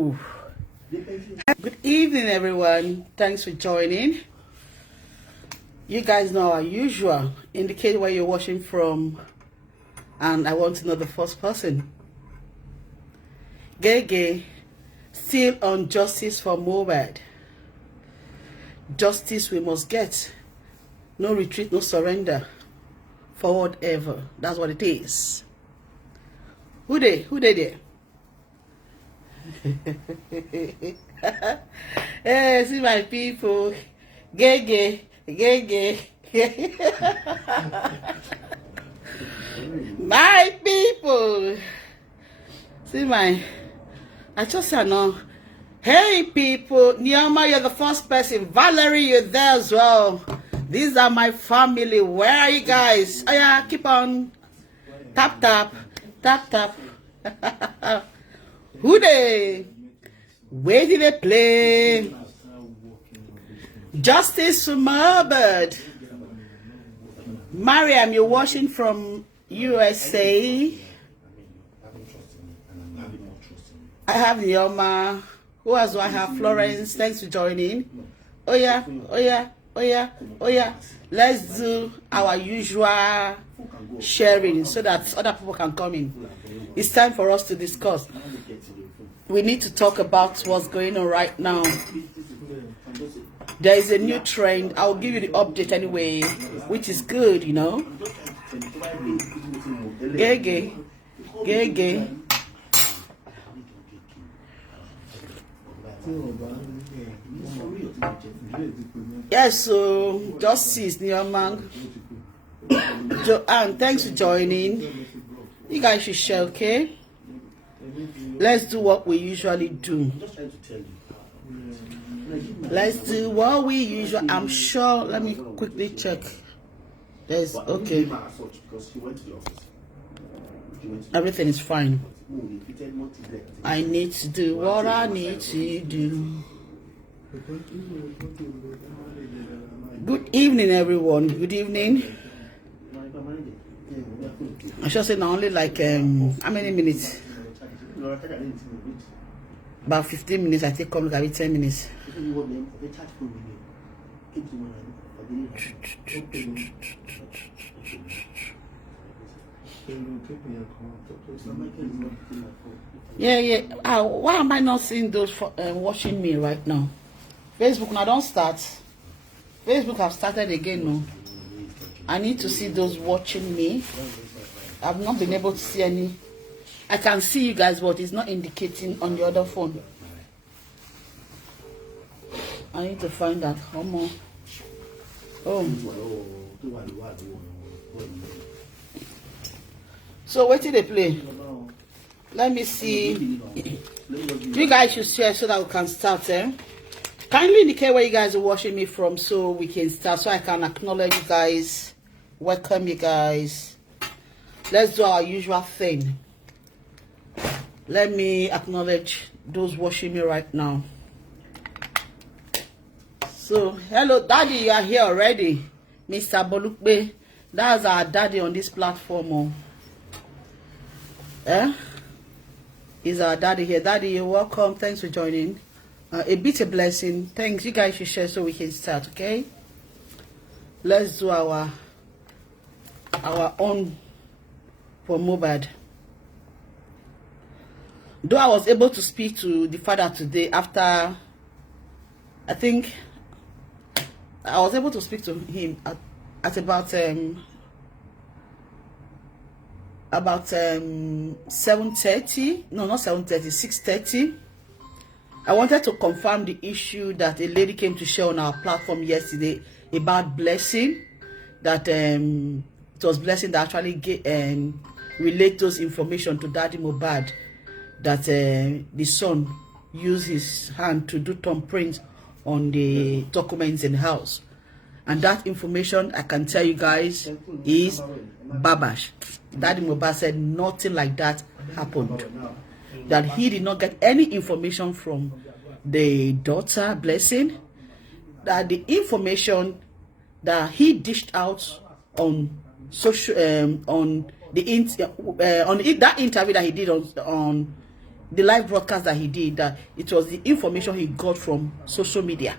Ooh. Good evening, everyone. Thanks for joining. You guys know our usual. Indicate where you're watching from, and I want to know the first person. Gege, still on justice for Mohbad. Justice we must get. No retreat, no surrender. Forward ever. That's what it is. Who they there? Hey, see my people. Gege. My people. See my. I just know. Hey people, Nioma, you're the first person. Valerie, you're there as well. These are my family. Where are you guys? Oh yeah, keep on. Tap. Who they? Where did they play? Justice for Mohbad. Mariam, you're watching from USA. I have Nioma. Who else do I have? Florence. Thanks for joining. Oh yeah. Let's do our usual sharing so that other people can come in. It's time for us to discuss. We need to talk about what's going on right now. There is a new trend. I'll give you the update anyway, which is good, you know. Gege. Yes, so Justice Nioma. Joanne, thanks for joining. You guys should share, okay? Let's do what we usually do. Let's do what we usually. I'm sure. Let me quickly check. There's okay. Everything is fine. I need to do what I need to do. Good evening, everyone. Good evening. I should say now only like how many minutes? About 15 minutes. I think come like 10 minutes. Yeah. Why am I not seeing those watching me right now? Facebook now don't start. Facebook have started again now. I need to see those watching me. I've not been able to see any. I can see you guys, but it's not indicating on the other phone. I need to find that. Come on. Oh. So where did they play? Let me see. You guys should share so that we can start. Kindly indicate where you guys are watching me from so we can start. So I can acknowledge you guys. Welcome you guys. Let's do our usual thing. Let me acknowledge those watching me right now. So, hello, Daddy, you are here already. Mr. Bolukbe. That's our daddy on this platform. Is our daddy here. Daddy, you're welcome. Thanks for joining. A bit of blessing. Thanks. You guys should share so we can start, okay? Let's do our own for Mohbad. Though I was able to speak to the father today after, I think, I was able to speak to him at about 7:30. No, not 7:30, 6:30. I wanted to confirm the issue that a lady came to share on our platform yesterday about blessing. That it was blessing that actually relate those information to Daddy Mohbad. That the son used his hand to do thumbprints on the documents in the house. And that information, I can tell you guys, is babash. Daddy Mohbad said nothing like that happened. That he did not get any information from the daughter, Blessing. That the information that he dished out on social, on that interview that he did on the live broadcast that he did, that it was the information he got from social media.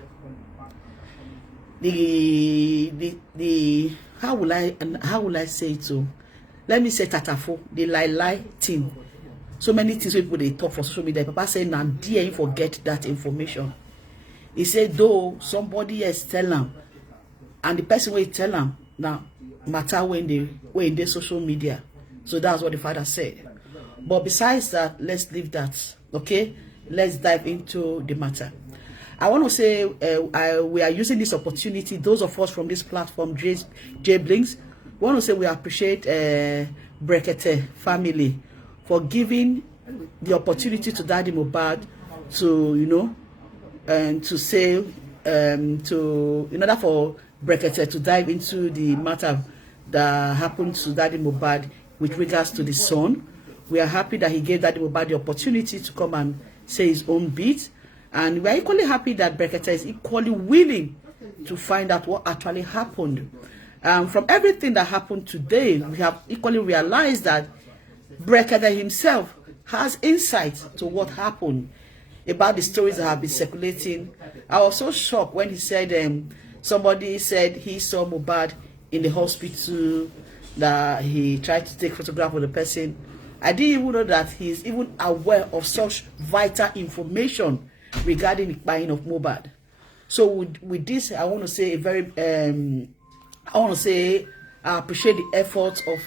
The how will I say it to? Let me say tatafo, the lie thing. So many things people they talk for social media. Papa say now dear forget that information. He said though somebody else tell him, and the person will tell him now matter when they social media. So that's what the father said. But besides that, let's leave that. Okay, let's dive into the matter. I want to say we are using this opportunity. Those of us from this platform, J Blinks, we want to say we appreciate Brekete family for giving the opportunity to Daddy Mohbad to and to say to in order for Brekete to dive into the matter that happened to Daddy Mohbad with regards to the son. We are happy that he gave Daddy Mohbad the opportunity to come and say his own bit. And we are equally happy that Brekete is equally willing to find out what actually happened. From everything that happened today, we have equally realized that Brekete himself has insight to what happened about the stories that have been circulating. I was so shocked when he said somebody said he saw Mohbad in the hospital, that he tried to take photograph of the person. I didn't even know that he's even aware of such vital information regarding the buying of Mohbad. So with this, I want to say I appreciate the efforts of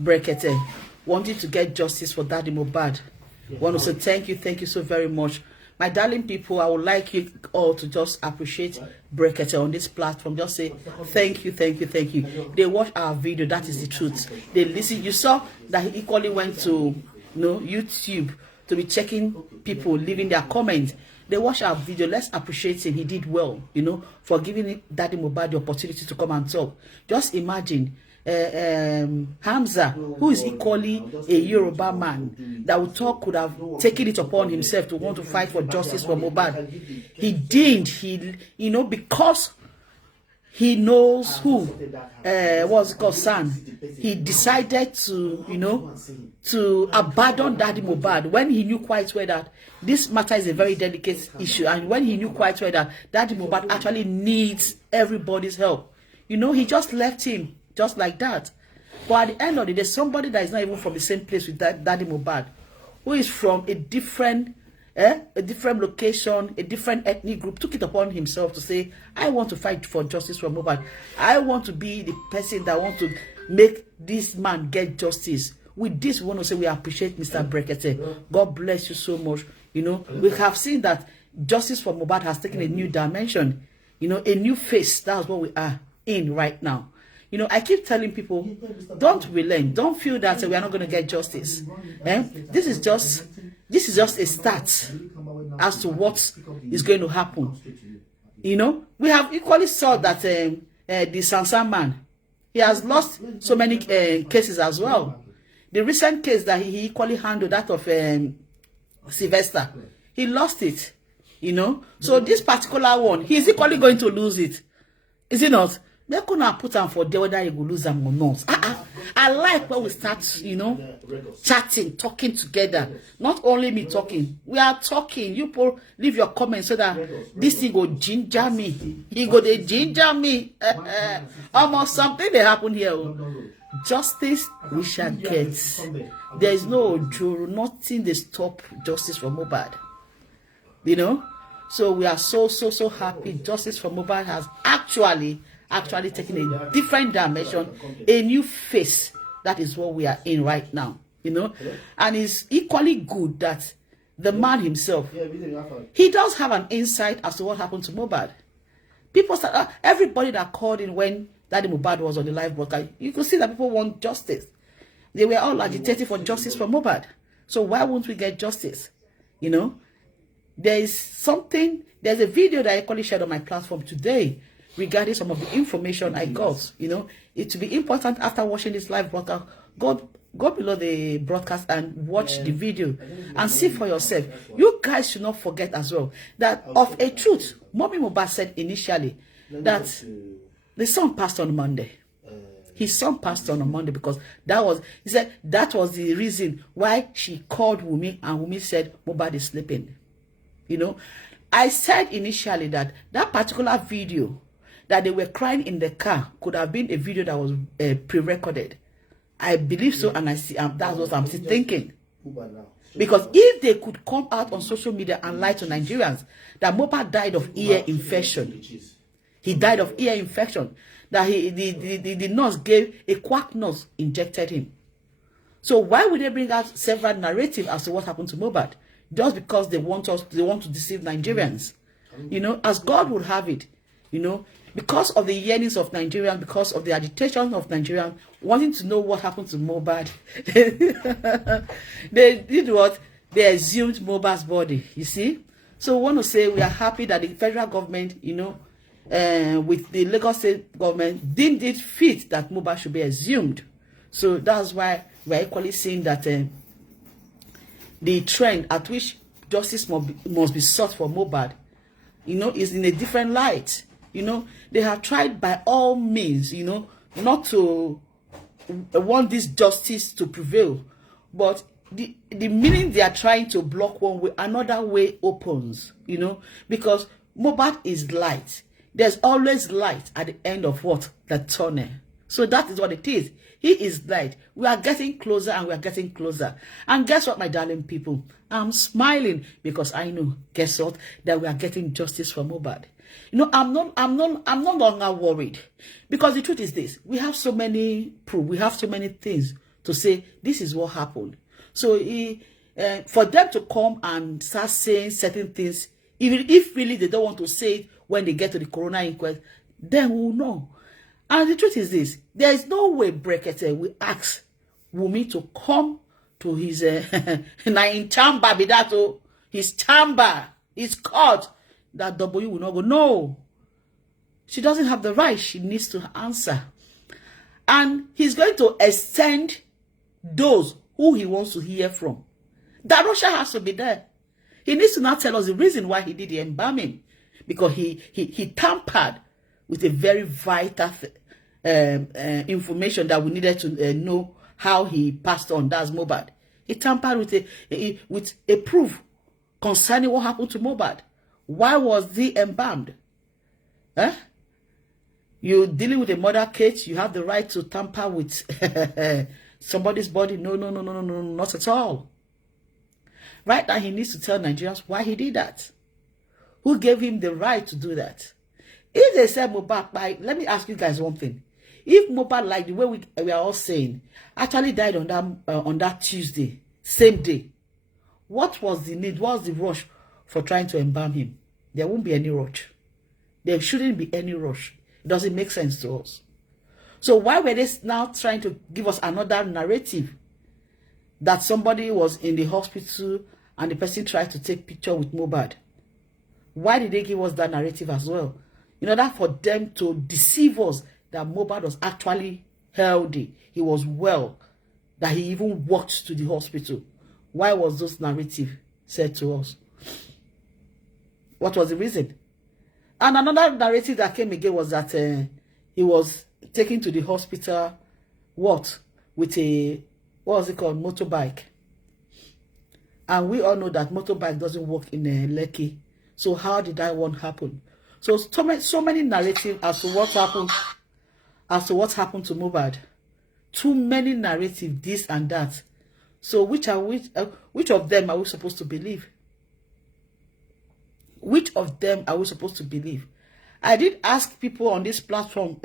Brekete wanting to get justice for Daddy Mohbad. I want to say thank you so very much. My darling people, I would like you all to just appreciate Brekete on this platform. Just say thank you. They watch our video, that is the truth. They listen. You saw that he equally went to YouTube to be checking people leaving their comments. They watch our video. Let's appreciate him. He did well, for giving Daddy Mohbad the opportunity to come and talk. Just imagine Hamza, who is equally a Yoruba man, that would talk, could have taken it upon himself to want to fight for justice for Mohbad. He didn't. Because he knows who what's it called, son. He decided to abandon Daddy Mohbad when he knew quite well that this matter is a very delicate issue, and when he knew quite well that Daddy Mohbad actually needs everybody's help. He just left him just like that. But at the end of the day, somebody that is not even from the same place with Daddy Mohbad, who is from a different location, a different ethnic group, took it upon himself to say, I want to fight for justice for Mohbad. I want to be the person that wants to make this man get justice. With this, we want to say we appreciate Mr. Brekete. God bless you so much. We have seen that justice for Mohbad has taken a new dimension, a new face. That's what we are in right now. I keep telling people, don't relent. Don't feel that we are not going to get justice. This is just a start as to what is going to happen. We have equally saw that the Sansan man, he has lost so many cases as well. The recent case that he equally handled, that of Sylvester, he lost it. So this particular one, he is equally going to lose it. Is it not? They could not put on for there whether you will lose them or not. I like when we start, chatting, talking together. Not only me talking, we are talking. You people leave your comments so that this thing go ginger me. He go they ginger me. Almost something that happened here. Justice we shall get. There is no jury, nothing they stop justice for Mohbad. So we are so happy. Justice for Mohbad has actually taking a different dimension, a new face. That is what we are in right now, and it's equally good that the man himself, he does have an insight as to what happened to Mohbad. People start, everybody that called in when Daddy Mohbad was on the live broadcast, you could see that people want justice. They were all agitating for justice for Mohbad. So why won't we get justice? There's a video that I equally shared on my platform today regarding some of the information I got. It will be important after watching this live broadcast, go below the broadcast and watch the video and see for yourself. You guys should not forget as well that of a truth, Mommy Mohbad said initially that the son passed on Monday. His son passed on Monday because that was, he said, that was the reason why she called Wunmi, and Wunmi said, Mohbad is sleeping. You know, I said initially that that particular video that they were crying in the car could have been a video that was pre-recorded. I believe so, and I see that's what I'm still thinking. Because if they could come out on social media and lie to Nigerians that Mohbad died of ear infection, he died of ear infection, that the nurse gave, a quack nurse injected him. So why would they bring out several narratives as to what happened to Mohbad? Just because they want to deceive Nigerians. You know, as God would have it, you know, because of the yearnings of Nigerians, because of the agitation of Nigerians, wanting to know what happened to Mohbad, they did what? They assumed Mohbad's body, you see? So we want to say we are happy that the federal government, you know, with the Lagos state government, deemed it fit that Mohbad should be assumed. So that's why we're equally seeing that the trend at which justice must be sought for Mohbad, you know, is in a different light. You know, they have tried by all means, you know, not to want this justice to prevail. But the meaning they are trying to block one way, another way opens, you know, because Mohbad is light. There's always light at the end of what? The tunnel. So that is what it is. He is light. We are getting closer and we are getting closer. And guess what, my darling people? I'm smiling because I know, guess what? That we are getting justice for Mohbad. You know, I'm no longer worried, because the truth is this: we have so many proof, we have so many things to say this is what happened. So for them to come and start saying certain things, even if really they don't want to say it when they get to the coroner inquest, then we'll know. And the truth is this: there is no way Brekete will ask Wunmi to come to his in chamber, bidato, his chamber, his court, that W will not go. No, she doesn't have the right. She needs to answer. And he's going to extend those who he wants to hear from. That Russia has to be there. He needs to now tell us the reason why he did the embalming. Because he tampered with a very vital information that we needed to know how he passed on. That's Mohbad. He tampered with a proof concerning what happened to Mohbad. Why was he embalmed? Huh? You're dealing with a murder case. You have the right to tamper with somebody's body. No, not at all. Right now, he needs to tell Nigerians why he did that. Who gave him the right to do that? If they said Mohbad, let me ask you guys one thing. If Mohbad, like the way we are all saying, actually died on that Tuesday, same day, what was the need? What was the rush for trying to embalm him? There won't be any rush. There shouldn't be any rush. It doesn't make sense to us. So why were they now trying to give us another narrative that somebody was in the hospital and the person tried to take picture with Mohbad? Why did they give us that narrative as well? In order for them to deceive us that Mohbad was actually healthy, he was well, that he even walked to the hospital. Why was this narrative said to us? What was the reason? And another narrative that came again was that he was taken to the hospital, what? With a, what was it called? Motorbike. And we all know that motorbike doesn't work in Lekki. So how did that one happen? So many narratives as to what happened, to Mohbad. Too many narratives, this and that. So which of them are we supposed to believe? Which of them are we supposed to believe? I did ask people on this platform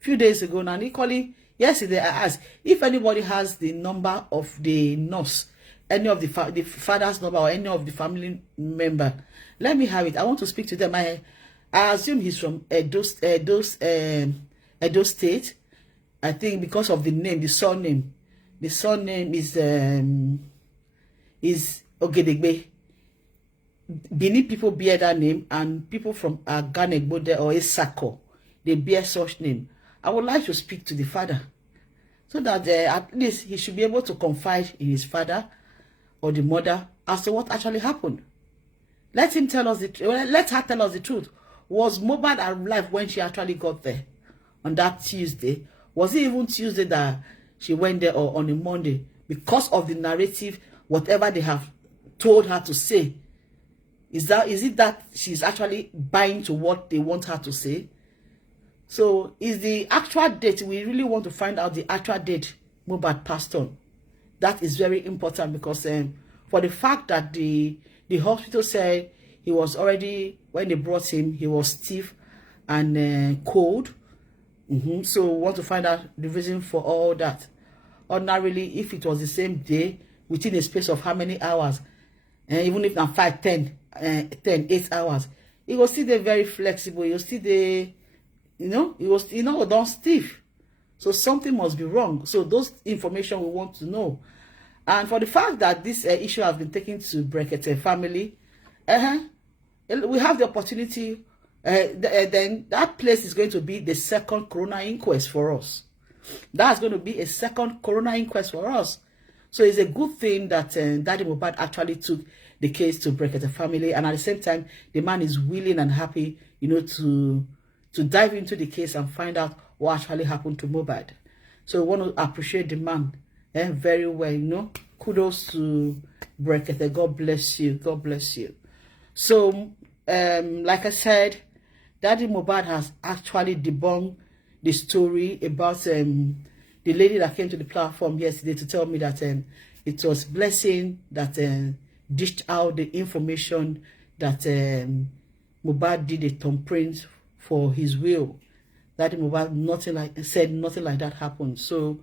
few days ago, and equally yesterday I asked if anybody has the number of the nurse, any of the father's number or any of the family member. Let me have it. I want to speak to them. I assume he's from Edo State. I think because of the name, the surname. The surname is Ogedegbe. Benin people bear that name, and people from Ganegbode or Esako, they bear such name. I would like to speak to the father, so that at least he should be able to confide in his father or the mother as to what actually happened. Let him tell us let her tell us the truth. Was Mohbad alive when she actually got there on that Tuesday? Was it even Tuesday that she went there, or on a Monday? Because of the narrative, whatever they have told her to say, is it that she's actually buying to what they want her to say? So is the actual date, we really want to find out the actual date Mohbad passed on. That is very important, because for the fact that the hospital said he was already, when they brought him, he was stiff and cold. So we want to find out the reason for all that. Ordinarily, if it was the same day, within a space of how many hours, even if not 5, 10, 8 hours, he was still there very flexible. He was still there, he was, done stiff. So something must be wrong. So those information we want to know. And for the fact that this issue has been taken to Brekete family, we have the opportunity. Then that place is going to be the second coroner inquest for us. That's going to be a second coroner inquest for us. So it's a good thing that Daddy Mohbad actually took the case to Brekete family, and at the same time, the man is willing and happy, to dive into the case and find out what actually happened to Mohbad. So we want to appreciate the man very well. Kudos to Brekete. God bless you. God bless you. So, like I said, Daddy Mohbad has actually debunked the story about the lady that came to the platform yesterday to tell me that it was Blessing that dished out the information that Mohbad did a thumbprint for his will. Daddy Mohbad said nothing like that happened. So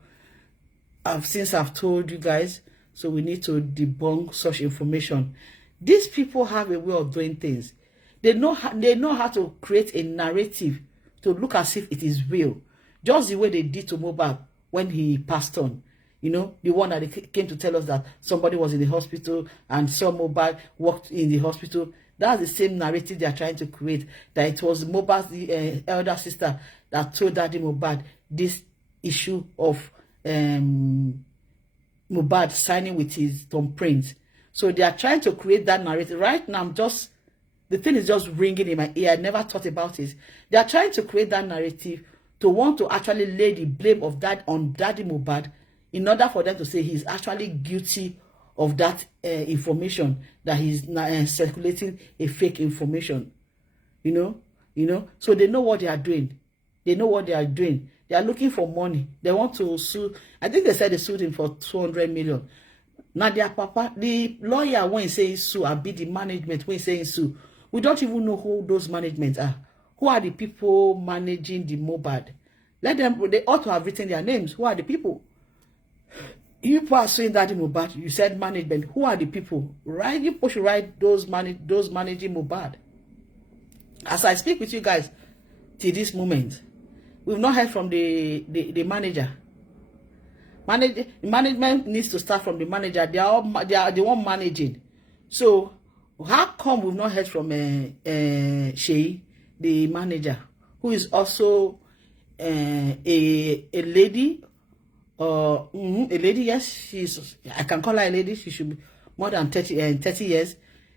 since I've told you guys, so we need to debunk such information. These people have a way of doing things. They know how to create a narrative to look as if it is real. Just the way they did to Mohbad when he passed on. The one that they came to tell us that somebody was in the hospital and saw Mohbad walked in the hospital. That's the same narrative they are trying to create. That it was Mohbad's elder sister that told Daddy Mohbad this issue of Mohbad signing with his thumbprint. So they are trying to create that narrative. Right now, the thing is just ringing in my ear. I never thought about it. They are trying to create that narrative to want to actually lay the blame of that on Daddy Mohbad, in order for them to say he's actually guilty of that information, that he's circulating a fake information. So they know what they are doing. They know what they are doing. They are looking for money. They want to sue. I think they said they sued him for 200 million. Now their papa, the lawyer, when saying sue, I be the management when saying sue. We don't even know who those management are. Who are the people managing the Mohbad? Let them, they ought to have written their names. Who are the people? You are saying that in Mohbad, you said management. Who are the people? Right? You should write those managing Mohbad. As I speak with you guys, till this moment, we've not heard from the manager. Management needs to start from the manager. They are the one managing. So how come we've not heard from Shei, the manager, who is also a lady? A lady, yes, I can call her a lady. She should be more than 30 years.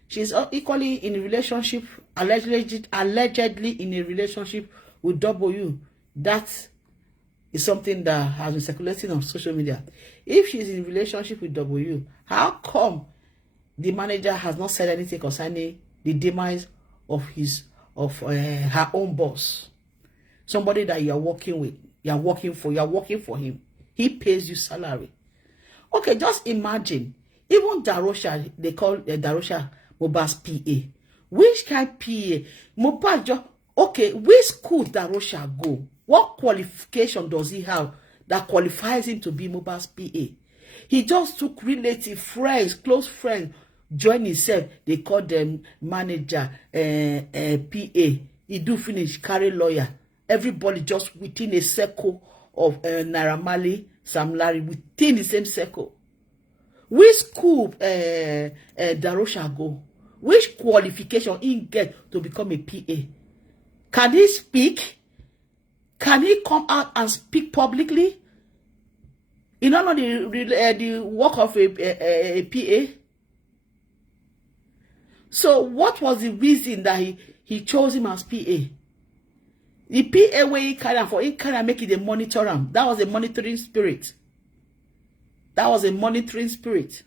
She's equally in a relationship, allegedly in a relationship with W. That is something that has been circulating on social media. If she's in a relationship with W, how come the manager has not said anything concerning the demise of her own boss? Somebody that you are working with, you are working for him. He pays you salary. Okay, just imagine. Even Darosha, they call Darosha Mohbad's PA. Which kind of PA? Mohbad just, okay, which school Darosha go? What qualification does he have that qualifies him to be Mohbad's PA? He just took relative, friends, close friends, join himself. They call them manager, PA. He do finish, carry lawyer. Everybody just within a circle of Naira Marley, Sam Larry, within the same circle. Which school Darosha go? Which qualification he get to become a PA? Can he speak? Can he come out and speak publicly? You don't know the work of a PA? So what was the reason that he chose him as PA? The PA way he carry for he carry make it a monitor him. That was a monitoring spirit. That was a monitoring spirit.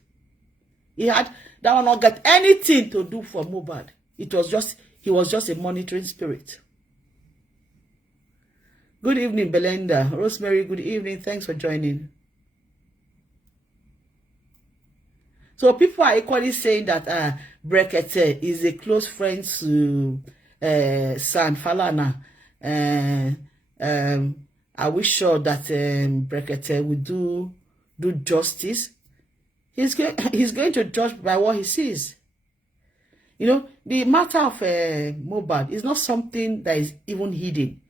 He had that one not get anything to do for Mohbad. It was just he was just a monitoring spirit. Good evening, Belinda. Rosemary, good evening. Thanks for joining. So people are equally saying that Brekete is a close friend to San Falana. Are we sure that Brekete will do justice? He's going to judge by what he sees. You know, the matter of Mohbad is not something that is even hidden.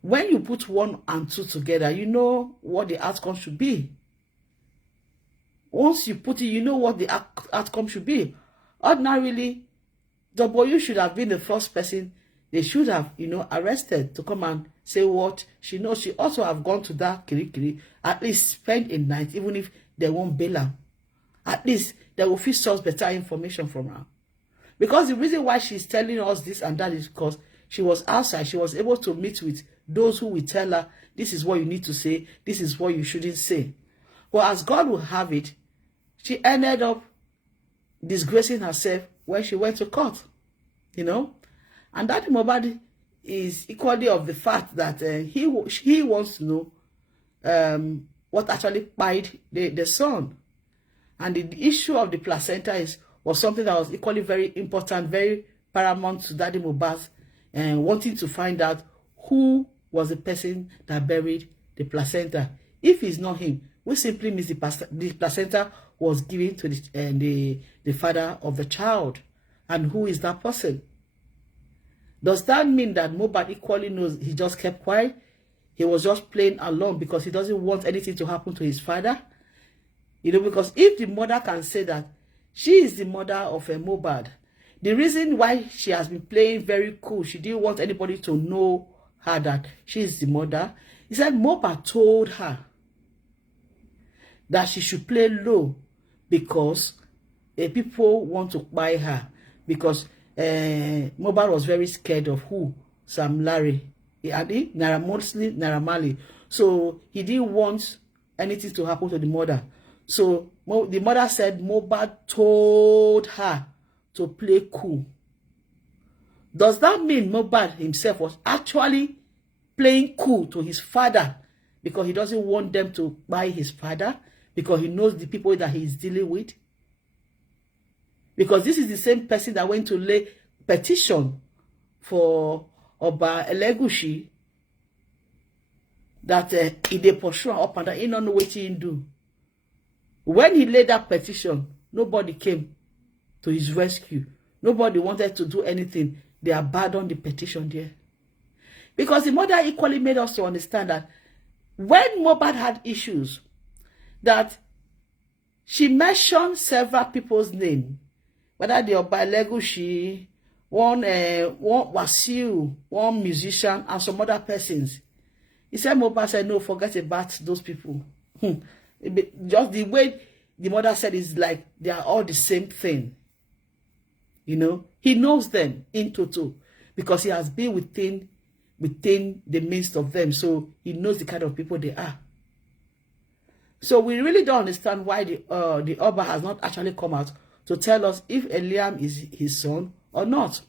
When you put 1 and 2 together, you know what the outcome should be. Once you put it, you know what the outcome should be. Ordinarily, W should have been the first person they should have, you know, arrested to come and say what she knows. She also have gone to that Kirikiri, at least spend a night, even if they won't bail her. At least they will feel source better information from her. Because the reason why she's telling us this and that is because she was outside. She was able to meet with those who will tell her, this is what you need to say, this is what you shouldn't say. But as God will have it, she ended up disgracing herself when she went to court, you know. And that Mohbad is equally of the fact that he wants to know what actually killed the son. And the issue of the placenta was something that was equally very important, very paramount to Daddy Mohbad, and wanting to find out who was the person that buried the placenta. If it's not him, we simply means the placenta was given to the father of the child. And who is that person? Does that mean that Mohbad equally knows he just kept quiet? He was just playing along because he doesn't want anything to happen to his father? You know, because if the mother can say that she is the mother of a Mohbad, the reason why she has been playing very cool, she didn't want anybody to know her that she is the mother. He said Mohbad told her that she should play low because people want to buy her. Because Mohbad was very scared of who? Sam Larry. Mostly Naira Marley. So he didn't want anything to happen to the mother. So the mother said Mohbad told her to play cool. Does that mean Mohbad himself was actually playing cool to his father because he doesn't want them to buy his father? Because he knows the people that he is dealing with? Because this is the same person that went to lay petition for Oba Elegushi that he dey pursue up and he don't know what he do. When he laid that petition, nobody came to his rescue. Nobody wanted to do anything. They abandoned the petition there. Because the mother equally made us to understand that when Mohbad had issues, that she mentioned several people's names, whether they are by Legushi, one Wasiu, one musician, and some other persons. He said, Mohbad said, no, forget about those people. Just the way the mother said is like they are all the same thing. You know, he knows them in total because he has been within the midst of them. So he knows the kind of people they are. So we really don't understand why the Oba has not actually come out to tell us if Eliam is his son or not.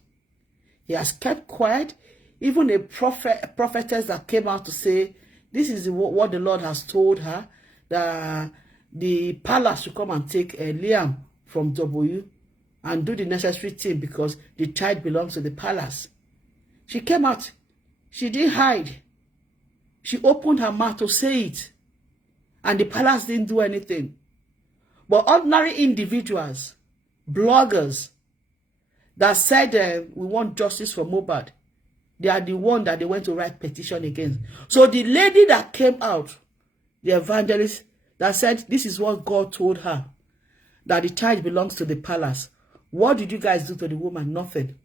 He has kept quiet. Even a prophetess that came out to say, this is what the Lord has told her, that the palace should come and take Eliam from W and do the necessary thing because the child belongs to the palace. She came out. She didn't hide. She opened her mouth to say it. And the palace didn't do anything. But ordinary individuals, bloggers, that said we want justice for Mohbad, they are the one that they went to write petition against. So the lady that came out, the evangelist, that said this is what God told her, that the child belongs to the palace. What did you guys do to the woman? Nothing.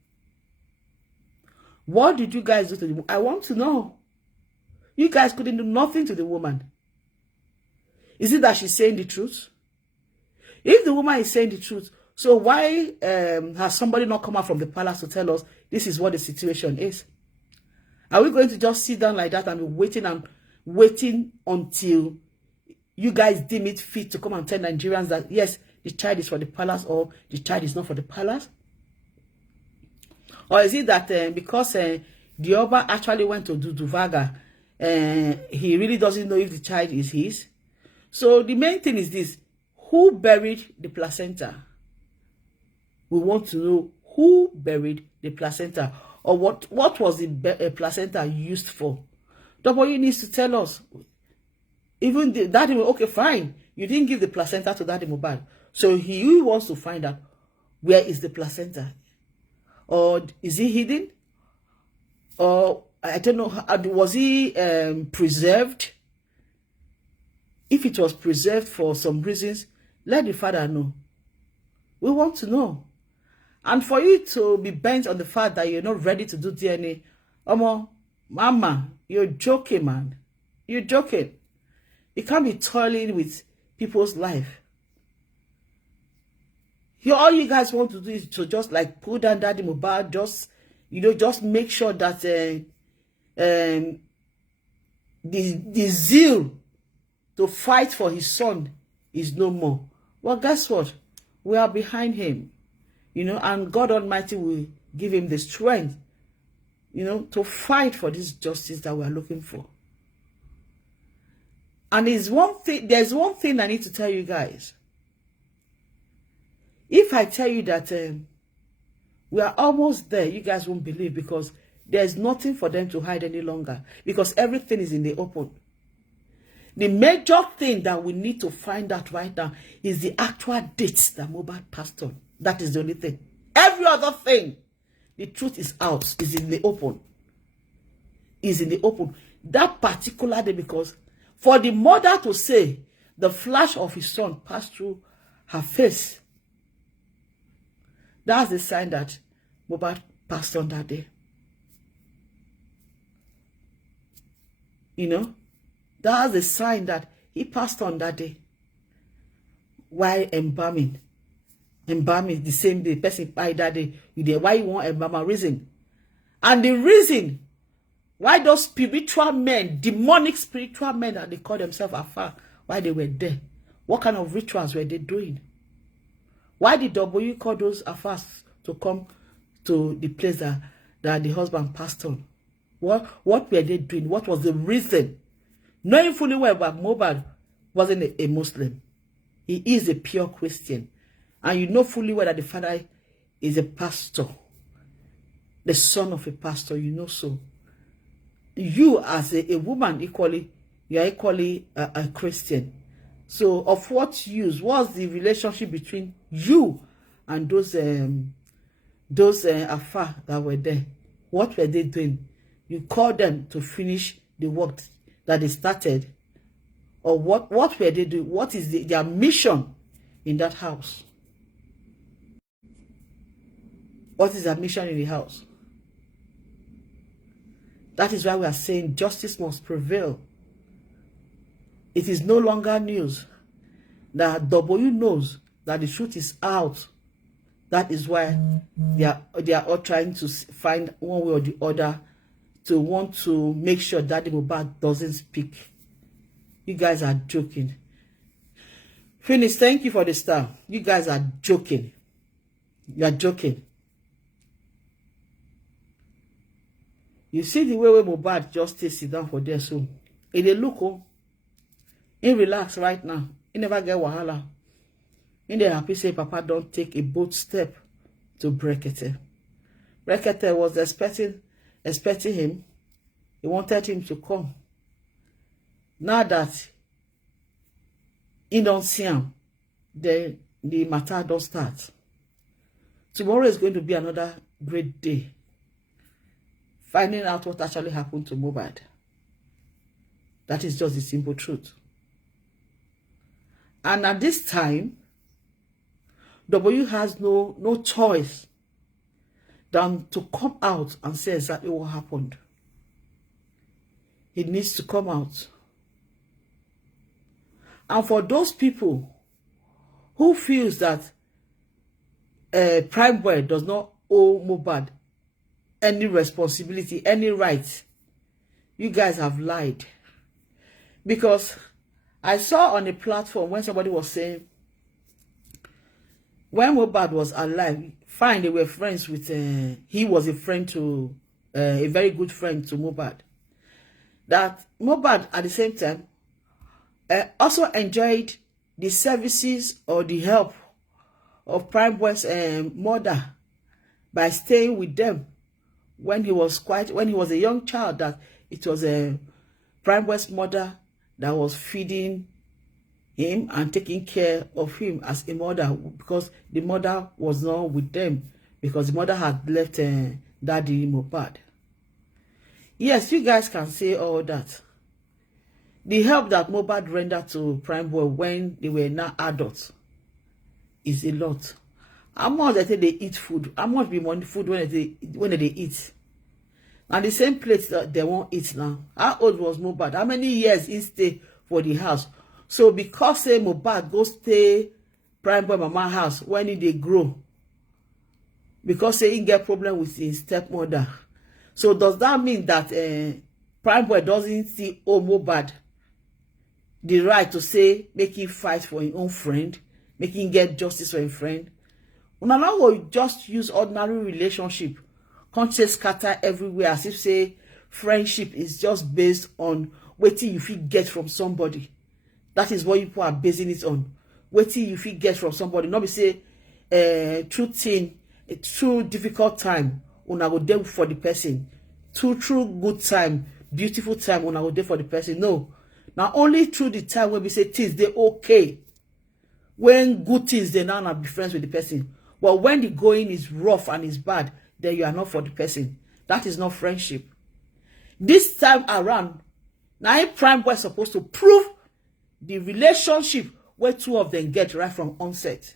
What did you guys do to the woman? I want to know. You guys couldn't do nothing to the woman. Is it that she's saying the truth? If the woman is saying the truth, so why has somebody not come out from the palace to tell us this is what the situation is? Are we going to just sit down like that and be waiting until you guys deem it fit to come and tell Nigerians that, yes, the child is for the palace or the child is not for the palace? Or is it that because the Oba actually went to do Duvaga, he really doesn't know if the child is his? So the main thing is this: who buried the placenta? We want to know who buried the placenta, or what was the placenta used for. W needs to tell us. Even the daddy, okay, fine, you didn't give the placenta to Daddy Mohbad, so he wants to find out where is the placenta, or is he hidden, or I don't know, was he preserved? If it was preserved for some reasons, let the father know. We want to know. And for you to be bent on the fact that you're not ready to do DNA, mama, you're joking, man. You're joking. You can't be toiling with people's life. All you guys want to do is to just like pull down Daddy Mohbad, just make sure that the zeal to fight for his son is no more. Well, guess what? We are behind him, and God Almighty will give him the strength, to fight for this justice that we are looking for. And there's one thing I need to tell you guys. If I tell you that we are almost there, you guys won't believe, because there's nothing for them to hide any longer, because everything is in the open. The major thing that we need to find out right now is the actual dates that Mohbad passed on. That is the only thing. Every other thing, the truth is out, is in the open. Is in the open. That particular day, because for the mother to say the flash of his son passed through her face, that's the sign that Mohbad passed on that day. That's the sign that he passed on that day. Why embalming? Embalming the same day, person died that day. Why you want embalm? Reason. And the reason why those spiritual men, demonic spiritual men that they call themselves Afar, why they were there? What kind of rituals were they doing? Why did W call those Afars to come to the place that the husband passed on? What were they doing? What was the reason? Knowing fully well that Mohbad wasn't a Muslim. He is a pure Christian. And you know fully well that the father is a pastor. The son of a pastor, so. You as a woman equally, you are equally a Christian. So of what use? What's the relationship between you and those Afar that were there? What were they doing? You called them to finish the work that they started, or what were they doing? What is their mission in that house? What is their mission in the house? That is why we are saying justice must prevail. It is no longer news that W knows that the truth is out. That is why they are all trying to find one way or the other to want to make sure that Daddy Mohbad doesn't speak. You guys are joking. Phoenix, thank you for the star. You guys are joking. You are joking. You see the way Mohbad just sit down for there, so if they look, he relax right now. He never get wahala. In the happy say Papa don't take a bold step to Brekete. Brekete was expecting him. He wanted him to come. Now that he don't see him, the matter don't start. Tomorrow is going to be another great day. Finding out what actually happened to Mohbad. That is just the simple truth. And at this time, W has no choice than to come out and say exactly what happened. He needs to come out. And for those people who feels that Prime Boy does not owe Mohbad any responsibility, any right you guys have lied. Because I saw on a platform when somebody was saying, when Mohbad was alive, fine, they were friends with, he was a friend to, a very good friend to Mohbad. That Mohbad, at the same time, also enjoyed the services or the help of Prime Boy's mother by staying with them when he was a young child. That it was a Prime Boy's mother that was feeding him and taking care of him as a mother, because the mother was not with them, because the mother had left Daddy Mohbad. Yes, you guys can say all that. The help that Mohbad rendered to Prime Boy when they were now adults is a lot. How much they say they eat food? How much be money food when they eat? And the same plate that they won't eat now. How old was Mohbad? How many years he stay for the house? So because say Mohbad go stay Prime Boy mama house when they grow, because say he get problem with his stepmother. So does that mean that Prime Boy doesn't see Mohbad the right to say make him fight for his own friend, make him get justice for his friend? Una now will just use ordinary relationship, can't say scatter everywhere as if say friendship is just based on waiting you fit get from somebody. That is what people are basing it on. Waiting you fit get from somebody. Not be say through difficult time, una go there for the person. Through good time, beautiful time, una go there for the person. No. Now only through the time when we say things they okay. When good things they now be friends with the person. But when the going is rough and is bad, then you are not for the person. That is not friendship. This time around, now Prime Boy is supposed to prove the relationship where two of them get right from onset.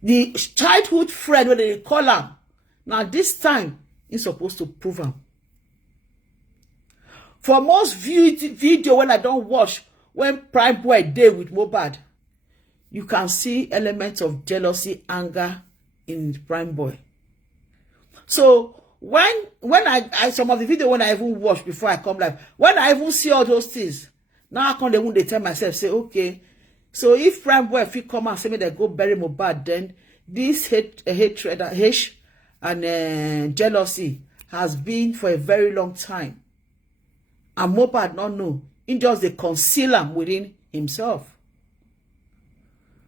The childhood friend, when they call him, now this time he's supposed to prove him. For most viewed video when I don't watch, when Prime Boy day with Mohbad, you can see elements of jealousy, anger in Prime Boy. So when I some of the video when I even watch before I come live, when I even see all those things, now I can't they tell myself, say, okay, so if Prime Boy, if he come and say me they go bury Mohbad, then this hatred and jealousy has been for a very long time. And Mohbad not know. He just they conceal him within himself.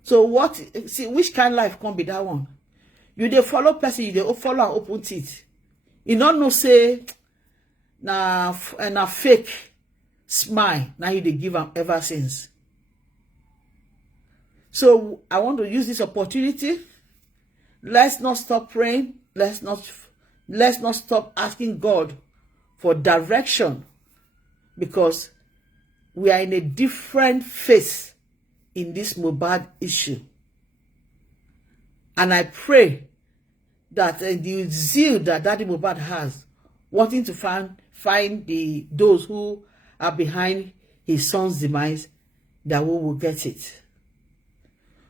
So what, see, which kind of life can be that one? You they follow person, you they follow and open teeth. You don't know say na fake smile. Now you they give them ever since. So I want to use this opportunity. Let's not stop praying. Let's not stop asking God for direction, because we are in a different phase in this Mohbad issue. And I pray that the zeal that Daddy Mohbad has, wanting to find those who are behind his son's demise, that we will get it.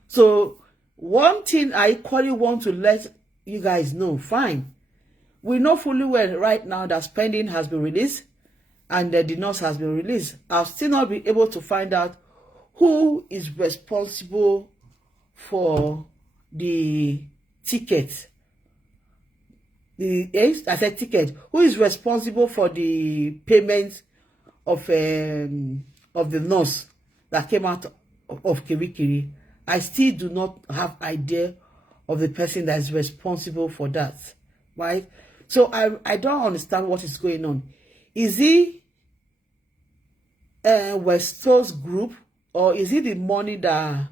So one thing I equally want to let you guys know, fine, we know fully well right now that spending has been released and the nurse has been released. I'll still not be able to find out who is responsible for the ticket. I said ticket. Who is responsible for the payment of the nurse that came out of Kirikiri? I still do not have idea of the person that is responsible for that, right? So I don't understand what is going on. Is he Westo's group, or is it the money that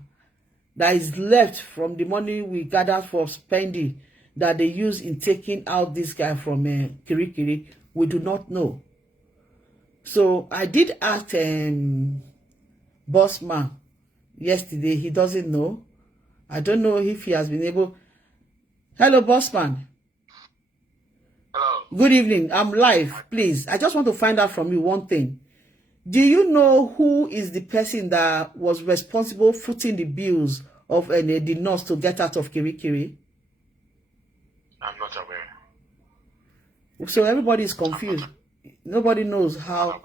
is left from the money we gathered for spending that they use in taking out this guy from Kirikiri? We do not know. So I did ask Bossman yesterday. He doesn't know. I don't know if he has been able. Hello, Bossman. Hello. Good evening. I'm live. Please, I just want to find out from you one thing. Do you know who is the person that was responsible footing the bills of the nurse to get out of Kirikiri? I'm not aware. So everybody is confused. Nobody knows how.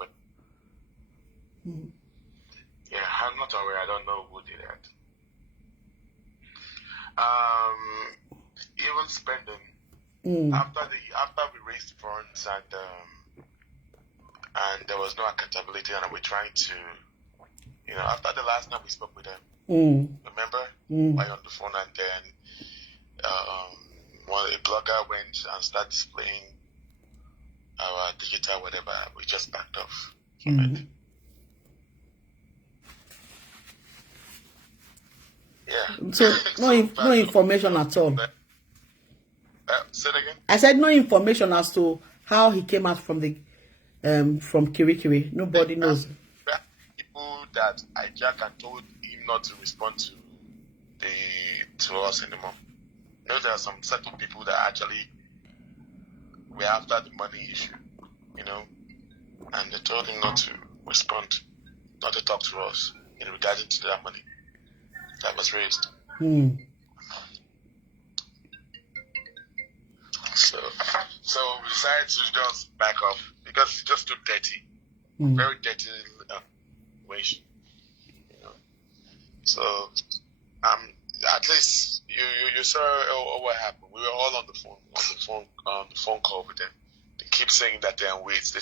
Yeah, I'm not aware. I don't know who did that. Even spending after we raised funds and there was no accountability, and we're trying to, after the last time we spoke with them, remember, while on the phone, and then a blogger went and started displaying our digital whatever, we just backed off from it. Yeah. So no information at all. Say it again. I said no information as to how he came out from the from Kirikiri. Nobody knows. There are people that hijacked and told him not to respond to us anymore. There are some set of people that actually were after the money issue, and they told him not to respond, not to talk to us in regarding to that money that was raised. So we decided to just back off because it's just too dirty, very dirty situation, So at least you saw what happened. We were all on the phone call with them. They keep saying that they're on wait.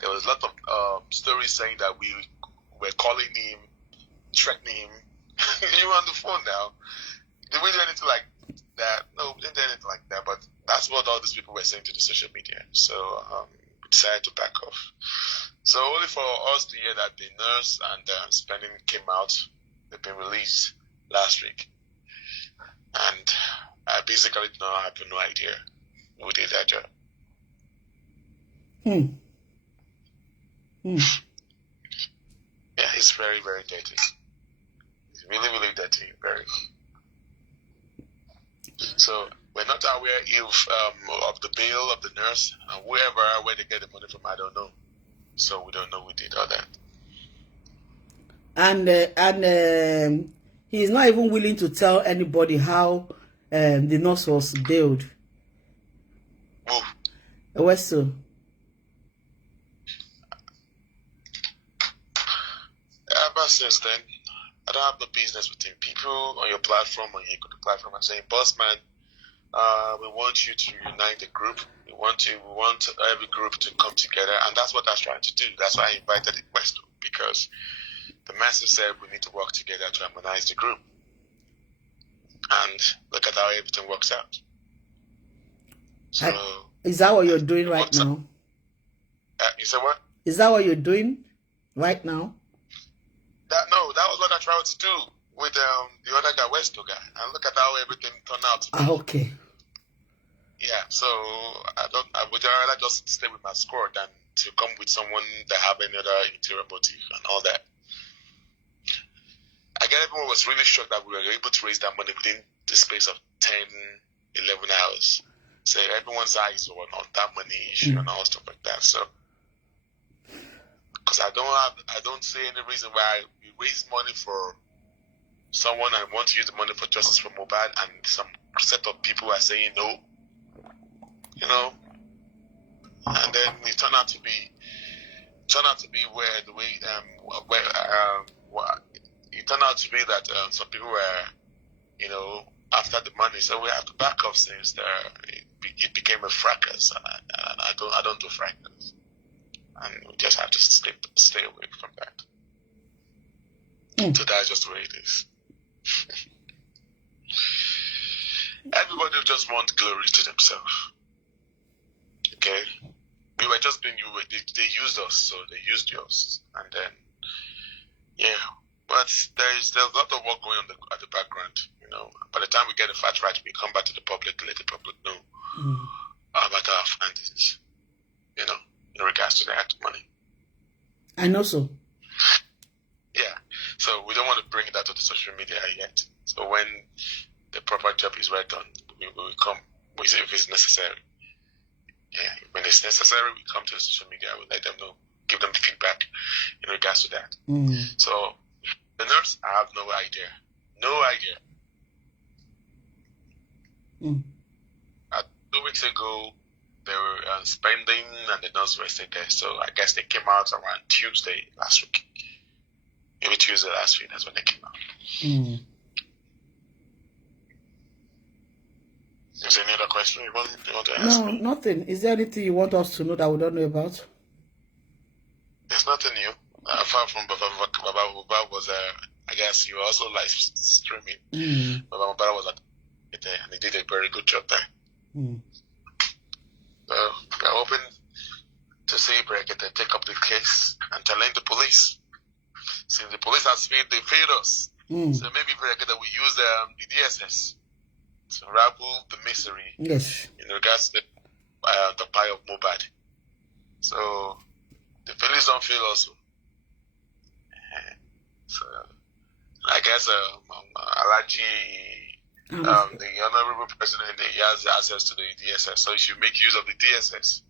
There was a lot of stories saying that we were calling him, threatening him. You were on the phone now. Did we do anything like that? No, we didn't do anything like that. But that's what all these people were saying to the social media. So we decided to back off. So only for us to hear that the nurse and spending came out, they've been released last week. And I basically have no idea who did that job. Yeah, it's very, very dirty. It's really, really dirty. Very. So we're not aware of the bail of the nurse and where they get the money from. I don't know. So we don't know who did all that. And he is not even willing to tell anybody how the nurse was bailed. Where so? Ever since then, I don't have no business with him. People on your platform, on your platform, are saying, "Boss man, we want you to unite the group. We want every group to come together," and that's what I was trying to do. That's why I invited Westo, because the master said we need to work together to harmonize the group. And look at how everything works out. So, is that what you're doing right now? You said what? Is that what you're doing right now? That was what I tried to do with the other guy, Westo guy. And look at how everything turned out. Okay. Yeah, so I would rather just stay with my score than to come with someone that have any other interior motive and all that. Again, everyone was really shocked that we were able to raise that money within the space of 10, 11 hours. So everyone's eyes were on that money issue and all stuff like that. So, because I don't see any reason why we raise money for someone and want to use the money for justice for Mohbad, and some set of people are saying no, and then it turned out to be it turned out to be that some people were, after the money, so we have to back off since it became a fracas, and I don't do fracas, and we just have to stay away from that. So that's just the way it is. Everybody just wants glory to themselves. Okay, we were just being they used us, so they used us, and then but there's a lot of work going on at the background. By the time we get the facts right, we come back to the public and let the public know about our findings. In regards to that money. I know so. Yeah, so we don't want to bring that to the social media yet. So when the proper job is well done, we will come. We say if it's necessary. Yeah, when it's necessary, we come to the social media. We let them know, give them feedback in regards to that. So the nurse, I have no idea. No idea. 2 weeks ago, they were spending, and the nurse were staying there. So I guess they came out around Tuesday last week. Maybe Tuesday last week, that's when they came out. Is there any other question you want to ask me? No, nothing. Is there anything you want us to know that we don't know about? There's nothing new. Apart from Baba Mohbad was, I guess you were also live streaming. Baba Mohbad was at there, and he did a very good job there. So we're hoping to see Brekete take up the case and challenge the police. Since the police has failed, they failed us. So maybe Brekete will use the DSS to unravel the mystery. Yes. In regards to the pie of Mohbad. So the police don't fail also. So I guess Alaji, the honorable president, he has access to the DSS, so he should make use of the DSS.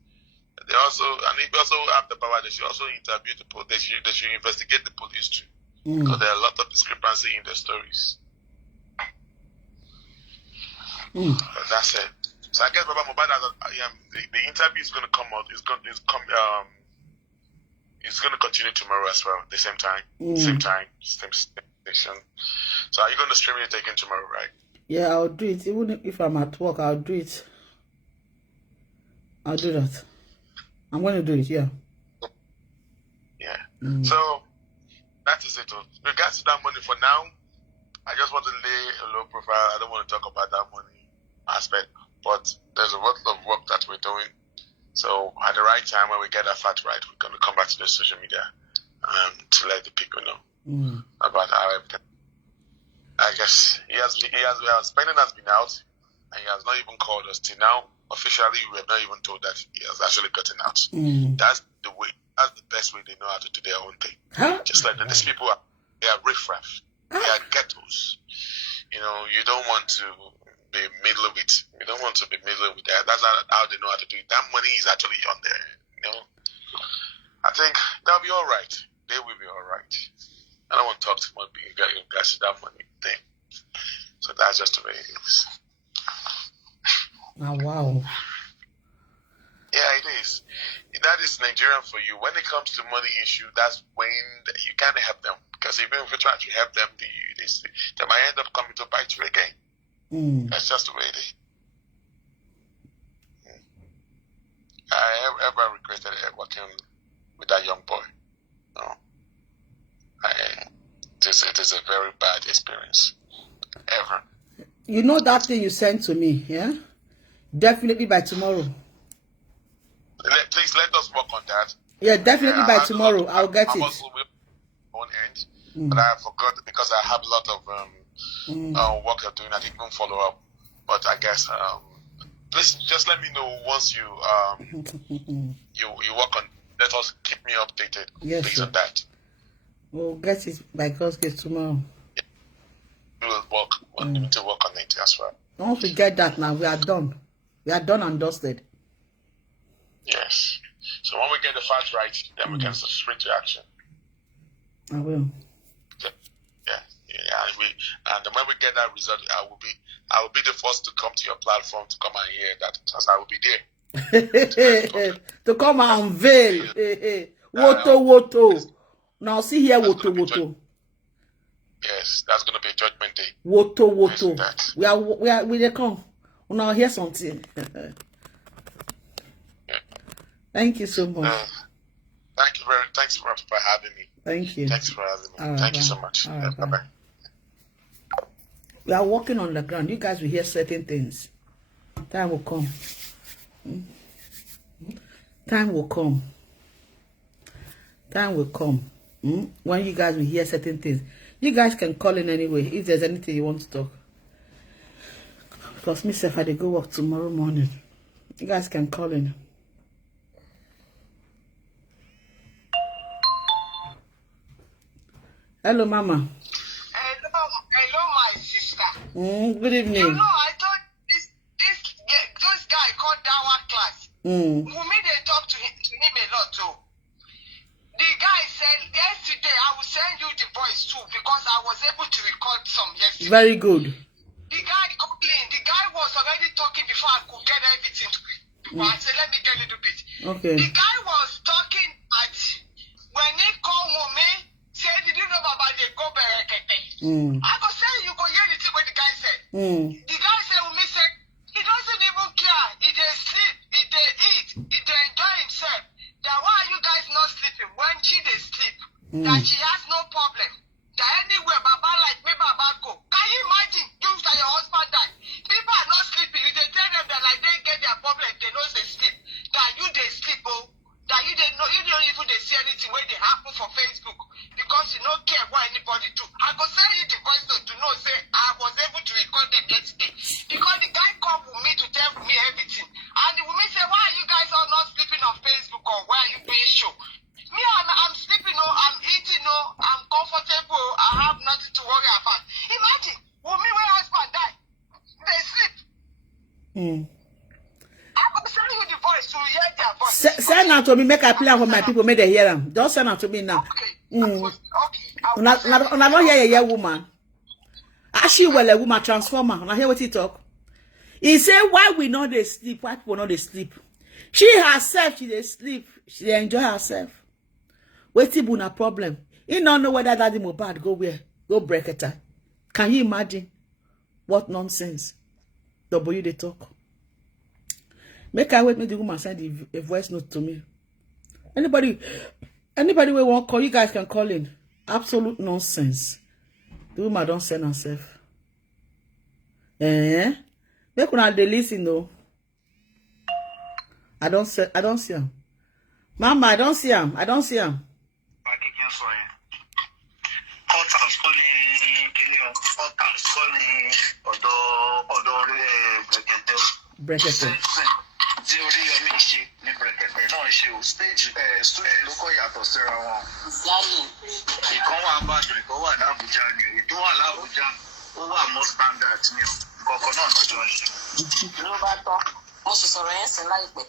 They also, and if they also have the power, they should also interview the police. They should investigate the police too, because there are a lot of discrepancy in the stories. But that's it. So I guess Baba Mohbad, the interview is going to come out. It's going to continue tomorrow as well, the same time, same station. So are you going to stream it again tomorrow, right? Yeah, I'll do it. Even if I'm at work, I'll do it. I'll do that. I'm going to do it, yeah. Yeah. So that is it. With regards to that money for now, I just want to lay a low profile. I don't want to talk about that money aspect, but there's a lot of work that we're doing. So at the right time, when we get that fact right, we're going to come back to the social media to let the people know about how everything. I guess spending has been out, and he has not even called us till now. Officially, we have not even told that he has actually gotten out. That's the way. That's the best way they know how to do their own thing. Just like these people they are riffraff. They are ghettos. You know, you don't want to be middle with. You don't want to be middle with that. That's how they know how to do it. That money is actually on there. You know, I think they'll be all right. They will be all right. I don't want to talk too much. You guys that money thing. So that's just the way it is. Oh, wow. Yeah, it is. That is Nigerian for you. When it comes to money issue, that's when you can't help them. Because even if you try to help them, they might end up coming to bite you again. That's just the way it is. I ever regretted working with that young boy. No. It is a very bad experience. Ever. You know that thing you sent to me, yeah? Definitely by tomorrow. Please let us work on that. Yeah, definitely by tomorrow. I'll get it. On end, but I forgot because I have a lot of work I'm doing. I didn't even follow up, but I guess please just let me know once you you work on. Let us keep me updated. Yes, based on that. We'll get it by God's grace tomorrow. Yeah. We will work. We need to work on it as well. Don't forget that now. We are done. We are done and dusted. Yes. So when we get the facts right, then we can switch to action. I will. Yeah. And when we get that result, I will be the first to come to your platform to come and hear that, because I will be there. To come and unveil. Woto. Now see here, woto. Yes, that's gonna be a judgment day. Woto. We they come. We now hear something. Thank you so much. Thanks for having me. Thank you. Thanks for having me. Thank you so much. Right, bye-bye. We are walking on the ground. You guys will hear certain things. Time will come. Time will come. Time will come. When you guys will hear certain things. You guys can call in anyway if there's anything you want to talk. Because myself, I go work tomorrow morning. You guys can call in. Hello, Mama. Hello, my sister. Good evening. You know, I thought this guy called Dawa class. Wumi, they talk to him a lot too. The guy said yesterday I will send you the voice too because I was able to record some yesterday. Very good. The guy complained. The guy was already talking before I could get everything to but I said, let me get a little bit. Okay. The guy was talking at, when he called Wumi, said, did you know about the go berekete? I could say, you could hear the thing what the guy said. The guy said, Wumi said, he doesn't even care. He dey sleep, he dey eat, he dey enjoy himself. That why are you guys not sleeping when she dey sleep? That she has no problem. That anywhere Baba like me, Baba go. Can you imagine you that your husband died? People are not sleeping. You dey tell them that like they get their problem, they know they sleep. That you dey sleep, oh. That you dey know, you don't even they see anything when they happen for Facebook because you don't care what anybody do. I go send you the voice note to know say I was able to record them yesterday because the guy come with me to tell me everything, and the woman say, why are you guys all not sleeping on Facebook or why are you being show? Me, I'm sleeping, oh, I'm eating, oh, I'm comfortable, I have nothing to worry about. Imagine, when my husband died, they sleep. I could send you the voice to hear their voice. Send out to me, make I play for my people, make they hear them. Don't send out to me now. Okay. Okay. I don't hear a woman. Actually, well, a woman transformer. And I hear what he talk. He say, why we not they sleep? Why people not they sleep? She herself, she they sleep. She they enjoy herself. What's the problem? He don't know whether that Mohbad go where? Go break it. Can you imagine? What nonsense. W they talk. Make I wait, make the woman send a voice note to me. Anybody will want call, you guys can call in. Absolute nonsense. The woman don't send herself. Make una dey listen though. I don't see him. Mama, I don't see him. Brekete. Stage ló kọ́ yàtọ̀ síra wọn. Ìkan wà Ìbàdàn, ìkan wà ní Àbújá ni. Ètò wà l'Àbújá, ó wà more standard ni o. Kọ̀ọ̀kan náà lọ́jọ́ ń ṣe. Ló bá tán, mo sì sọ̀rọ̀ yẹn sí láìpẹ́.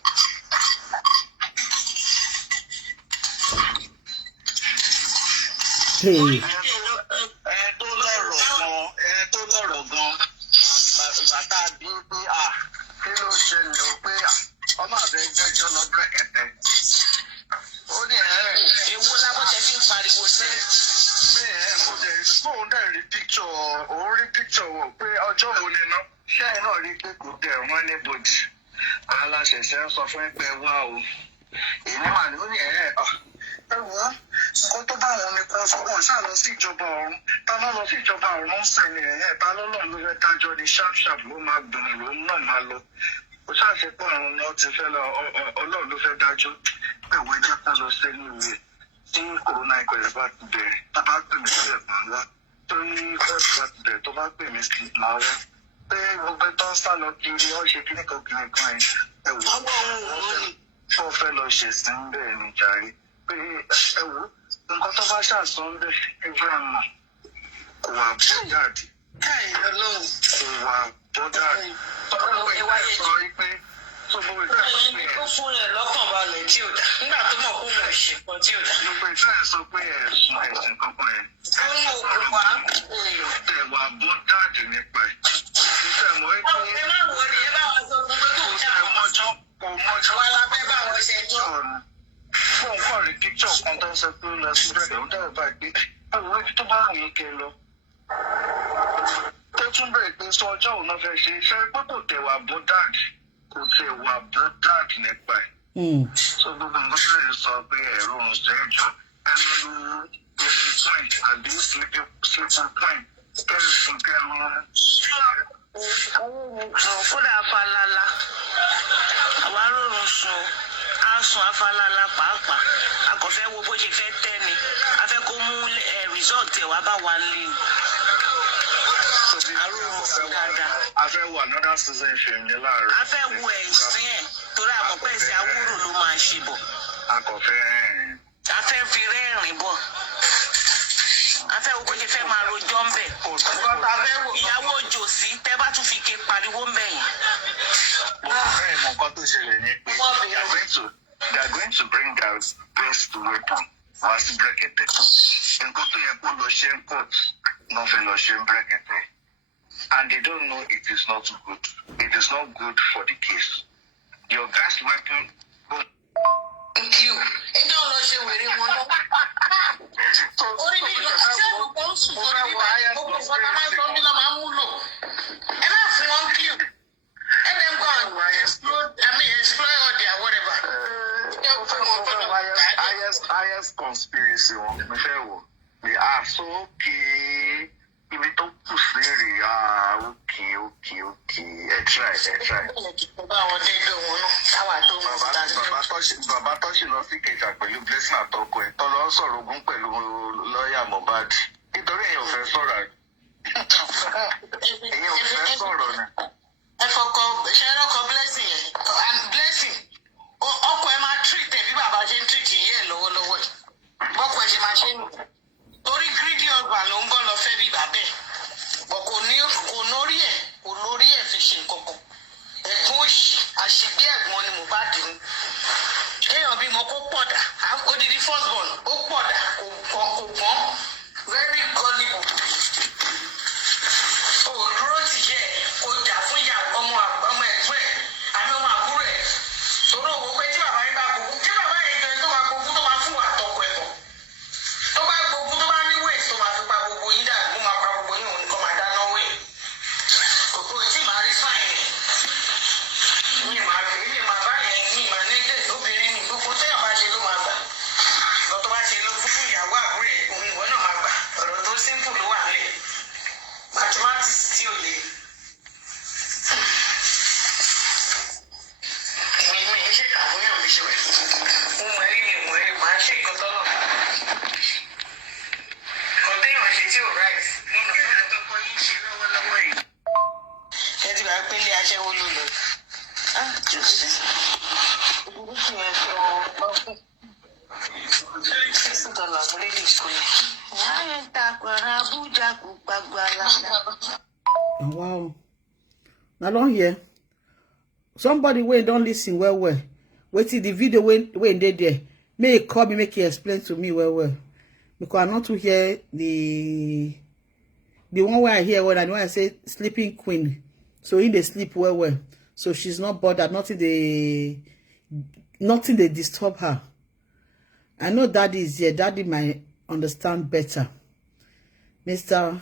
Tó lọ́rọ̀ gan, bàtà bí pé kí ló ṣẹlẹ̀ o pé ọmọ àbẹ gbẹ́jọ́ lọ Brekete. Ó ní ewu lábọ́ tẹ fi ń pariwo sí. Bẹ́ẹ̀ mo dẹ̀ fóun dẹ̀ rí píkṣọ̀ wò pé ọjọ́ wo ni ná. Ṣé ẹ náà rí pé kò dẹ̀ wọ́n ní bòdì? Aláṣẹ̀ṣẹ̀ ń sọ fún pé wá o. Èmi mà ní ó ní ẹ wò ó. Nǹkan tó bá wọn ni kan sọ wọn ṣáà lọ sí ìjọba ọ̀run. Ta ló lọ sí ìjọba ọ̀run ń sìn ní ta lọ́lọ́run ló fẹ́ dájọ́ ni sharp ló máa gbìyànjú lòun náà máa lọ. Ó ṣàṣẹ pé àwọn ọmọ ti fẹ́ lọ Ọlọ́run ló fẹ́ dájọ́ pé ìwé jẹ́ kó lọ sí inú ìwé tí kòrónà ìkọlẹ̀ bá ti bẹ̀rẹ̀ tá bá pè mí sílẹ̀ máa wá tó ní kóòtù bá ti bẹ̀rẹ̀ tó bá pè mí sí máa wá pé gbogbo tó ń sá lọ kiri ó ṣe kíní kan kiri kan ẹ̀ wò ó fẹ́ lọ ṣèṣin bẹ́ẹ̀ ni jàre pé ẹ wò nǹkan tó bá ṣàṣọ ń bẹ̀ ẹgbẹ́ àmọ́ kò wà bọ́jáde kò wà bọ́jáde tọ́lọ́ ìwà sọ pé tó bó ìgbà ó fún ẹ lọ́kàn balẹ̀ tí ò dá nígbà tó mọ̀ kó mọ̀ ṣe kan tí ò dá. gbogbo ìfẹ́ ẹ̀ sọ pé ẹ̀sìn kankan yẹn. ó ní òkú wa. tẹ̀wà bọ́jáde nípa ẹ̀. ìfẹ́ mọ́ ẹ pé. ẹ má wọlé ẹ bá wa sọ fún pé kò dá àwọn mọ́jọ́ kò mọ́jọ́. wọn la fẹ́ bá wọn ṣe jọ. fún nǹkan rí píkṣọ̀ kan tó ń sọ pé ó lọ sí bẹ́ẹ̀ ó dáwọ́ bá gbé ẹ̀wọ̀n ibi tó bá rìn yín kẹ lọ. tó tún bẹ̀rẹ̀ pé sọ ọjọ́ òun náà fẹ́ ṣe iṣẹ́ pé kò tẹ̀wà bọ́jáde kò tẹ̀wà bọ́jáde nípa ẹ̀. so gbogbo nǹkan tó lè sọ pé ẹ̀rọ ń ṣe é jọ ẹnu ló point àbí sleeping point kẹ́sìn kẹ́hún. kódà falala àwa rọrùn sùn á sùn afalala pàápàá a kò fẹ́ wo bó ṣe fẹ́ tẹ́ ni a fẹ́ kó mú result ẹ̀ wá bá wa lé a fẹ́ wo another season film ní láàárọ̀. a fẹ́ wo ẹ̀sìn ẹ̀ torí àmọ́ pé ẹ̀sìn awúrò ló máa ṣe bọ̀. a kò fẹ́ rẹ́rìn. a fẹ́ fi rẹ́rìn bọ̀. a fẹ́ wo bó ṣe fẹ́ máa rojọ́ ń bẹ̀. ìyàwó òjòsí tẹ́ bá tún fi ké pariwo ń bẹ̀ yẹn. mo fẹ́ mọ nǹkan tó ṣẹlẹ̀ ní pé they are going to bring out best weapon wá sí Brekete. nǹkan tó yẹ kó lọ ṣe ń court náà fẹ́ lọ ṣe ń Brekete. And they don't know it is not good. It is not good for the case. your gas weapon. Thank you. It don't know she will want to. Only me, I said, we want to go to the and that's one clue. And then go and explode, explode or their whatever. Highest conspiracy on Michelle. They are so okay. If we don't push really, okay. I try. Bàbá tó ṣe lọ sí kẹjà pẹ̀lú blessing àtọkọ ẹ̀ tó lọ sọ̀rọ̀ ogun pẹ̀lú lọ́ọ̀yà Mohbad. Nítorí èèyàn ò fẹ́ sọ̀rọ̀ rẹ̀. Èèyàn ò fẹ́ sọ̀rọ̀ rẹ̀. Ẹ fọkọ ṣe lọkọ blessing yẹn and blessing ọkọ ẹ máa treat ẹ bí bàbá ṣe ń treat yẹ lọ́wọ́lọ́wọ́ ẹ bọkọ ẹ ṣe máa ṣe nù torí greedy husband ló ń bọ lọ fẹ́ bí bàbá ẹ bọ kò lórí ẹ fi ṣe nǹkan kan ẹ̀gbọ́n òṣì àṣìgbé ẹ̀gbọ́n ni Mohbad ń kéèyàn bímọ kó pọ̀dà odidi first born ó pọ̀dà kò gbọ́n very gullible. Dúró ti yẹ kó jà fún ìyá ọmọ ẹ̀gbọ́n ẹ̀ àbí ọmọ àbúrò ẹ̀ torí òwò pé tí bàbá yín bá gbogbo tí bàbá yín gan tó máa gbogbo tó máa fún àtọkọ ẹ̀ mọ̀ tó bá gbogbo tó bá ní wéèsì tó máa fi pa gbogbo yín dà ló máa pa gbogbo yín òun kọ́ máa dáná wéè kòkó tí màá rí sáyìn mi máa rí mi máa bá yẹn mi máa ní ilé obìnrin ní gbogbo téèyàn bá ṣe ló máa gbà lọ tó bá ṣe ló fún ìyàwó àbúrò ẹ̀ òun ìwọ náà máa gbà ọ̀rọ̀ tó simple ló wà nílẹ̀ mathematics tí ò le. Mo ṣe kàwéyàn mi ṣe wẹ̀. Mo mọ̀ ẹ́ mi mọ̀ ẹ́ máa ṣe nǹkan tọ́lọ̀. Kọ̀tẹ́yàn ṣe tí ò right. Nínú ìgbà tó kọ yín ṣe lọ́wọ́lọ́wọ́ yìí. Ṣé ti bá pélé aṣẹ́wó ló lọ? Jòsí. Burúkú yẹn fi ọwọ́ pọ́pẹ́. $60 for ladies kò yẹ. Wow. Now don't hear. Somebody wey don't listen well. Wait till the video when they there. May call me, make you explain to me well. Because I'm not to hear the one where I hear when I say sleeping queen. So in they sleep well. So she's not bothered. Nothing they disturb her. I know daddy is here. Daddy might understand better. Mr.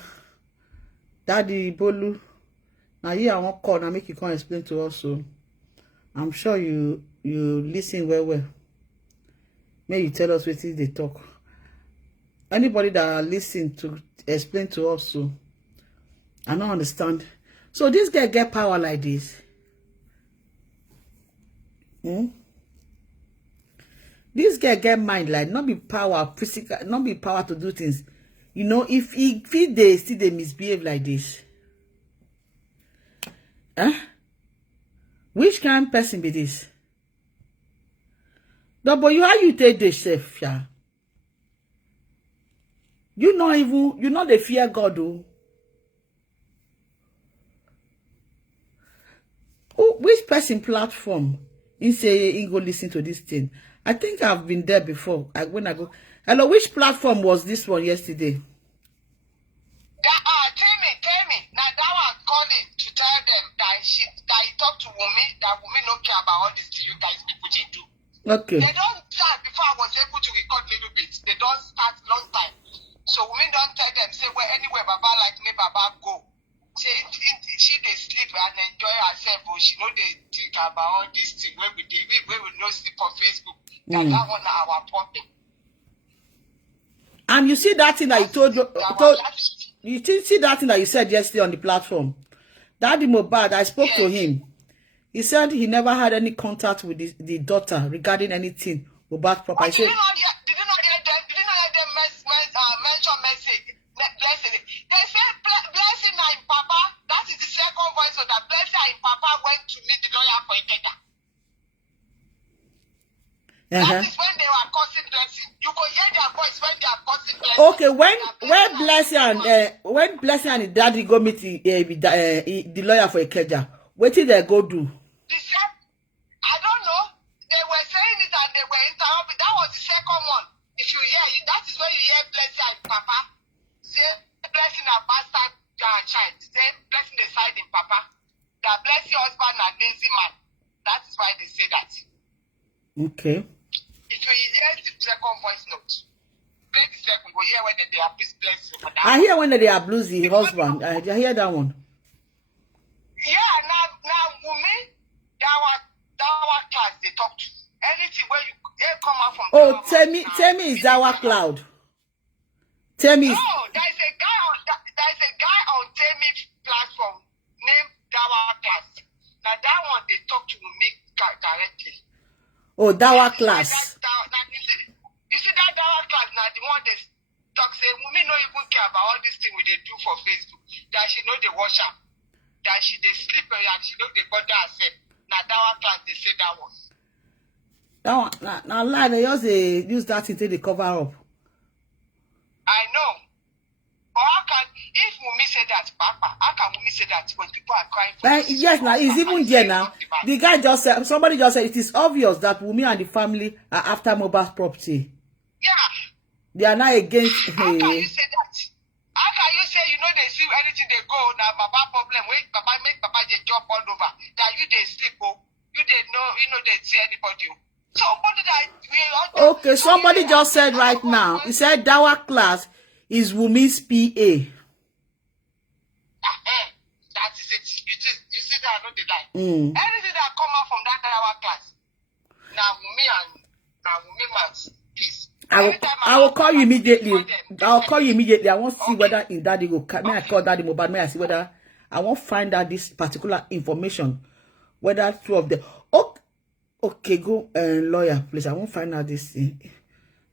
Daddy Bolu. Now here I won't call. Now make you come explain to us. So I'm sure you listen well. May you tell us what they talk. Anybody that listen to explain to us. So I don't understand. So this guy get power like this. This guy get mind like not be power physical, not be power to do things. You know, if they see they misbehave like this. Which kind of person be this? No, but how you take this self, yeah? You not the fear God, oh. Which person platform? You say you go listen to this thing. I think I've been there before. When I go, hello, which platform was this one yesterday? Tell me. Now that one calling to tell them that he talked to Wumi, that Wumi don't care about all this to you guys people they do. Okay. They don't start before I was able to record little bit. They don't start long time. So Wumi don't tell them, say, well, anywhere Baba like me, Baba go. Say, she they sleep and enjoy herself, but she know they think about all this thing where we no sleep on Facebook. That one our problem. And you see that thing that you told you see that thing that you said yesterday on the platform. Daddy Mohbad, I spoke to him. He said he never had any contact with the daughter regarding anything about property. Did you not hear them mention message? Blessing. They said Blessing and Papa. That is the second voice of that. Blessing and Papa went to meet the lawyer for Ikeda. That is when they were causing Blessing. You could hear their voice when they are causing Blessing. Okay, when Blessing and his daddy go meet the lawyer for Ikeda, what did they go do? They said, I don't know. They were saying it and they were interrupted. That was the second one. If you hear it, that is when you hear Blessing and Papa. Say Blessing and bastard child. Say Blessing the side in Papa. That Blessing husband and lazy man. That is why they say If Okay. you hear the second voice note, play the second, go hear when they are blessing for that. I hear when they abuse the husband. I hear that one. Yeah, now Wumi, Dawa class they talk to. Anything where you come out from Oh, Dawa tell me is Dawa Cloud. Tell me. No, there's a guy on Temi platform named Dawa class. Now that one they talk to me directly. Oh, Dawa class. You see that Dawa class now the one they talk say Wumi no even care about all this thing we they do for Facebook. That she know they wash up. That she they sleep and she know they bother herself. Now Dawa class they say that one. That one now lie they just use that until they cover up. I know. But how can if Wumi say that, Papa, how can Wumi say that when people are crying for Yes, now it's even there now. The guy just said, somebody just said it is obvious that Wumi and the family are after Mohbad's property. Yeah. They are not against. How can you say that? How can you say you know they see anything they go now Baba problem wait Baba make Baba they jump all over that you they sleep oh you they know they see anybody oh. Somebody that Okay, somebody just said right now. He said Dawa class is Wumi's PA. That is it. You see that I know they lie. Anything that come out from that Dawa class. Now Wumi must peace. I will call you immediately. I'll call you immediately. I want to see whether in Daddy go. May I call Daddy Mohbad? May I see whether I won't find out this particular information. Whether two of them. Okay, go lawyer, please. I won't find out this thing.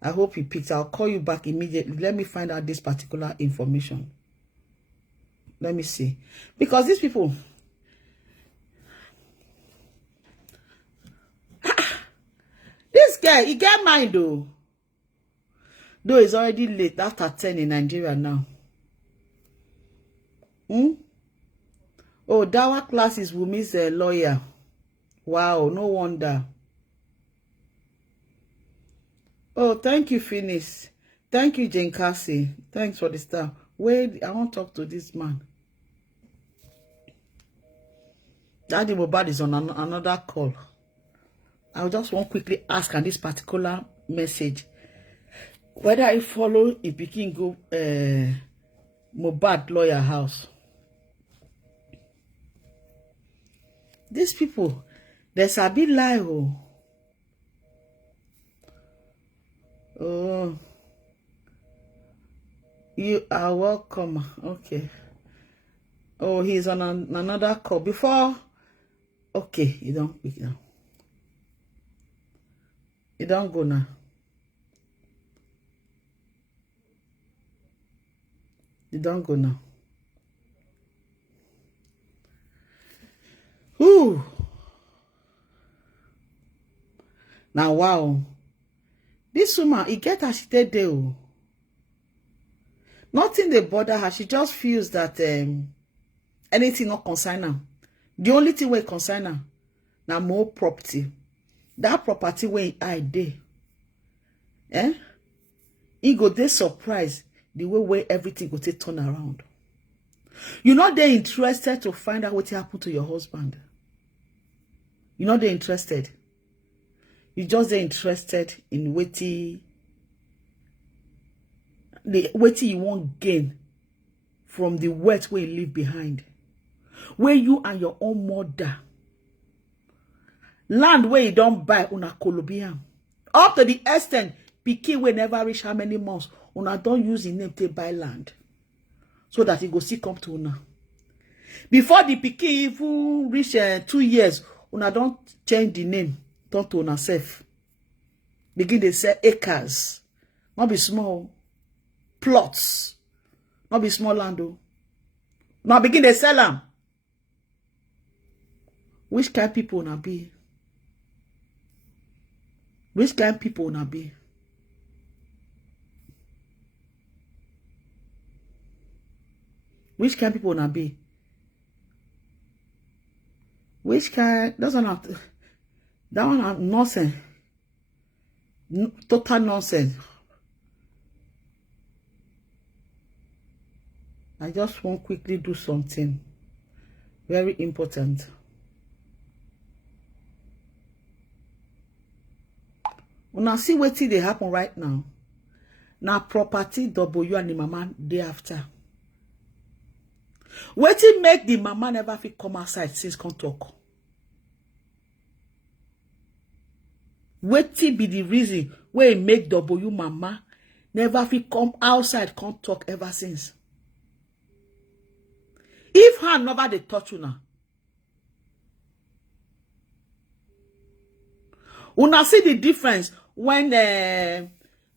I hope he picks. I'll call you back immediately. Let me find out this particular information. Let me see. Because these people. This guy, he get mind though. Though it's already late after 10 in Nigeria now. Oh, Dawa class is Wumi's lawyer. Wow, no wonder. Oh, thank you, Phineas. Thank you, Jane Cassie. Thanks for the stuff. Wait, I want to talk to this man. Daddy Mohbad is on another call. I just want quickly ask on this particular message whether I follow if Pikin go Mohbad lawyer house. These people, there's a bit lie. Oh, you are welcome. Okay. Oh, he's on another call before. Okay, you don't pick now. You don't go now. You don't go now. Ooh. Now, wow. This woman, he get her she did there. Nothing they bother her. She just feels that anything not concern her. The only thing we concern her now more property. That property where I dey. He go dey surprised the way everything go take turn around. You're not there interested to find out what happened to your husband. You're not there interested. You just there interested in what you won't gain from the wealth where you leave behind. Where you and your own mother. Land where you don't buy una Colombian. Up to the extent, Pikin will never reach how many months. Una don't use the name to buy land. So that it go see come to una. Before the Pikin even reach 2 years, una don't change the name. Turn to una self. Begin to sell acres. Not be small. Plots. Not be small land though. Now begin to sell them. Which kind of people una be? Which kind of people una be? Which kind of people una be? Which kind? That one nonsense. Total nonsense. I just want to quickly do something very important. Una see wetin dey happen right now. Now property W and the mama day after. Wetin make the mama never fit come outside since come talk. Wetin be the reason why make W mama never fit come outside come talk ever since. If her never dey touch una see the difference when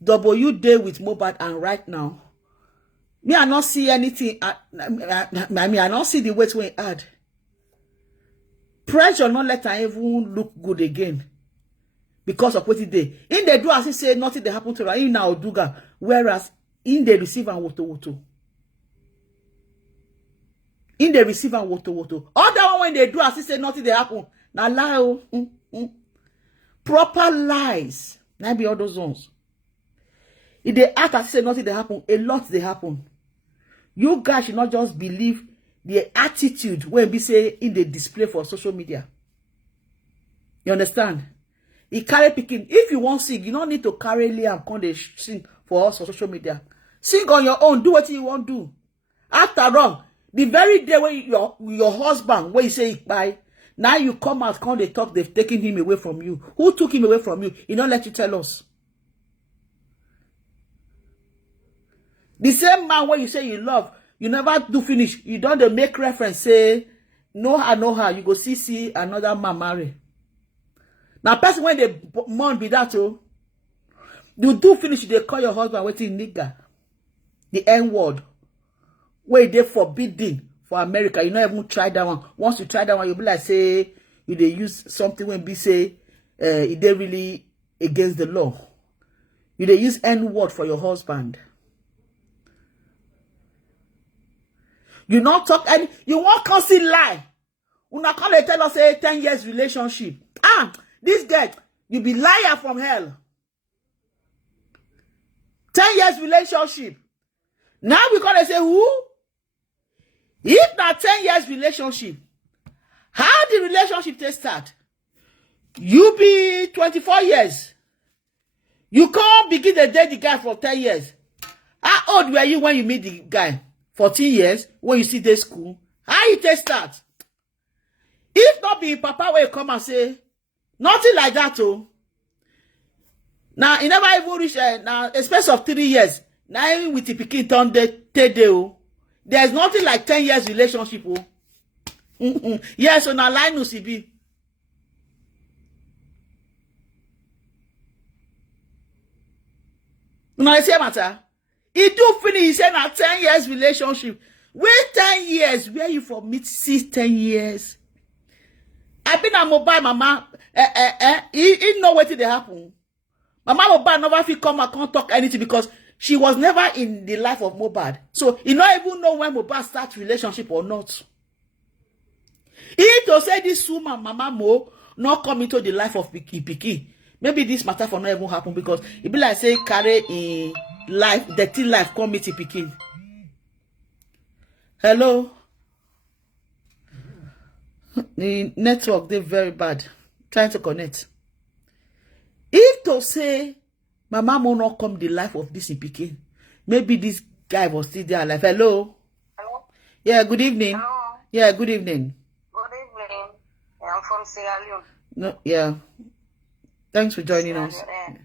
W day with Mohbad and right now. Me, I not see anything. I not see the weight we add. Pressure not let her even look good again. Because of what he did. In the do as he say nothing they happen to her. In now Duga. Whereas in the receive and woto. In the receive and woto. Other one when they do as he say nothing they happen. Now lie. Proper lies. Now be all those ones. If they act as say nothing they happen, a lot they happen. You guys should not just believe the attitude when we say in the display for social media. You understand? He carry picking. If you want to sing, you don't need to carry Liam come they sing for us on social media. Sing on your own. Do what you want to do. After all, the very day when your husband, when you say bye, now you come out, come they talk, they've taken him away from you. Who took him away from you? He don't let you tell us. The same man when you say you love, you never do finish. You don't make reference, say, know her, you go see another man marry. Now, person when they mourn be that, oh, you do finish, they call your husband waiting nigger. The N word. Where they forbidden for America. You not even try that one. Once you try that one, you'll be like, say, you they use something when be say, it they really against the law. You they use N word for your husband. You not talk any, you won't constantly lie. You not come and tell us say 10 years relationship. This guy, you be liar from hell. 10 years relationship. Now we gonna say who? If not 10 years relationship, how the relationship they start? You be 24 years. You can't begin to date the guy for 10 years. How old were you when you meet the guy? 14 years when you see the school. How you take start? If not be papa will come and say nothing like that, oh. Now he never even reach now a space of 3 years. Now even with the pikin turn day, oh. There's nothing like 10 years relationship, oh. Yes, so now line no CB. Now I say matter. He do finish, he said, 10 years relationship. Wait 10 years. Where you for meet 10 years? I been a Mohbad mama. He know what did happen. Mama Mohbad never feel come and can't talk anything because she was never in the life of Mohbad. So he not even know when Mohbad start relationship or not. He to say this woman, Mama Mo, not come into the life of Piki. Maybe this matter for not even happen because it be like say carry in life, dirty life, come meet Pikin. Hello. The network they very bad. Trying to connect. If to say Mama will not come the life of this Pikin, maybe this guy was still there alive. Hello. Hello. Yeah, good evening. Hello. Yeah, good evening. Good evening. I'm from Sierra Leone. No, yeah. Thanks for joining us. Yeah.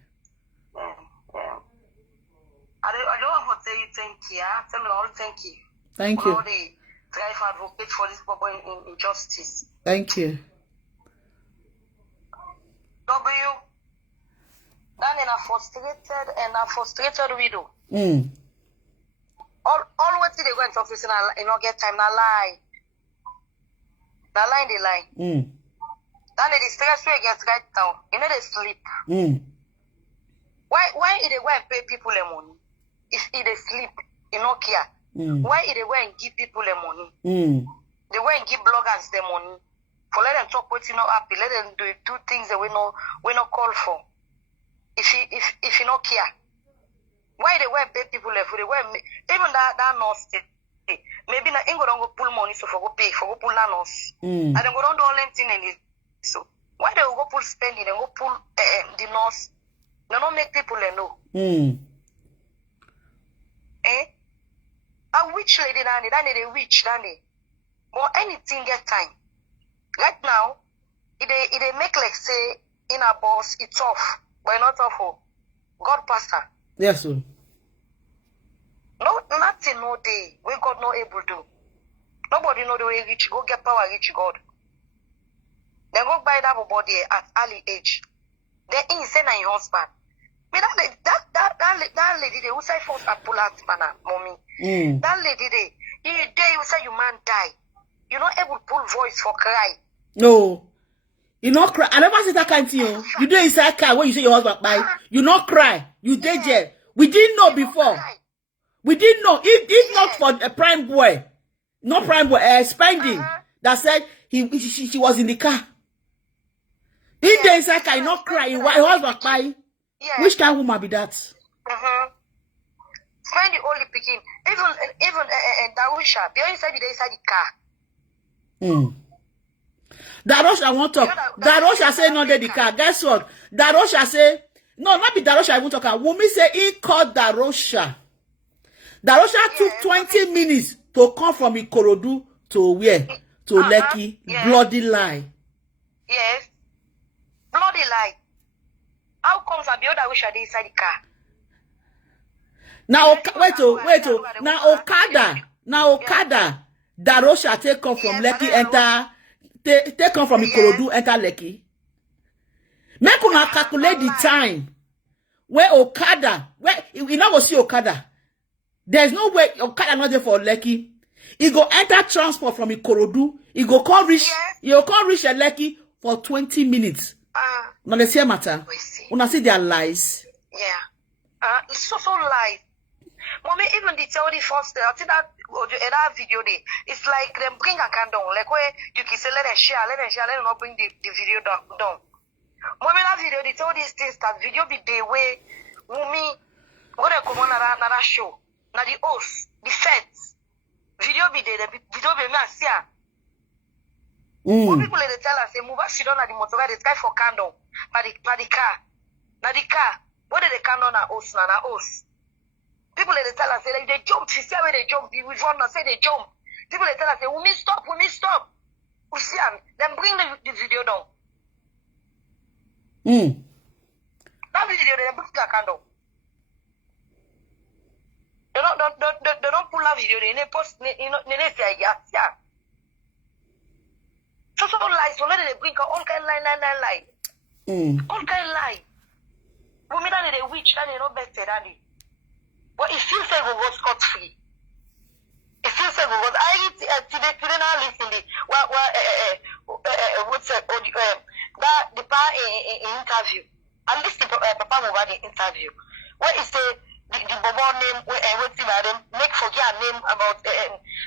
I don't want to say thank you. Tell me all thank you. Thank for you. all the drive advocate for this bubble in injustice. Thank you. W. Then in a frustrated widow. All what they go into office and not get time, na lie. Na lie they lie. Then they stress we get right down. You know they sleep. Why they go and pay people the money? If they sleep, you no care. Why they go and give people the money? They go and give bloggers the money. For let them talk what you know happy, let them do things that we no call for. If you no care. Why they go and pay people the food? They go and even that nurse maybe na ingo don't go pull money so for go pay, for go pull that nurse. And then go don't do all them thing and so why they go pull spending and go pull the nurse? They don't make people know. A witch lady, they witch, but anything get time. Right now, it make like say in a boss, it's off, but not off. God pastor. Yes, sir. No, nothing no day. We God no able to. Nobody know the way reach. Go get power, reach God. They go buy that body at early age. Then he say na your husband. Me that lady they who say force and pull out mana, mommy. That lady they you say you man die. You not able to pull voice for cry. No. You not cry. I never see that kind of thing. You do inside car when you say your husband buy. You not cry. You did jail. We didn't know before. We didn't know. If not for a prime boy, no prime boy, spending that said she was in the car. If they inside car, you not cry. Your husband buy. Which kind of woman be that? Find the only picking. Even Darusha, they inside the car. Darosha won't talk. Darosha say no dey the car. Guess what? Darosha say no, not be Darosha I won't talk. Wumi say he called Darosha. Darosha took 20 minutes to come from Ikorodu to where? To Lekki. Bloody lie. Yes. Bloody lie. How comes a Darosha dey inside the car? Now wait. Now Okada. Darosha take come from Lekki enter. They come from Ikorodu, enter Lekki. Make una calculate the time where Okada, where you not go see Okada. There's no way Okada not there for Lekki. He go enter transport from Ikorodu. He go come reach Lekki for 20 minutes. Now the same matter. Una see their lies. Yeah. It's so lies. Mommy, even the tell the first day, I think that video day, it's like them bring a candle, like where you can say let them share, let them not bring the video down. Mommy, that video, they tell these things that video be the way Wumi, what they come on another show, now the host, the feds, video be the video be me see. What people they tell us, say move sit down at the motorway, the sky for candle, by the car, now the car, what did the candle na host na host? People they tell us, say they jump. She say where they jump. We run and say they jump. People they tell us, say we stop. We see them bring the video down. That video they bring the candle. They don't pull that video. They post. They say yeah. So lies. So they bring all kind lie. All kind lie. Women that they witch that they not better than it. But it feels like we was scot free. It feels like we was. Today now listen the what's that? The interview. And this the Papa Mohbad interview. What is the Bobo name? What's the name? Make forget a name about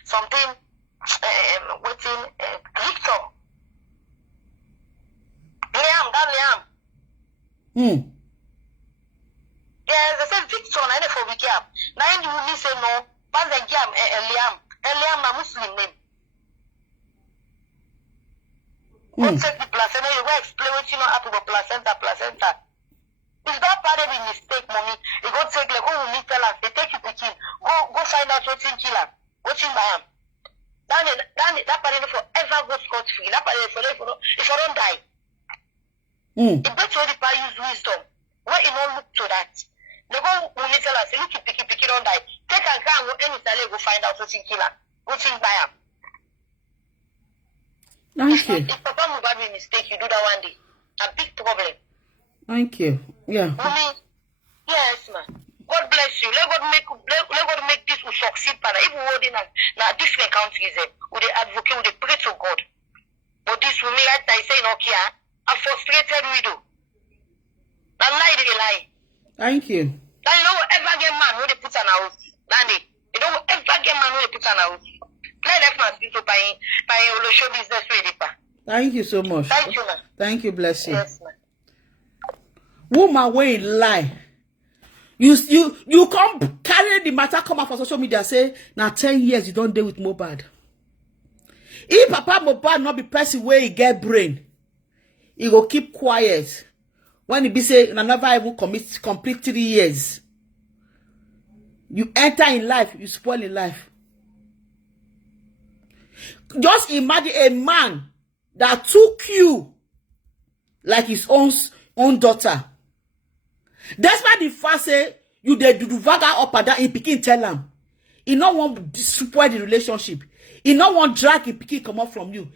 something. What's in Victor? Liam. Yes, I said Victor, I for Wicam. Now you will say no, but then Jam Liam, a Muslim name. What's the placenta? You go explain what you know how to go placenta. Is that part of a mistake, mommy? You go take like go meet tell us, they take you to kill. Go find out what's in killer. What's in by him. That part of forever go scot free. That part of if you don't die. It better the part use wisdom. Why you don't look to that? They go when they tell us, look you pick don't die. Take a gun any go find out what's in killer. What's in by him. Thank you. If Papa Mohbad made mistake, you do that one day. A big problem. Thank you. Yeah. Mommy, yes, man. God bless you. Let God make this will succeed, partner. Even holding now different countries, with the advocate, with the pray to God. But this will me like I say no care. A frustrated widow. Now lie they lie. Thank you. Now you don't ever get man who they put an house. You don't ever get man who they put an house. Let them man speak to by show business ready, pa. Thank you so much. Thank you, man. Thank you, bless you. Yes, man. Woman way lie. You come carry the matter come out for social media say now 10 years you don't deal with Mohbad. If Papa Mohbad not be person where he get brain, he go keep quiet. When it be say, na never even complete 3 years. You enter in life, you spoil in life. Just imagine a man that took you like his own daughter. That's why the fact say you dey do vaga up and down, he pikin tell him. He no want to spoil the relationship. He no want drag he pikin come up from you.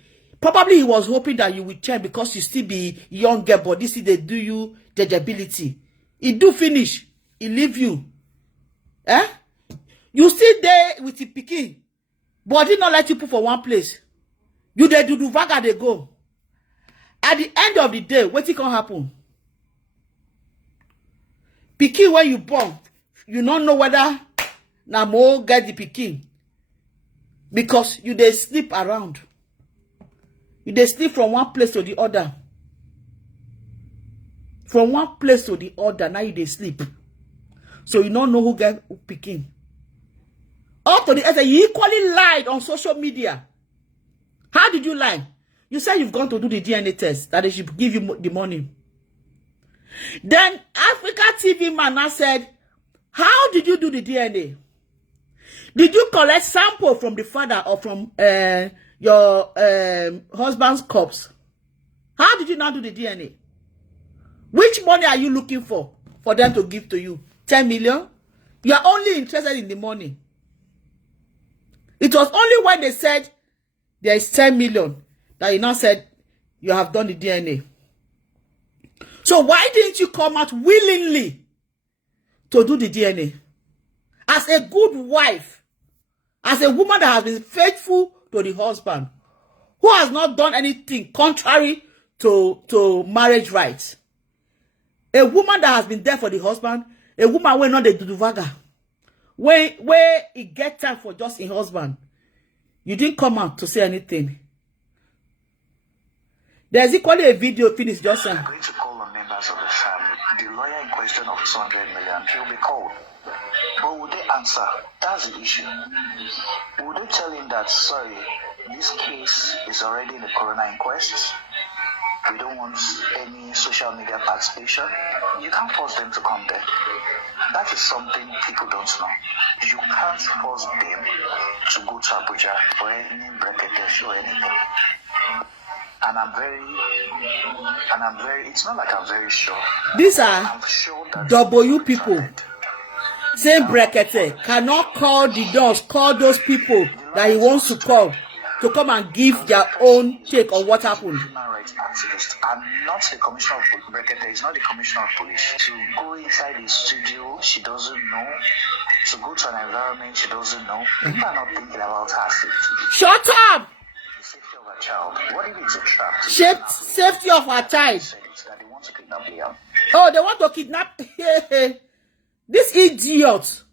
Probably he was hoping that you will change because you still be younger, but this is they do you judgeability. He do finish. He leave you. Eh? You still there with the pikin, but he not let you put for one place. You dey do vaga they go. At the end of the day, what it can happen? Pikin when you born, you don't know whether na more get the pikin because you dey sleep around. You dey sleep from one place to the other. From one place to the other, now you dey sleep. So you don't know who get who pikin. Up to the end, you equally lied on social media. How did you lie? You said you've gone to do the DNA test, that they should give you the money. Then Africa TV man now said, how did you do the DNA? Did you collect sample from the father or from your husband's corpse? How did you not do the DNA? Which money are you looking for them to give to you? 10 million? You are only interested in the money. It was only when they said there is 10 million that you now said you have done the DNA. So why didn't you come out willingly to do the DNA? As a good wife, as a woman that has been faithful to the husband, who has not done anything contrary to marriage rights. A woman that has been there for the husband, a woman where not the duduvaga. Where it get time for just a husband. You didn't come out to say anything. There's equally a video finished just saying. I'm going to call on members of the family. The lawyer in question of 200 million, he'll be called. But would they answer? That's the issue. Would they tell him that, sorry, this case is already in the coroner inquest? We don't want any social media participation. You can't force them to come there. That is something people don't know. You can't force them to go to Abuja for any bracket or anything. And I'm very, it's not like I'm very sure. These are W people. Same bracket cannot call the doors, call those people that he wants to call to come and give their own take on what happened. Human rights activist. I'm not the commissioner of police. Brekete is not the commissioner of police. To go inside the studio, she doesn't know. To go to an environment she doesn't know. People are not thinking about her safety. Shut up! The safety of her child. What if it's a trap? Safety of her child. That they want to kidnap Liam. Oh, they want to kidnap this idiot.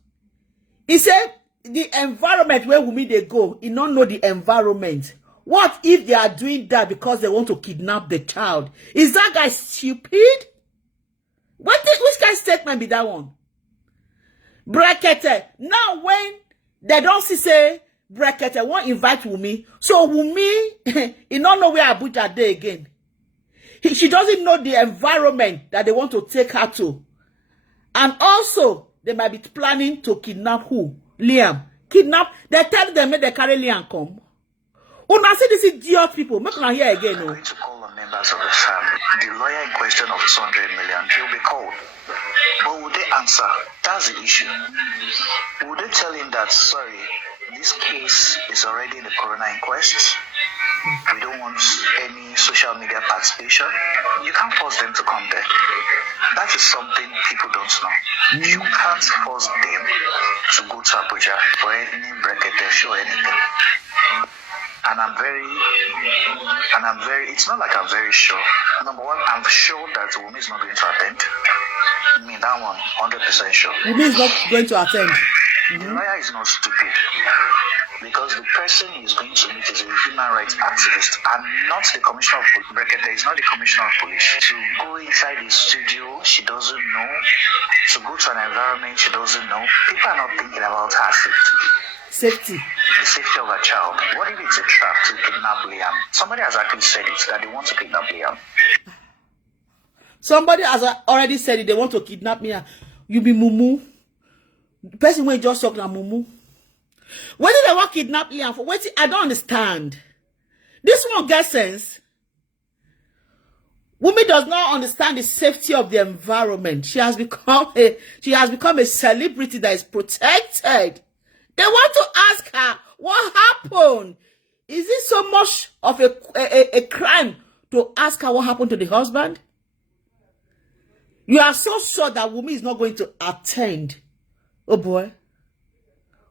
He said the environment where women they go, he don't know the environment. What if they are doing that because they want to kidnap the child? Is that guy stupid? Which guy's statement be that one? Brekete. Now when they don't see say Brekete won't invite Wumi. So Wumi, he don't know where Abuja dey again. She doesn't know the environment that they want to take her to. And also, they might be planning to kidnap who? Liam. Kidnap. They tell them they carry Liam come. Oh, now see this idiot people. Make me hear again. I'm going to call on members of the family. The lawyer in question of 200 million, he'll be called. But would they answer? That's the issue. Would they tell him that, sorry, this case is already in the coroner inquest? We don't want any social media participation. You can't force them to come there. That is something people don't know. You can't force them to go to Abuja for any bracket or anything. And I'm very, it's not like I'm very sure. Number one, I'm sure that Wumi is not going to attend. I mean, that one, 100% sure. Wumi is not going to attend. The lawyer is not stupid. Because the person he's going to meet is a human rights activist and not the commissioner of police. Brekete is not the commissioner of police. To go inside the studio, she doesn't know. To go to an environment she doesn't know. People are not thinking about her safety. The safety of her child. What if it's a trap to kidnap Liam? Somebody has actually said it, that they want to kidnap Liam. Somebody has already said it, they want to kidnap me. You be mumu. The person when just talk na mumu. When did they want to kidnap Liam for? Wait, I don't understand. This one gets sense. Wumi does not understand the safety of the environment. She has become a celebrity that is protected. They want to ask her what happened. Is it so much of a crime to ask her what happened to the husband? You are so sure that Wumi is not going to attend. Oh boy.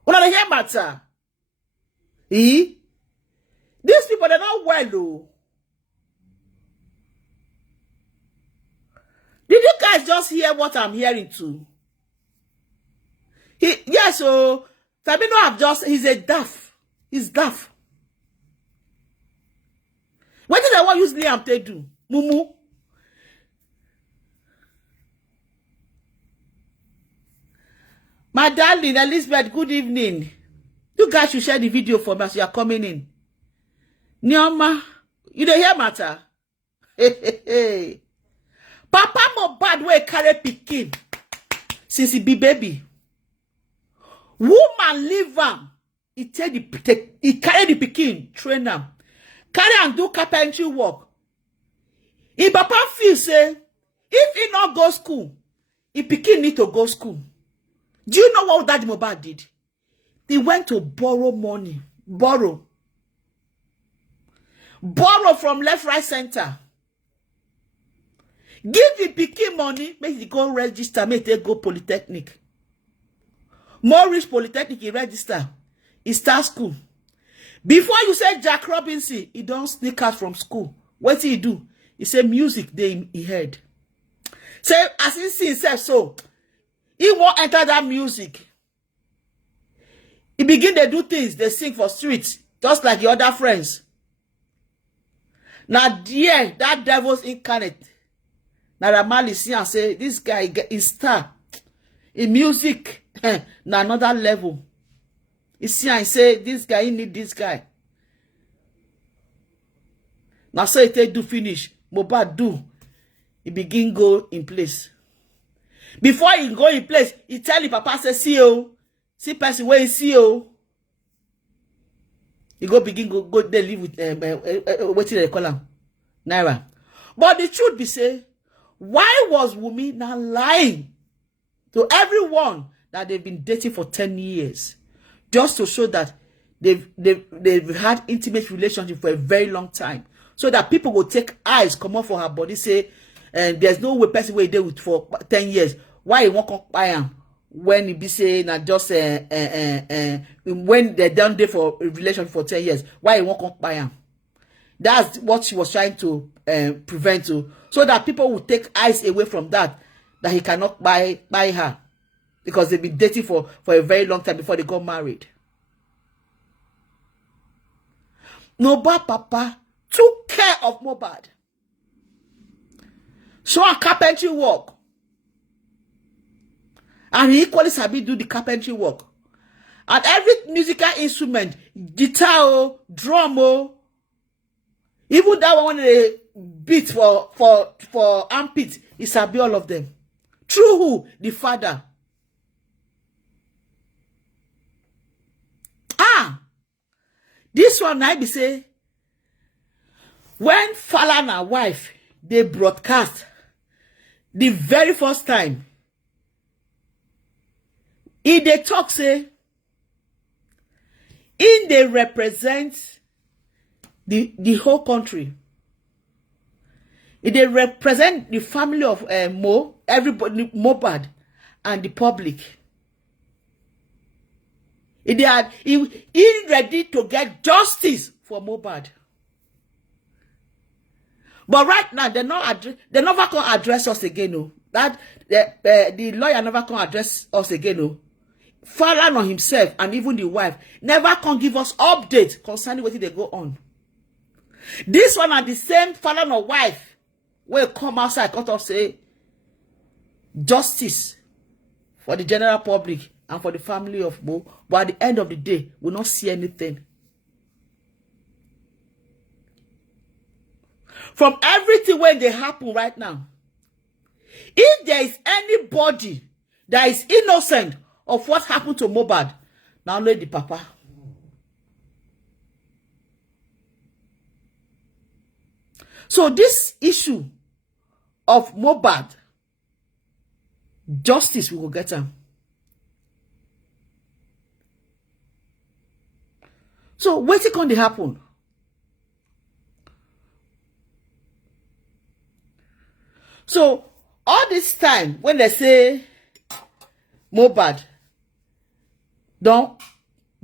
What are the matter? These people, they're not well, though. Did you guys just hear what I'm hearing too? Yes, so Tabino he's a daft. He's daft. What did I want to use Liam to do? Mumu. My darling, Elizabeth, good evening. You guys should share the video for me as you are coming in. Nyoma, you don't hear matter? Hey. Papa Mohbad wey carry pikin since he be baby. Woman leave am. He carry the pikin, train am, carry and do carpentry work. If papa feel say if he not go school, he pikin need to go school. Do you know what Daddy Mohbad did? He went to borrow money, borrow from left, right, center. Give the pikin money, make he go register, make they go polytechnic. More rich polytechnic, he register. He start school. Before you say Jack Robinson, he don't sneak out from school. What did he do? He say music they he heard. Say as he see himself, so he won't enter that music. He begin to do things, they sing for streets, just like the other friends. Now, dear, that devil's incarnate. Now, Ramali see and say, this guy is star. In music, na another level. He see and say, this guy, he need this guy. Now, so he take do finish. Mohbad do. He begin go in place. Before he go in place, he tell the papa, say, see person where he see you. He go begin go there live with what they call him? Naira. But the truth be say, why was Wumi now lying to everyone that they've been dating for 10 years? Just to show that they've had intimate relationship for a very long time. So that people will take eyes, come off for her body, say, and there's no way person will date with for 10 years. Why he won't come by him? When he be saying that just when they're done there for a relationship for 10 years, why he won't come by him? That's what she was trying to prevent to, so that people will take eyes away from that he cannot buy her, because they've been dating for a very long time before they got married. Mohbad papa took care of Mohbad. Show a carpentry work. And he equally sabi do the carpentry work. And every musical instrument, guitar, drum, even that one they beat for armpit, he sabi all of them. Through who? The father. This one I be say, when Falana wife, they broadcast the very first time, if they talk say, in they represent the whole country. If they represent the family of everybody, Mohbad, and the public. If they are ready to get justice for Mohbad. But right now, they never can address us again. No. That the lawyer never can address us again. No. Falana himself and even the wife never can give us update concerning what they go on. This one are the same Falana wife will come outside cut off say justice for the general public and for the family of Mo, but at the end of the day, we'll not see anything. From everything when they happen right now, If there is anybody that is innocent of what happened to Mohbad, now only the papa. So this issue of Mohbad, justice we will get him. So what's it going to happen? So all this time when they say Mohbad don't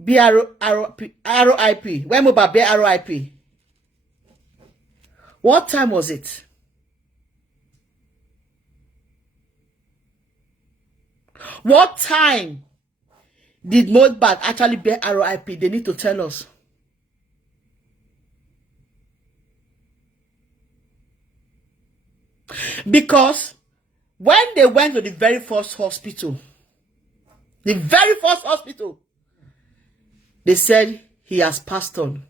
be RIP, when Mohbad be RIP, what time was it? What time did Mohbad actually be RIP? They need to tell us. Because when they went to the very first hospital, they said he has passed on.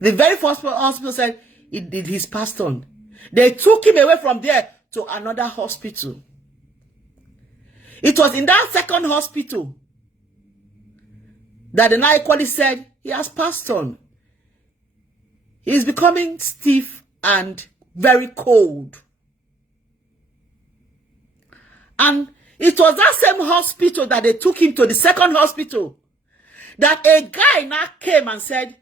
The very first hospital said he's passed on. They took him away from there to another hospital. It was in that second hospital that the now equally said he has passed on. He's becoming stiff and very cold. And it was that same hospital that they took him to, the second hospital, that a guy now came and said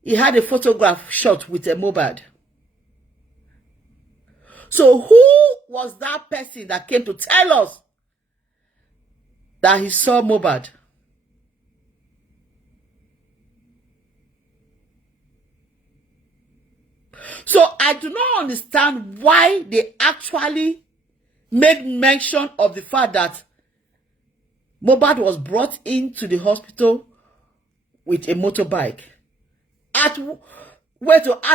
he had a photograph shot with a Mohbad. So who was that person that came to tell us that he saw Mohbad? So I do not understand why they actually made mention of the fact that Mohbad was brought into the hospital with a motorbike. At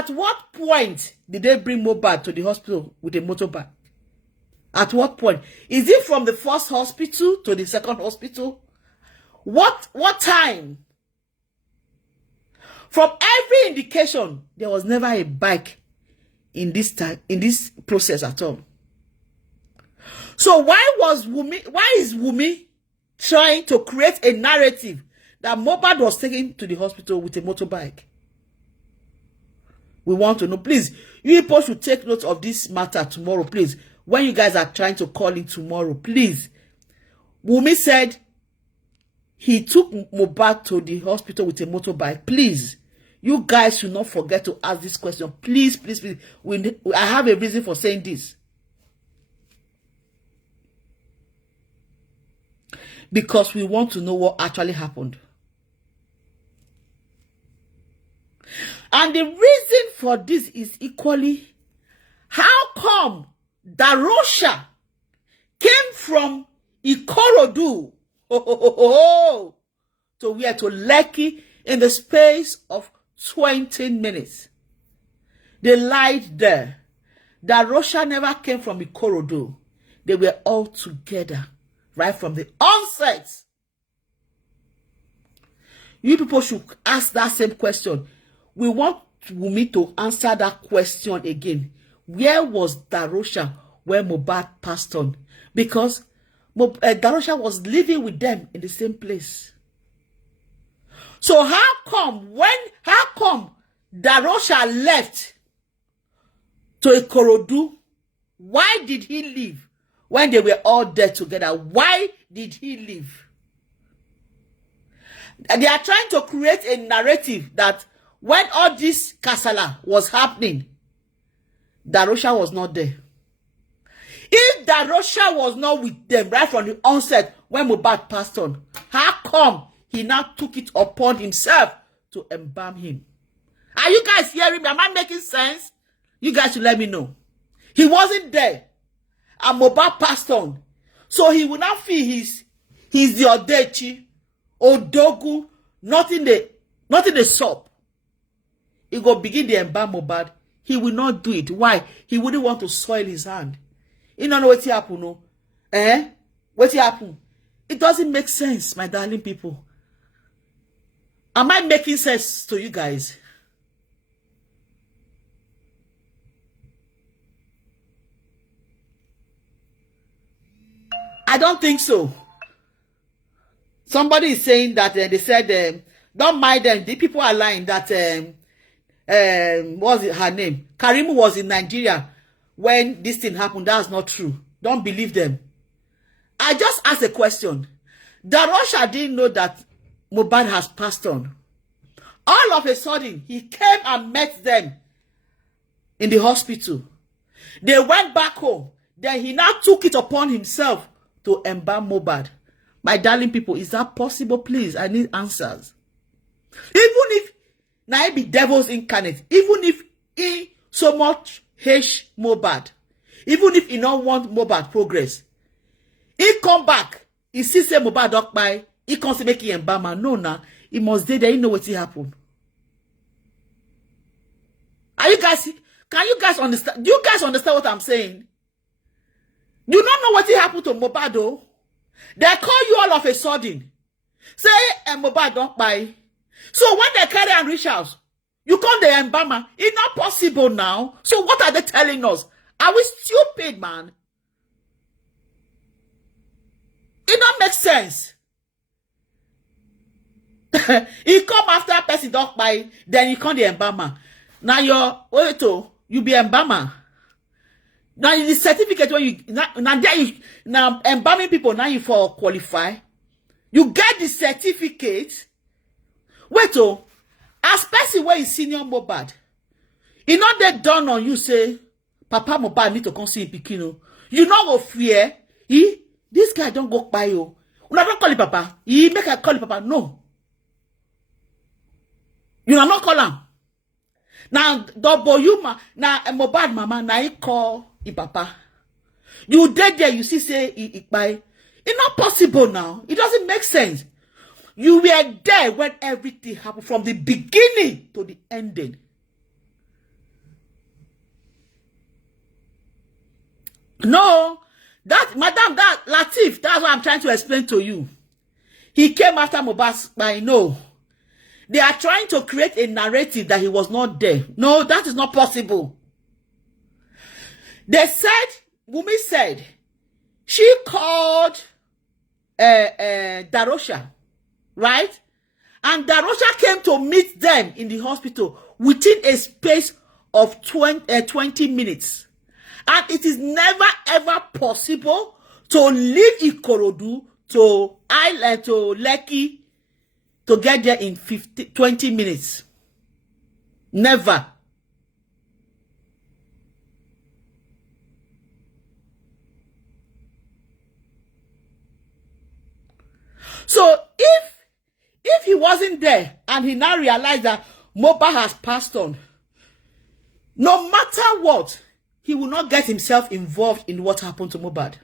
what point did they bring Mohbad to the hospital with a motorbike? At what point? Is it from the first hospital to the second hospital? What time? From every indication, there was never a bike in this time, in this process at all. So why is Wunmi trying to create a narrative that Mohbad was taken to the hospital with a motorbike? We want to know. Please, you people should take note of this matter tomorrow, please. When you guys are trying to call in tomorrow, please. Wunmi said he took Mohbad to the hospital with a motorbike. Please, you guys should not forget to ask this question. Please, please, please. I have a reason for saying this. Because we want to know what actually happened. And the reason for this is equally, how come Darosha came from Ikorodu to where? To Lekki in the space of 20 minutes. They lied there. Darosha never came from Ikorodu. They were all together right from the onset. You people should ask that same question. We want Wunmi to answer that question again. Where was Darosha when Mohbad passed on? Because Darosha was living with them in the same place. So how come Darosha left to Ikorodu? Why did he leave when they were all there together? Why did he leave? And they are trying to create a narrative that when all this kasala was happening, Darosha was not there. If Darosha was not with them right from the onset when Mohbad passed on, how come he now took it upon himself to embalm him? Are you guys hearing me? Am I making sense? You guys should let me know. He wasn't there. And Mohbad passed on. So he will not feel he's the Odechi, Odogu, not in the shop. He go begin the embalm Mohbad. He will not do it. Why? He wouldn't want to soil his hand. You don't know what happened, no? What happened? It doesn't make sense, my darling people. Am I making sense to you guys? I don't think so. Somebody is saying that they said, don't mind them. The people are lying that, what was her name? Karimu was in Nigeria when this thing happened. That's not true. Don't believe them. I just asked a question. Darosha didn't know that Mohbad has passed on. All of a sudden, he came and met them in the hospital. They went back home. Then he now took it upon himself to embalm Mohbad. My darling people, is that possible? Please, I need answers. Even if now it be devils incarnate, even if he so much hates Mohbad, even if he don't want Mohbad progress, he come back, he see say Mohbad up by, he comes to make him embalm. No, nah, he must stay there. He know what he happen. Are you guys? Can you guys understand? Do you guys understand what I'm saying? You don't know what happened to Mohbad though. They call you all of a sudden. Say Mohbad don't buy. So when they carry and reach out, you come the embalmer. It's not possible now. So what are they telling us? Are we stupid, man? It don't make sense. He come after a person don't buy, then you come the embalmer. Now you be embalmer. Now the certificate when you now embalming people now you for qualify. You get the certificate. Wait as person where is senior Mohbad, it not that done on you say Papa Mohbad need to come see Pikino. You not go fear. This guy don't go by you. Una don't call it Papa. He make a call it Papa. No. You not call him. Now double you now Mohbad mama now he call he papa. You dead there, you see say he buy. It's not possible now. It doesn't make sense. You were there when everything happened from the beginning to the ending. No, that madam, that Latif, that's what I'm trying to explain to you. He came after Mohbad by no. They are trying to create a narrative that he was not there. No, that is not possible. They said, Wumi said, she called Darosha, right? And Darosha came to meet them in the hospital within a space of 20 minutes. And it is never ever possible to leave Ikorodu to Island to Lekki to get there in 20 minutes. Never. So if he wasn't there and he now realized that Mohbad has passed on, no matter what, he will not get himself involved in what happened to Mohbad.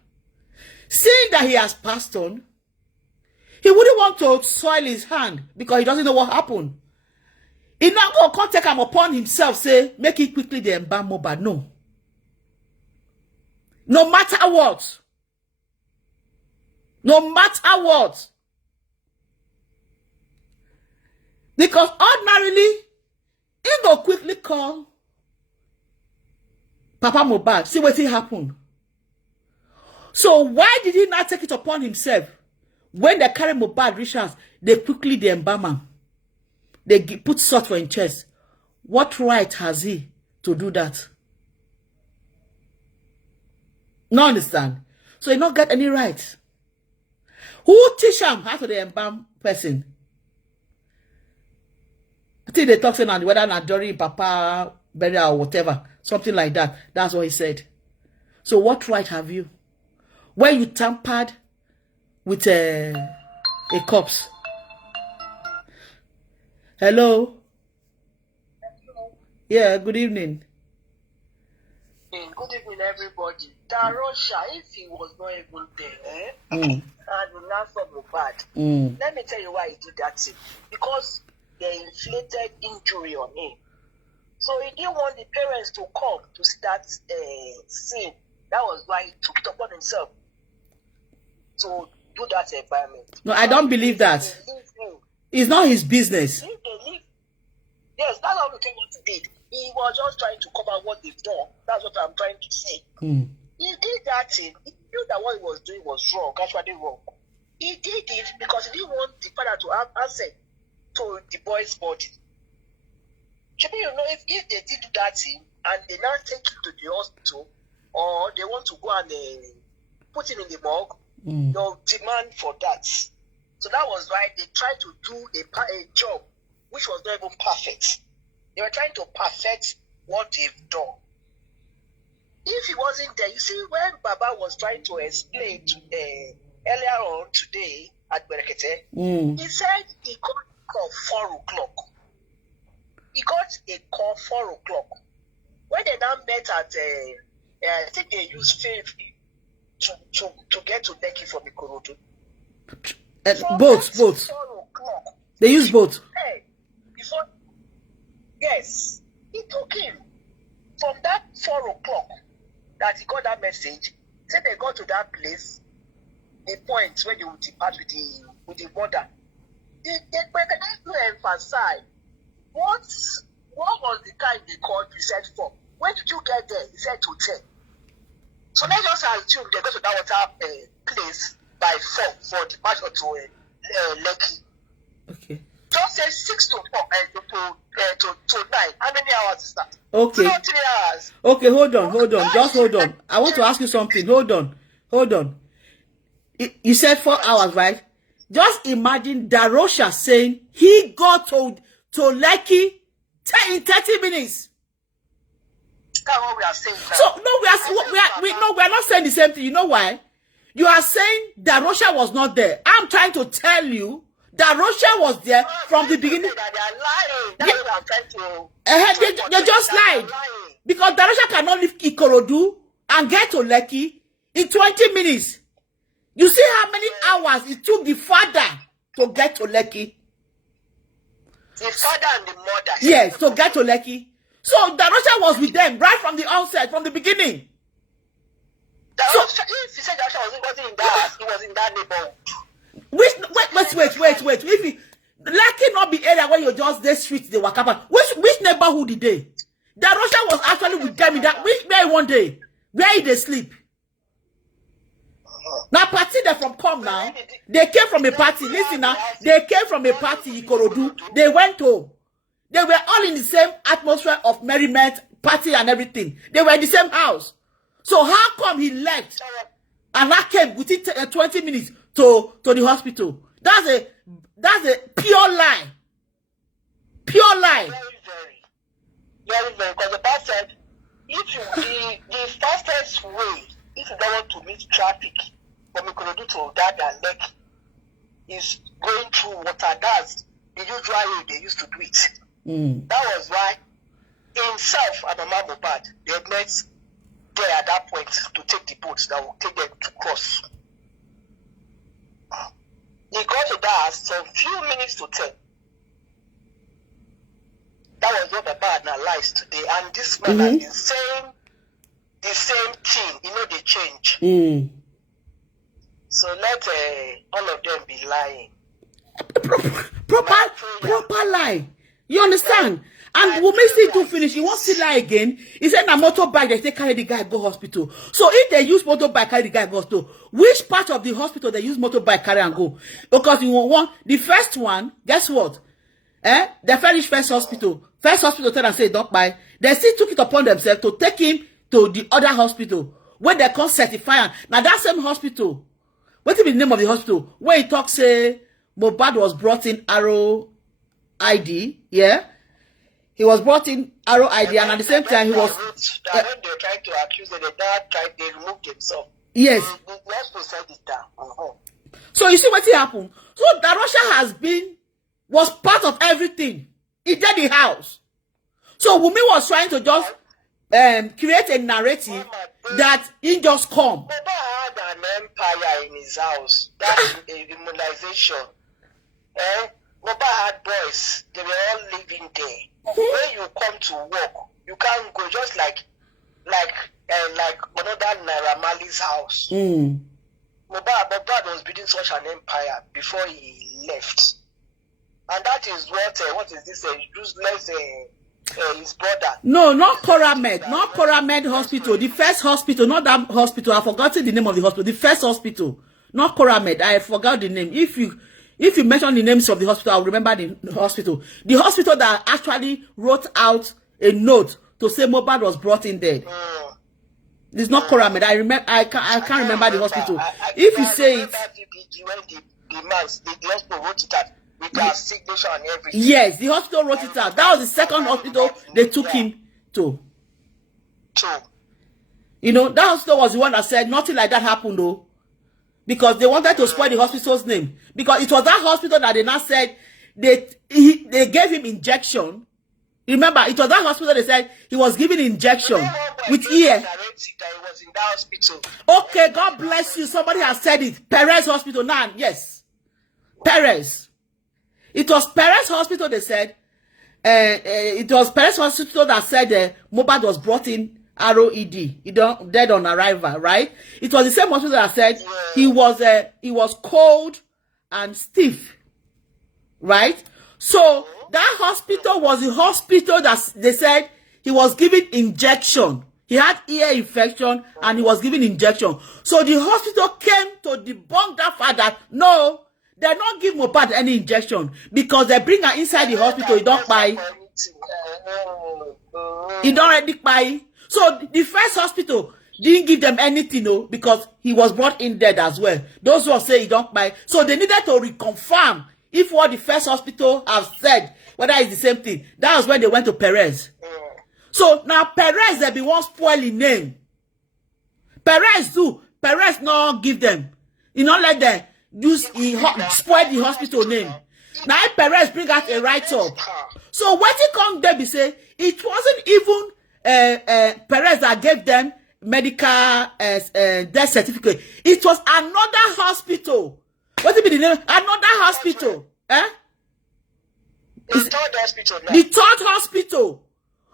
Seeing that he has passed on, he wouldn't want to soil his hand because he doesn't know what happened. He now go come take him upon himself, say, make it quickly the embalm Mohbad. No. No matter what. No matter what. Because ordinarily, he go quickly call Papa Mohbad, see what happened. So why did he not take it upon himself? When they carry Mohbad Richards, they quickly the embalmer. They put salt for his chest. What right has he to do that? No understand. So he not get any right. Who teach him how to the embalm person? I think they talk saying whether not during Papa burial or whatever, something like that. That's what he said. So what right have you? When you tampered with a corpse. Hello? Hello. Yeah, good evening. Good evening, everybody. Darosha, if he was not even there, and not so bad, let me tell you why he did that thing. Because they inflicted injury on him. So he didn't want the parents to come to start scene. That was why he took it upon himself to do that environment. No, I don't believe that. It's not his business. If they leave, yes, that's all what he did. He was just trying to cover what they've done. That's what I'm trying to say. He did that thing. He knew that what he was doing was wrong, actually wrong. He did it because he didn't want the father to have access to the boy's body. Maybe you know, if they did do that thing and they now take him to the hospital, or they want to go and put him in the morgue, they'll demand for that. So that was why they tried to do a job which was not even perfect. They were trying to perfect what they've done. If he wasn't there, you see, when Baba was trying to explain to, earlier on today at Berekete, he said he got a call 4 o'clock. He got a call 4 o'clock. When they now met at, I think they used Faith to get to Lekki from Ikorodu. Both. 4 o'clock. They use both. Before, yes, he took him from that 4 o'clock that he got that message. Say they got to that place, the point where they would depart with the mother. They to emphasize what was the time they called he said 4. When did you get there? He said to 10. So let's just assume they go to that water place by 4 for departure to Lekki. Okay. Just say 6 to 4 to 9. How many hours is that? Okay. 3 hours. Okay, hold on. Just hold on. I want to ask you something. Hold on. You said 4 hours, right? Just imagine Darosha saying he got to Lekki in 30 minutes. That's what we are saying now. So no, we are not saying the same thing. You know why? You are saying Darosha was not there. I'm trying to tell you Darosha was there from the beginning. They are lying. That's what I'm trying to. They just lied. Because Darosha cannot leave Ikorodu and get to Lekki in 20 minutes. You see how many hours it took the father to get to Lekki? The father and the mother. Yes, to get to Lekki. So Darosha was with them right from the onset, from the beginning. If he said Darosha wasn't in that house, he was in that neighborhood. Wait. If Lekki not be area where you just the street they walk up. Which neighborhood did they? Darosha was actually with them in that where one day. Where they sleep? Now party they from come now. They came from a party. Listen now. They came from a party Ikorodu. They went home. They were all in the same atmosphere of merriment, party and everything. They were in the same house. So how come he left and I came within 20 minutes to the hospital? That's a pure lie. Pure lie. Very, because the Bible said, the fastest way, if you don't want to meet traffic from Ikorodu to that and Lekki, is going through water. That's the usual way they used to do it. That was why himself and Mama Mohbad, they met there at that point to take the boats that will take them to cross. He got to that some few minutes to 10. That was what Baba analyzed today. And this man has the same thing. You know, they change. So let all of them be lying. Proper lie. You understand? And Wumi still to finish. He wants to lie again. He said, "Na motorbike they carry the guy go hospital." So if they use motorbike carry the guy go hospital, which part of the hospital they use motorbike carry and go? Because you want the first one. Guess what? The first hospital. First hospital tell and say don't buy. They still took it upon themselves to take him to the other hospital where they can certify. Now that same hospital. What is the name of the hospital? Where he talks say Mohbad was brought in Arrow ID, yeah. He was brought in Arrow ID, and at the same time, he was. When they tried to accuse them, they removed themselves. Yes. Let's present it down. So you see what happened? So Darosha was part of everything. He did the house. So Wumi was trying to just create a narrative that he just come. Baba had an empire in his house. That's immunization. Baba had boys. They were all living there. When you come to work, you can't go just like another Naira Marley's house. Mohbad was building such an empire before he left, and that is what is this useless his brother. No, not Coramed. Not Coramed Hospital. The first hospital, not that hospital. I've forgotten the name of the hospital. The first hospital. Not Coramed. I forgot the name. If you mention the names of the hospital, I'll remember the hospital. The hospital that actually wrote out a note to say Mohbad was brought in dead. It's not Coramed. I can't remember the hospital. If you say it. The hospital wrote it out with their signature and everything. Yes, the hospital wrote it out. That was the second hospital they took him to. You know, that hospital was the one that said nothing like that happened though. Because they wanted to spoil the hospital's name. Because it was that hospital that they now said they gave him injection. Remember, it was that hospital they said he was given injection with ear. Okay, God bless you. Somebody has said it. Perez Hospital now. Yes. Perez. It was Perez Hospital they said. It was Perez Hospital that said Mohbad was brought in ROED. Dead on arrival, right? It was the same hospital that said he was cold and stiff. Right? So that hospital was the hospital that they said he was given injection. He had ear infection and he was given injection. So the hospital came to debunk that fact that no, they not give Mohbad any injection because they bring her inside the hospital. He don't buy. He don't already buy. So the first hospital didn't give them anything, no, because he was brought in dead as well. Those who say he don't buy. So they needed to reconfirm if what the first hospital have said, whether it's the same thing. That was when they went to Perez. So now Perez, they be one spoiling name. Perez do. Perez no give them. You know, let them use spoil the hospital name. Now Perez bring out a write-up. So what he come there be say, it wasn't even Perez that gave them medical death certificate. It was another hospital. What be the name? Another hospital. The third hospital. The third hospital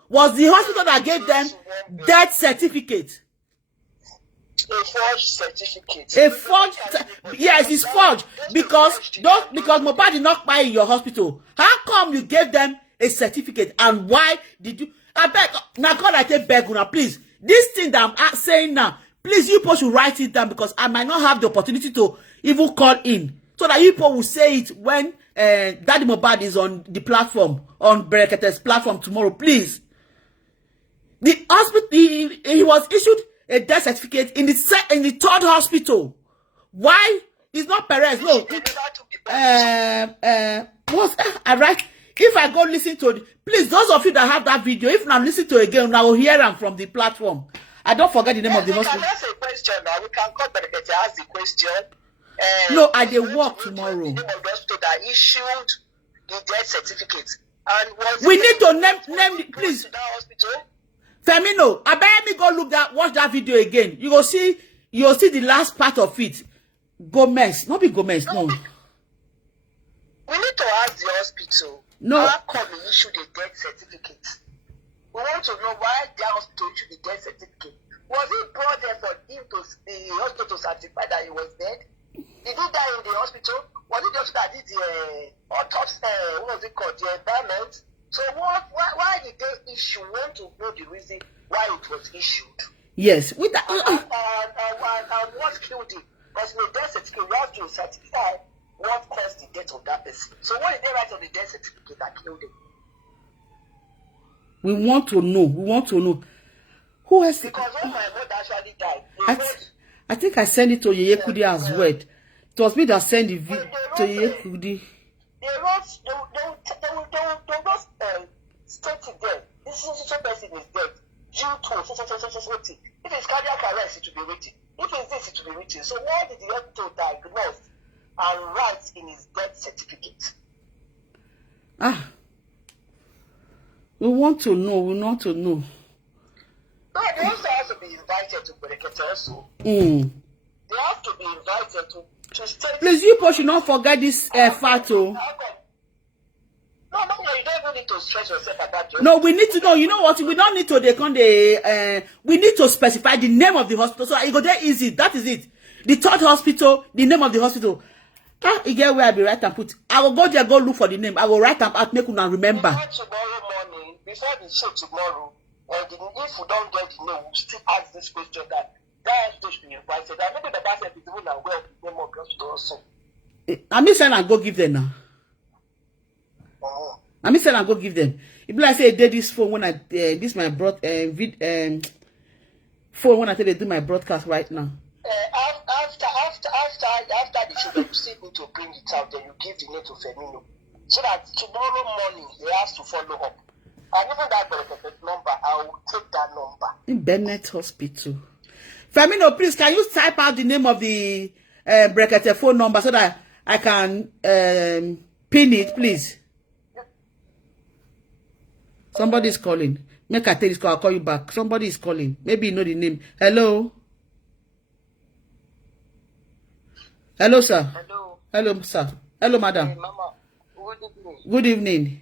was the hospital that gave them death certificate. A forged certificate. A forged, yes, it's forged because Mohbad did not buy in your hospital. How come you gave them a certificate and why did you? I beg now, God, I take beg una, please. This thing that I'm saying now, please, you people should write it down because I might not have the opportunity to even call in so that you people will say it when Daddy Mohbad is on the platform, on Berekete's platform tomorrow, please. The hospital, he was issued a death certificate in the third hospital. Why? It's not Perez. No. If I go listen to it, please, those of you that have that video, if not listen to it again, I will hear them from the platform. I don't forget the name of the hospital. We can ask a question now. We can call Berekete to ask the question. No, I dey work tomorrow. The name of the hospital that issued the death certificate. And we need to name please. To that hospital? Femino, I bet me go watch that video again. You'll see the last part of it. Gomez, not be Gomez, no. We need to ask the hospital. No. How come he issued a death certificate? We want to know why the hospital issued the death certificate. Was it brought there for him to the hospital to certify that he was dead? Did he die in the hospital? Was it the hospital that did the autopsy? What was it called? The environment? So why did they issue? We want to know the reason why it was issued. Yes, with that. And what killed him? Because in the death certificate, you have to certify what caused the death of that person. So what did they write on the death certificate that killed him? We want to know. Who has Because when my mother actually died, I think I sent it to Yeye Kudi as well. It was me that sent the video to Yeye Kudi. They will state it there. This person is dead due to so. If it's cardiac arrest, it will be written. If it's this, it will be written. So why did the hospital diagnose and write in his death certificate? We want to know. No, they also have to be invited to Berekete also. They have to be invited to state. Please, you people should not forget this fact. No, you don't even need to stress yourself about it. No, we need to know. You know what? We don't need to. We need to specify the name of the hospital. So it go there easy. That is it. The third hospital, the name of the hospital. You get where I be right and put. I will go there, go look for the name. I will write them out, make una remember. Tomorrow morning, before the show tomorrow, if we don't get the name, we'll still ask this question that should be invited. And maybe the person is even aware of the name of the show also. I mean, send and go give them now. I mean, send and go give them. If like say I did this phone when I this my phone when I tell they do my broadcast right now. After the show, you still need to bring it out. Then you give the name to Femino, so that tomorrow morning they have to follow up. And even that number, I will take that number. In Bennett Hospital. Femino, please, can you type out the name of the Brekete phone number so that I can pin it, please? Somebody is calling. Make I take this call. I'll call you back. Somebody is calling. Maybe you know the name. Hello? Hello, sir. Hello. Hello, sir. Hello, madam. Hey, Mama. Good evening. Good evening.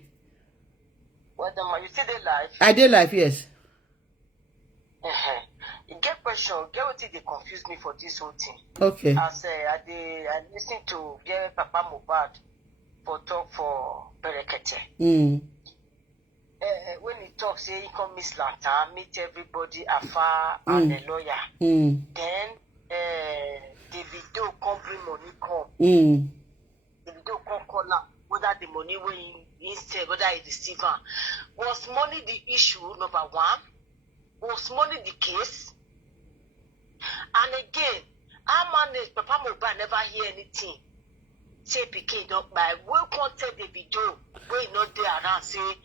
What am I? You see the live? I did live, yes. You get question. Get what they confuse me for this whole thing. Okay. As I listen to get Papa Mohbad for talk for Berekete. When he talks, say he come Miss Lanta, meet everybody afar and the lawyer. Then the video come bring money come. The video come call out whether the money will instead, whether he receive her. Was money the issue, number one? Was money the case? And again, our man is Papa Mohbad never hear anything. Say Pikin don't buy. We can't tell the video where not there around say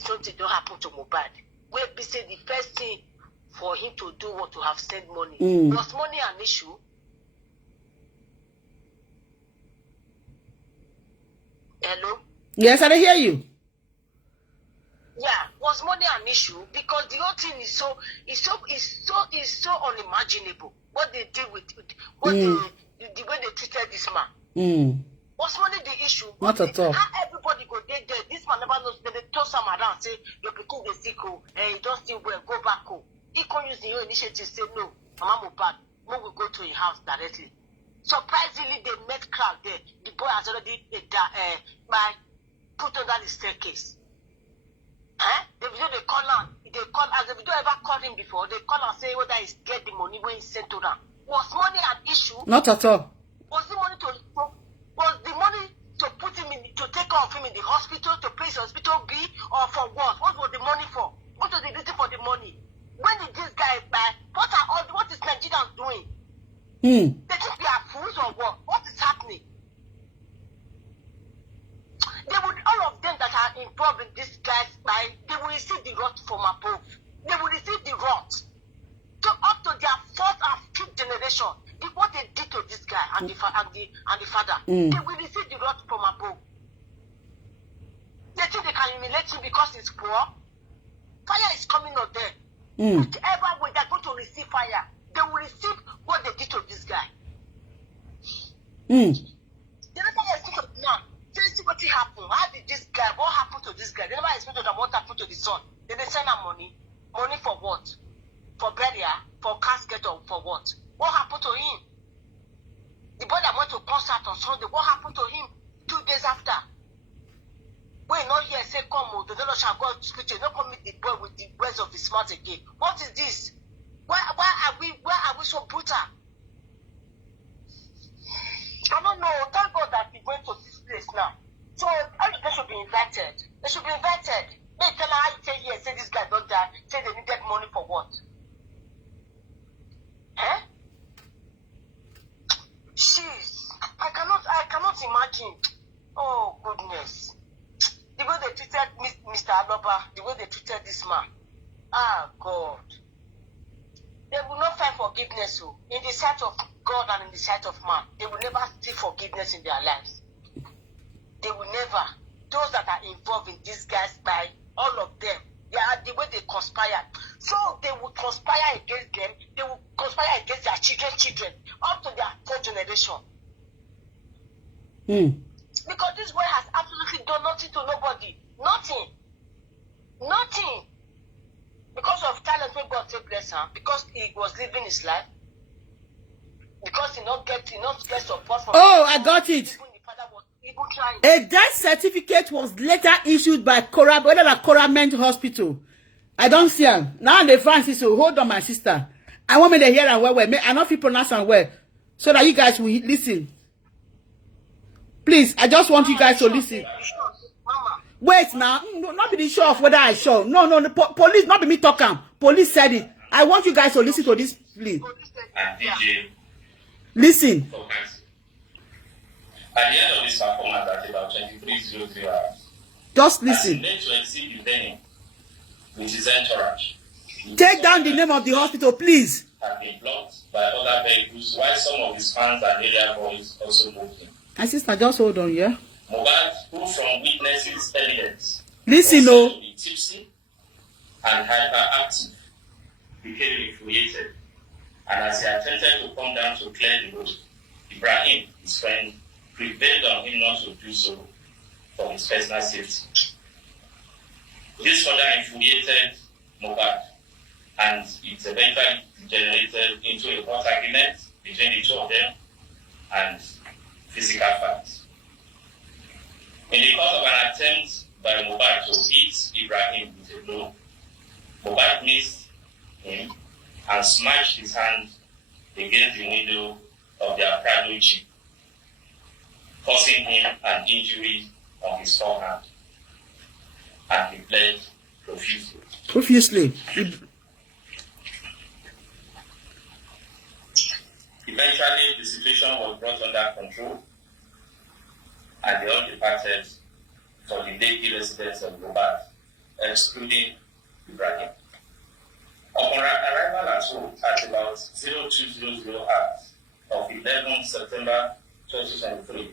something don't happen to Mohbad. Where be say the first thing for him to do was to have sent money. Was money an issue? Hello? Yes, I hear you. Yeah, was money an issue? Because the whole thing is so unimaginable. What they did with what the way they treated this man. Was money the issue? Not at all. How everybody go there? This man never knows. They toss him around, say your people they sick, and you don't still well, go back home. He can use the initiative, say no, Mama Mohbad, we will go to your house directly. Surprisingly, they met crowd there. The boy has already put under the staircase. The video they call as the video ever called him before, they call and say whether he get the money when he sent to them. Was money an issue? Not at all. Was the money to put him in, to take care of him in the hospital, to pay his hospital bill, or for what? What was the money for? What was the reason for the money? When did this guy buy? What is Nigerians doing? They think we are fools or what? What is happening? They would, all of them that are involved in this guy's life, they will receive the wrath from above. They will receive the wrath. So up to their fourth and fifth generation, what they did to this guy and the father, they will receive the wrath from above. They think they can humiliate him because he's poor. Fire is coming on them. Whichever way they're going to receive fire, they will receive what they did to this guy. They never expect now. See what happened. How did this guy? What happened to this guy? They never expected them what happened to the son. Then they send him money. Money for what? For burial, for casket, or for what? What happened to him? The boy that went to concert on Sunday, what happened to him 2 days after? When not here say come, the Lord shall go to scripture, not come meet the boy with the words of his mouth again. What is this? Why are we so brutal? I don't know. Thank God that we went to this place now. So they should be invited. They should be invited. They tell her how you say yes, say this guy don't die, say they needed money for what? Jeez, I cannot imagine. Oh goodness. The way they treated Mr. Aloba, the way they treated this man. Ah God. They will not find forgiveness in the sight of God and in the sight of man. They will never see forgiveness in their lives. They will never. Those that are involved in these guys, by all of them, they are the way they conspire. So they will conspire against them. They will conspire against their children, up to their third generation. Because this boy has absolutely done nothing to nobody. Nothing. Because of talent when God said bless him, because he was living his life, because he not get support from I got it. Even the father was A death certificate was later issued by Corament Hospital. I don't see him. Now the Francis, so hold on, my sister. I want me to hear and well. I know if you pronounce them well. So that you guys will listen. Please, I just want you guys to listen. Wait now. No, not be sure of whether I sure. No. The police, not be me talking. Police said it. I want you guys to listen to this, please. Listen. At the end of this performance at about 23:00 hours, just listen. As made to exceed the venue with his entourage. Take down the name of the hospital, please. Have been blocked by other vehicles, while some of his fans and area boys also moved in. My sister, just hold on, yeah? Mohbad, who from witnesses evidence, listen, no. Tipsy and hyperactive, became infuriated, and as he attempted to come down to clear the road, Ibrahim, his friend, prevailed on him not to do so for his personal safety. This further infuriated Mohbad, and it eventually degenerated into a hot argument between the two of them and physical fights. In the course of an attempt by Mohbad to hit Ibrahim with a blow, Mohbad missed him and smashed his hand against the window of their Prado Jeep, causing him an injury on his forehand, and he bled profusely. Eventually, the situation was brought under control, and they all departed for the daily residence of Mohbad, excluding Ibrahim. Upon arrival at home at about 0200 hours of 11 September 2023,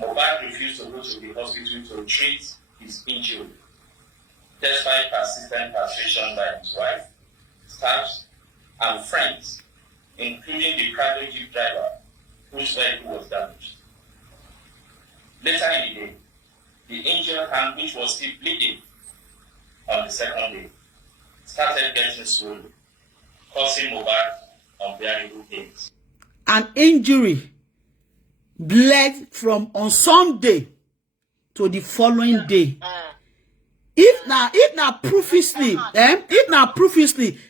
Mohbad refused to go to the hospital to treat his injury, despite persistent persuasion by his wife, staff, and friends, including the private jeep driver whose vehicle was damaged. Later in the day, the injured hand, which was still bleeding on the second day, started getting swollen, causing Mohbad unbearable pains. An injury bled from on Sunday to the following day. If now profusely,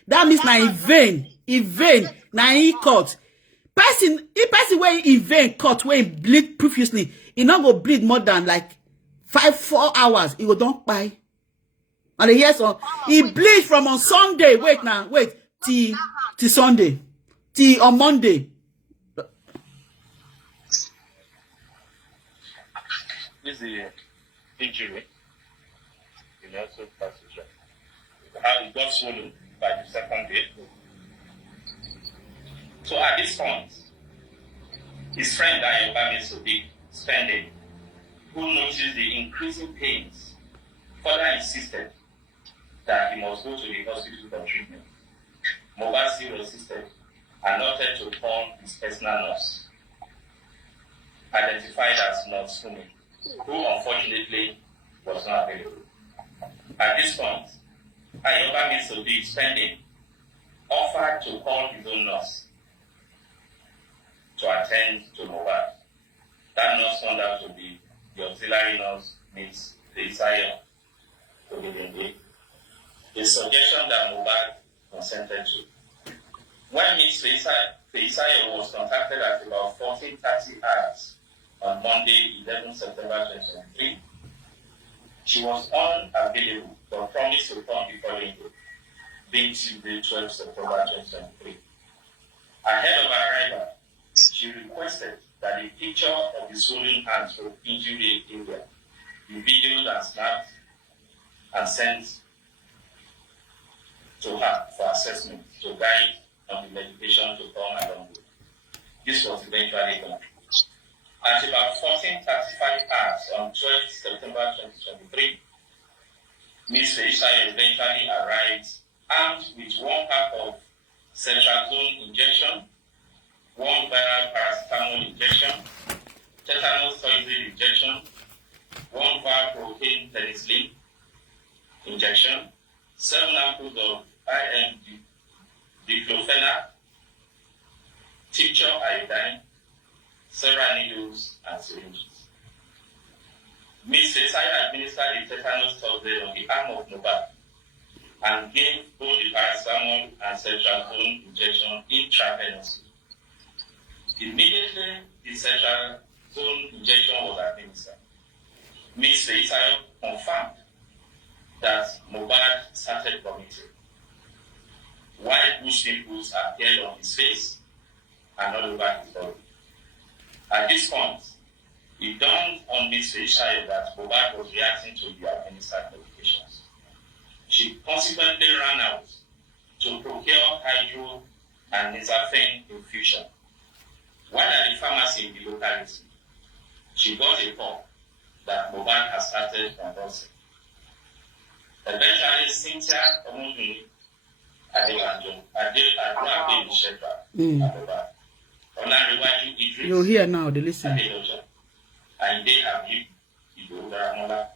that means now in vain, now he cut. Person where in vain cut, where he bleed profusely, he not go bleed more than like 4 hours. He go don't buy. And the years on, he bleed from on Sunday. Wait, till Sunday, till on Monday. This is the injury in also passage. How it got swollen by the second day. So at this point, his friend Ayobami Sobi Spending, who noticed the increasing pains, further insisted that he must go to the hospital for treatment. Mohbad still resisted and opted to call his personal nurse, identified as Nurse Fumi, who unfortunately was not available. At this point, Ayobami Sobi Spending offered to call his own nurse to attend to Mohbad. That nurse turned out to be the auxiliary nurse, Ms. Feisayo Ogedengbe, a suggestion that Mohbad consented to. When Ms. Feisayo was contacted at about 14:30 hours on Monday, 11 September 2023, she was unavailable but promised to come the following day, being Tuesday, 12 September 2023. Ahead of her arrival, she requested that a picture of the swollen hands from injury area be videoed and snapped and sent to her for assessment to guide on the medication to come along with. This was eventually done. At about 14:35 hours on 12 September 2023, Ms. Feisayo eventually arrived armed with 1 pack of ceftriaxone injection, 1 viral paracetamol injection, tetanus toxoid injection, 1 vial protein penicillin injection, 7 ampoules of IM diclofenac, tincture iodine, several needles and syringes. Ms. Isaiah administered the tetanus toxoid on the arm of Mohbad and gave both the paracetamol and cetrazone injection intravenously. Immediately, the cetrazone injection was administered. Ms. Isaiah confirmed that Mohbad started vomiting. White bush pimples appeared on his face and all over his body. At this point, it dawned on Ms. Isaiah that Mohbad was reacting to the administered medications. She consequently ran out to procure hydro and Nizafene infusion. While at the pharmacy in the locality, she got a call that Mohbad has started convulsing. Eventually, Cynthia Omuduni Adebanjo, Adelaide Shedra, Olariwaju Idris, you're here now, they listen. Adedoja, and they have Ido Daramola,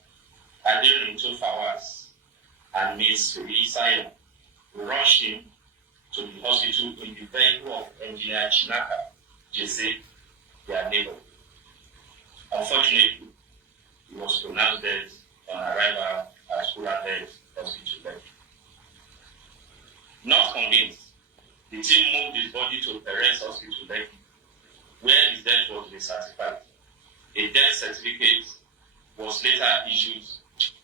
Aderinto Fawaz, and Miss Isaiah rushed him to the hospital in the vehicle of engineer Chinaka, Jesse, their neighbor. Unfortunately, he was pronounced dead on arrival at Kurabed Hospital. Not convinced, the team moved his body to Perez Hospital, where his death was recertified. A death certificate was later issued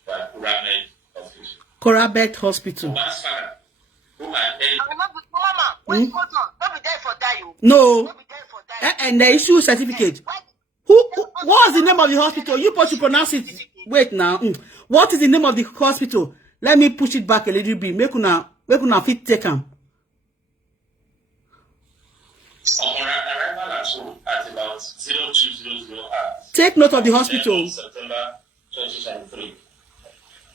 by Kurabed Hospital. Korabet Hospital. Mohbad's father, who had Mama, wait, hold on. Don't be there for that, you. No. Don't be there for that. And the issue certificate. What was the name of the hospital? You supposed to pronounce it. Wait now. What is the name of the hospital? Let me push it back a little bit. Make una fit take him. on arrival at home at about 0200 hours. Take note of the hospital. September 2023.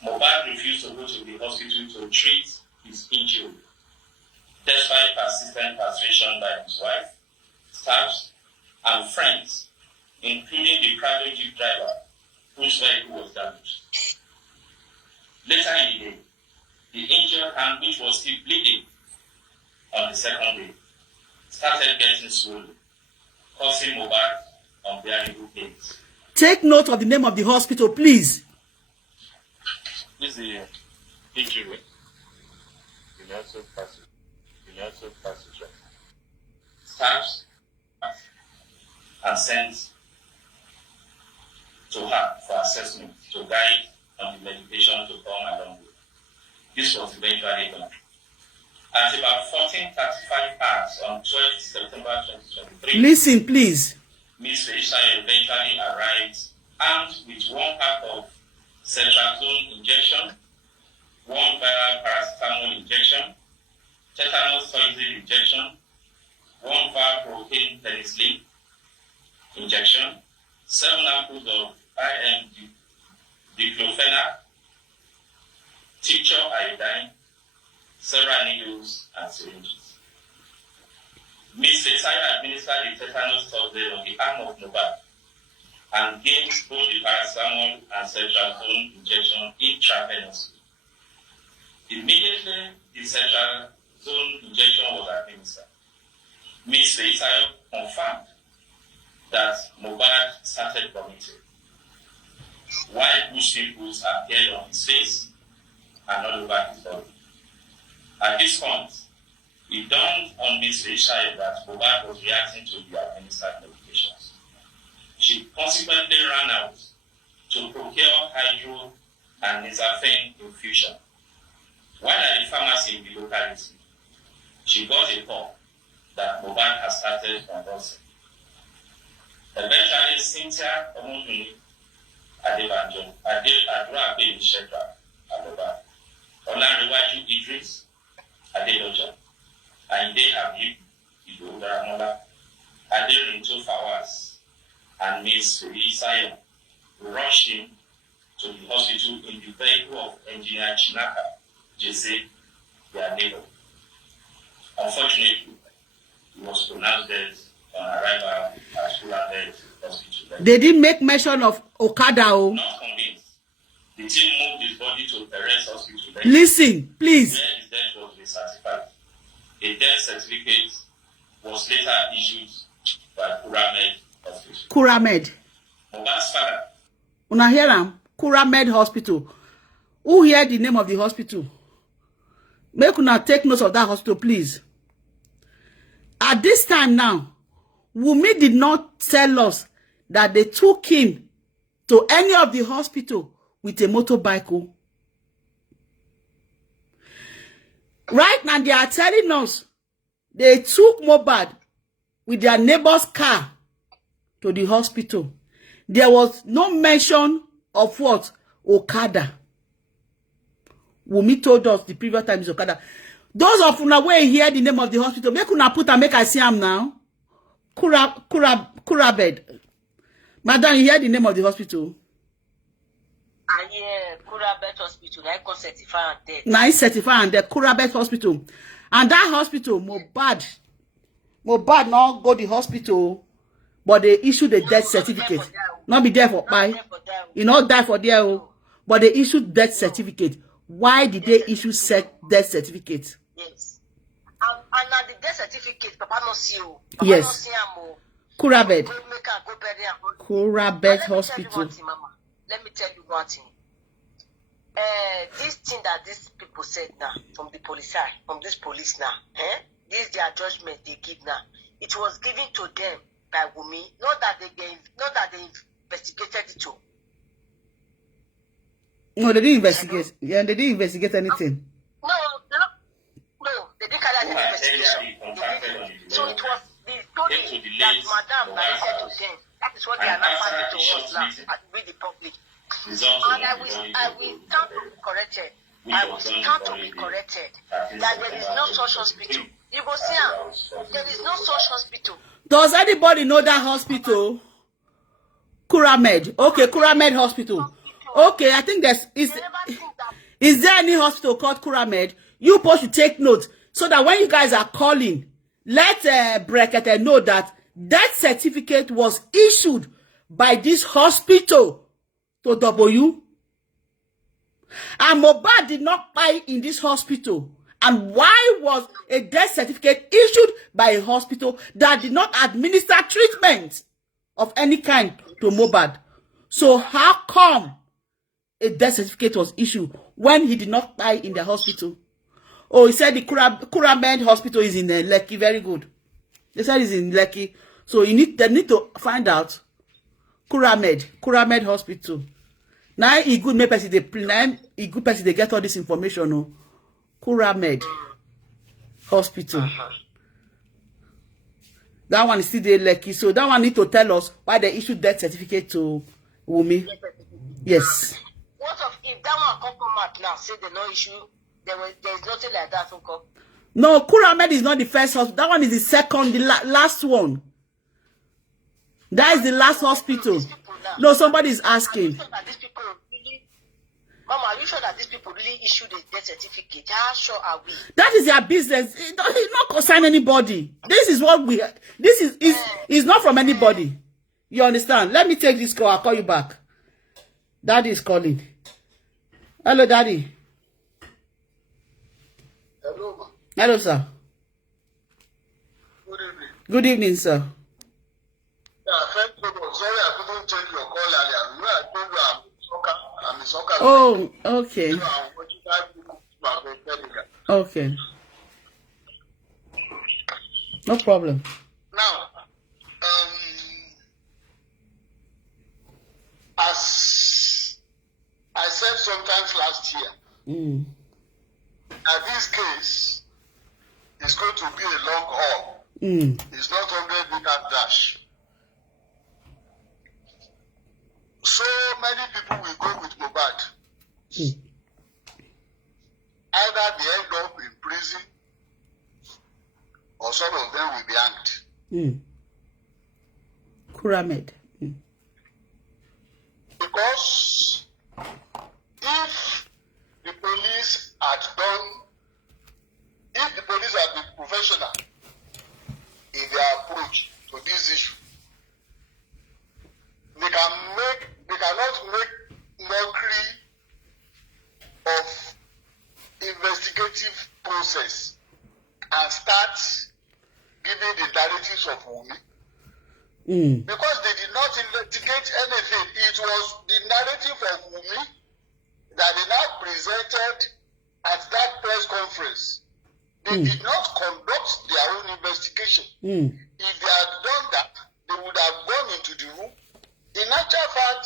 Mohbad refused to go to the hospital to treat his injury, despite persistent persuasion by his wife, staff, and friends, including the private jeep driver whose vehicle was damaged. Later in the day, the injured hand, which was still bleeding on the second day, started getting swollen, causing Mohbad unbearable pains. Take note of the name of the hospital, please. This is the injury. United Passage. Staffs and sent to her for assessment to guide on the medication to come along with. This was eventually done. At about 14:35 hours on 12th September 2023, Listen, please. Ms. Isaiah eventually arrived armed with 1 pack of cetrazone injection, 1 vial paracetamol injection, tetanus toxoid injection, 1 vial protein penicillin injection, 7 ampoules of IM diclofenac, tincture iodine, several needles and syringes. Ms. Isaiah administered the tetanus toxoid on the arm of Mohbad and gave both the paracetamol and cetrazone injection intravenously. Immediately, the cetrazone injection was administered. Ms. Isaiah confirmed that Mohbad started vomiting. White bush pimples appeared on his face and all over his body. At this point, it dawned on Ms. Isaiah that Mohbad was reacting to the administered medications. She consequently ran out to procure hydro and Nizafene infusion. While at the pharmacy in the locality, she got a call that Mohbad has started convulsing. Eventually, Cynthia Omuduni Adebanjo, Adelaide Shedra, Olariwaju Idris, Adedoja, and they have Ido Daramola, Aderinto Fawaz, and Miss Isaiah rushed him to the hospital in the vehicle of engineer Chinaka, Jesse, their neighbor. Unfortunately, he was pronounced dead on arrival at Kurabed Hospital. They didn't make mention of Okada. Not convinced, the team moved his body to Perez Hospital. Listen, please. Where his death was recertified. A death certificate was later issued by Kurabed Hospital. Kuramed. Mohbad's father, Una hear am? Kura Med Hospital. Who hear the name of the hospital? Make una take note of that hospital, please. At this time now, Wunmi did not tell us that they took him to any of the hospital with a motorbike. Oh. Right now, they are telling us they took Mohbad with their neighbor's car to the hospital. There was no mention of what? Okada. Wunmi told us the previous time is Okada. Those of una wey hear the name of the hospital, make una put and make I see am now. Kura bed. Madam, you hear the name of the hospital? I hear Kurabet Hospital. I can certify and dead. Now it's certified and the Kurabet Hospital. And that hospital, Mohbad not go the hospital, but they issued a death certificate. Not be there for buy. You not die for there, but they issued death certificate. Why did they issue death certificate? Yes. And now the death certificate, Papa no see you. Yes. No see am. Kurabet. Go make her go bury am. Kurabet Hospital. Let me tell you one thing. This thing that these people said now from the police side, from this police now, this is their judgment they give now. It was given to them by Wunmi, not that they investigated it too. No, they didn't investigate. Yeah, they didn't investigate anything. No, they didn't carry out investigation. So it was the story that Madame said to them. That is what they are now passing to us now, with the public. And I will stand to be corrected. I will stand to be corrected. That there is no such hospital. You go see, there is no such hospital. Does anybody know that hospital? Kuramed. Okay, Kuramed Hospital. Okay, I think is there any hospital called Kuramed? You supposed to take note so that when you guys are calling, let Brekete know that that certificate was issued by this hospital to W. And Mohbad did not buy in this hospital. And why was a death certificate issued by a hospital that did not administer treatment of any kind to Mohbad? So how come a death certificate was issued when he did not die in the hospital? Oh, he said the Kuramed Hospital is in Lekki. Very good. They said it's in Lekki. So they need to find out Kuramed Hospital. Now he good make person they get all this information. No, Kuramed Hospital. That one is still there Lekki. So that one need to tell us why they issued death certificate to Wunmi. Yes. What if that one come out now? Say they no issue. There's nothing like that. No, Kuramed is not the first hospital. That one is the second, the last one. That is the last hospital. No, somebody is asking. Mama, are you sure that these people really issued a death certificate? How sure are we? That is their business. It not concern anybody. This is what we. This is not from anybody. You understand? Let me take this call. I'll call you back. Daddy is calling. Hello, Daddy. Hello, ma. Hello, sir. Good evening. Good evening, sir. Yeah, thank you. Sorry, I couldn't take your call earlier. You know, I told you I'm in soccer. Oh, okay. So I'm watching that. Okay. No problem. Now, as I said sometimes last year, that this case is going to be a long haul. It's not 100-meter dash. So many people will go with Mohbad. Either they end up in prison or some of them will be hanged. Kuramed. Because if the police had been professional in their approach to this issue, they cannot make mockery of investigative process and start giving the narratives of Wunmi. Because they did not investigate anything. It was the narrative of Wumi that they now presented at that press conference. They did not conduct their own investigation. If they had done that, they would have gone into the room. In actual fact,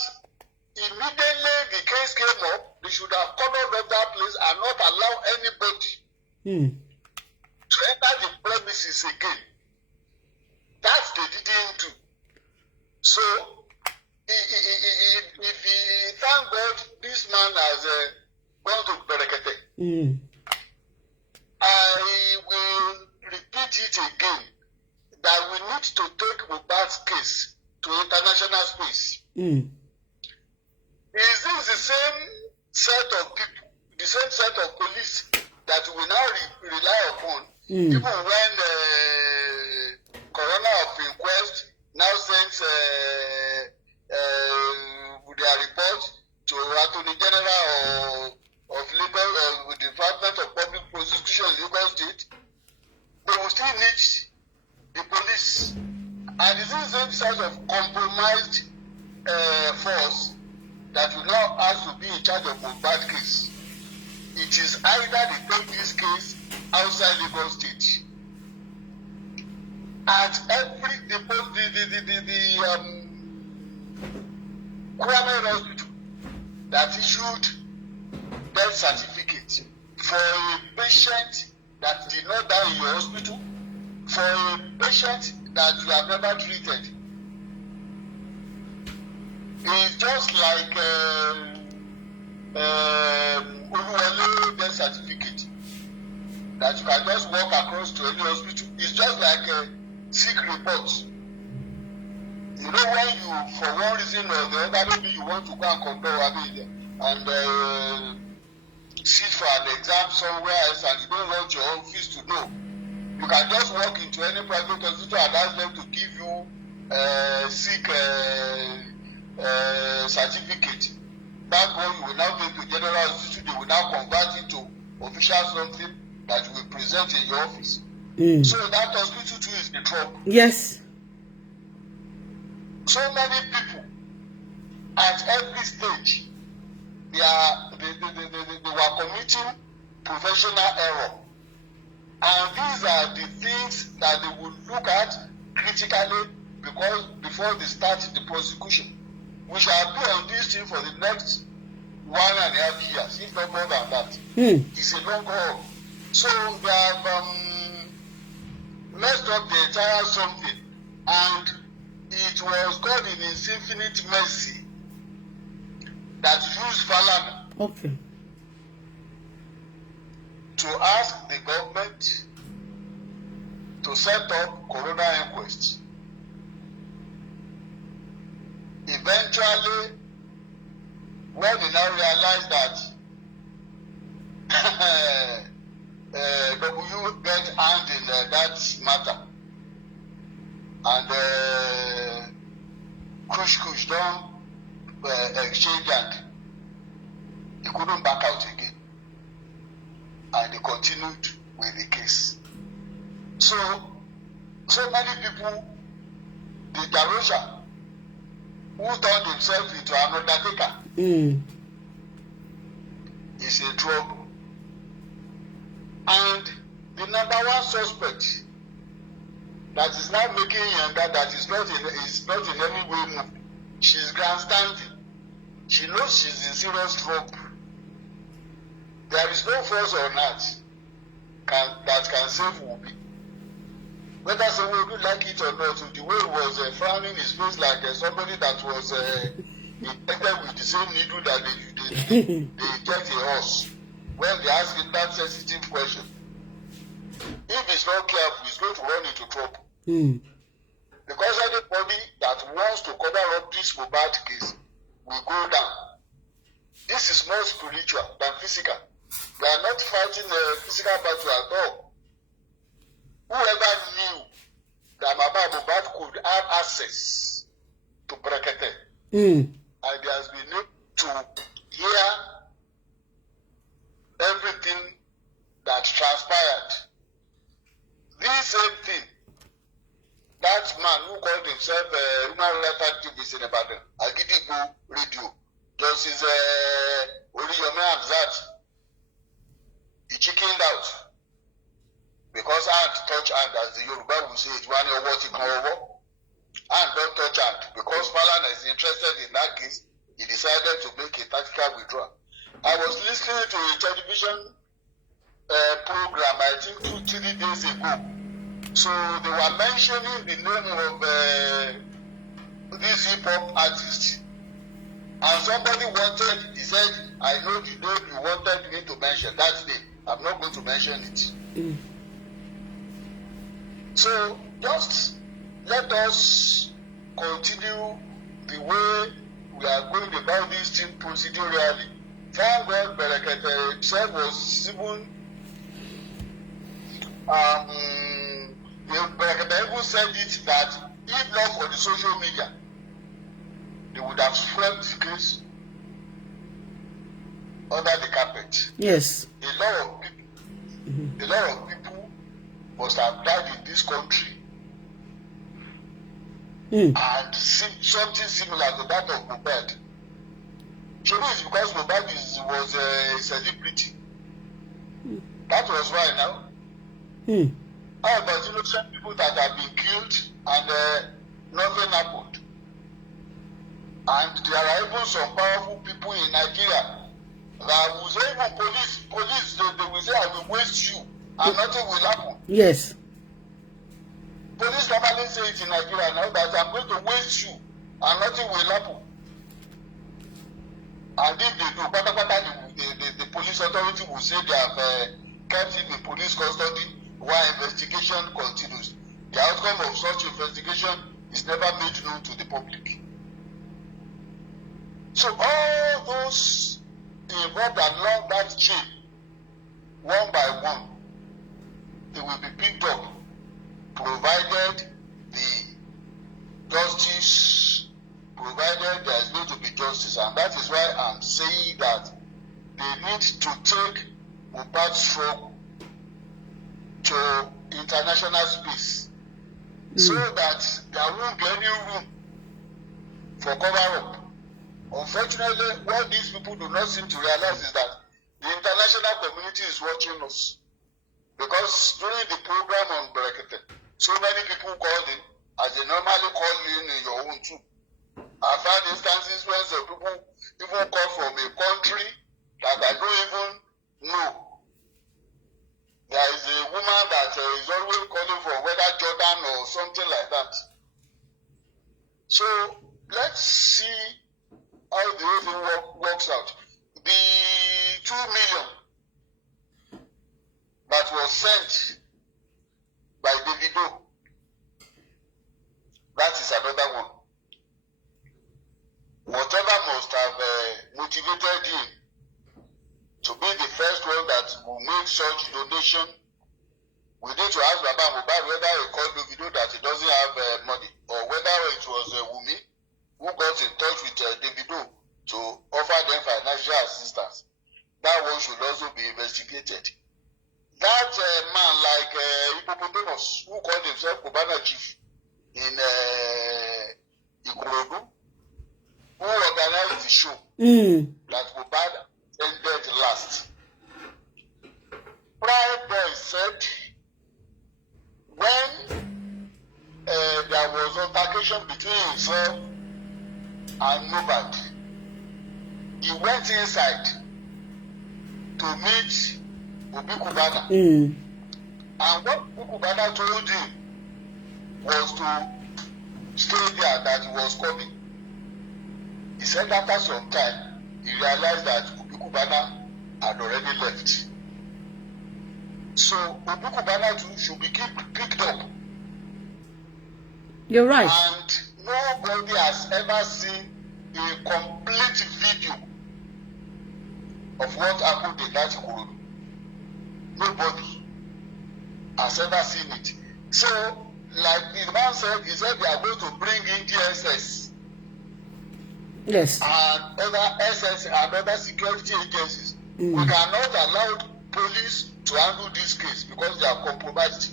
immediately the case came up, they should have covered up that place and not allow anybody to enter the premises again. That they didn't do. So, thank God this man has gone to Berekete. I will repeat it again that we need to take Mohbad's case to international space. Is this the same set of people, the same set of police that we now rely upon, even when Coroner of Inquest now sends their report to Attorney General of Lagos, Department of Public Prosecution in Lagos State? They will still need the police. And this is the same sort of compromised force that will now ask to be in charge of Mohbad case. It is either they take this case outside Lagos State. At every Kwame Hospital that issued death certificate for a patient that did not die in your hospital, for a patient that you have never treated. It's just like Uluwale death certificate that you can just walk across to any hospital. It's just like sick reports. You know, when you, for one reason or the other, maybe you want to go and compare and sit for an exam somewhere else and you don't want your office to know, you can just walk into any private hospital and ask them to give you sick certificate. That one you will now take to general hospital, they will now convert it to official something that you will present in your office. So that hospital too is in trouble. Yes. So many people at every stage, they were committing professional error. And these are the things that they would look at critically because before they start the prosecution. We shall be on this thing for the next 1.5 years, if not more than that. It's a long haul. So they have messed up the entire something. And it was God in His infinite mercy that used Falana to ask the government to set up coroner inquest. Eventually, when they now realized that W get hand in that matter, and Kush don't exchange hand, they couldn't back out again, and they continued with the case. So many people, the Darosha, who turned himself into an undertaker, is in trouble. And the number one suspect that is now making younger, that is not in any way moved. She's grandstanding. She knows she's in serious trouble. There is no force on earth that can save Wumi. Whether someone would like it or not, the way he was frowning his face like somebody that was infected with the same needle that they inject a horse. When they ask him that sensitive question, if he's not careful, he's going to run into trouble. Because anybody that wants to cover up this Mohbad case will go down. This is more spiritual than physical. We are not fighting a physical battle at all. Whoever knew that Mohbad could have access to Brekete, and he has been able to hear everything that transpired. This same thing, that that man who called himself a human rights activist in Ibadan, Agidigbo Radio, Justice Oriyomi Hamzat, he chickened out because hand touch hand, as the Yoruba will say it, one year what he can over. Hand don't touch hand. Because Falana is interested in that case, he decided to make a tactical withdrawal. I was listening to a television program, I think 2-3 days ago. So they were mentioning the name of this hip-hop artist. And somebody wanted, he said, I know the name you wanted me to mention that name. I'm not going to mention it. So just let us continue the way we are going about this thing procedurally. Thank God Berekete himself was even Berekete even said it that if not for the social media, they would have swept the case under the carpet. Yes. A lot of people must have died in this country. And something similar to that of Mohbad. Surely it's because Mohbad was a celebrity. That was why now. How about innocent people that have been killed and nothing happened? And there are even some powerful people in Nigeria that will say, even police, they will say, I will waste you and nothing will happen. Yes. Police normally say it in Nigeria now that I'm going to waste you and nothing will happen. And if they do, the police authority will say they have kept it in police custody while investigation continues. The outcome of such investigation is never made known to the public. So all those involved along that chain, one by one, they will be picked up, provided the justice, provided there is going to be justice. And that is why I'm saying that they need to take Mohbad's struggle to international space so that there won't be any room for cover-up. Unfortunately, what these people do not seem to realize is that the international community is watching us. Because during the program on Berekete, so many people called in, as they normally call in your own too. I've had instances where some people even call from a country that I don't even know. There is a woman that is always calling from whether Jordan or something like that. So let's see how the whole thing works out. The 2 million that was sent by Davido, that is another one. Whatever must have motivated him to be the first one that will make such donation, we need to ask Baba Mohbad whether he called Davido that he doesn't have money, or whether it was Wumi who got in touch with Davido to offer them financial assistance. That one should also be investigated. That man like Hippopotamus, who called himself Cubana Chief in Ikorodu, who organized the show that Mohbad ended last. Prime Boy said when there was altercation between himself and Mohbad, he went inside to meet Obi Kubana. And what Obi Kubana told him was to stay there, that he was coming. He said after some time, he realized that Obi Kubana had already left. So Obi Kubana too should be picked up. You're right. And nobody has ever seen a complete video of what happened in that Ikorodu. Nobody has ever seen it. So, like the man said, he said they are going to bring in DSS. Yes. And other SS and other security agencies. We cannot allow police to handle this case because they are compromised.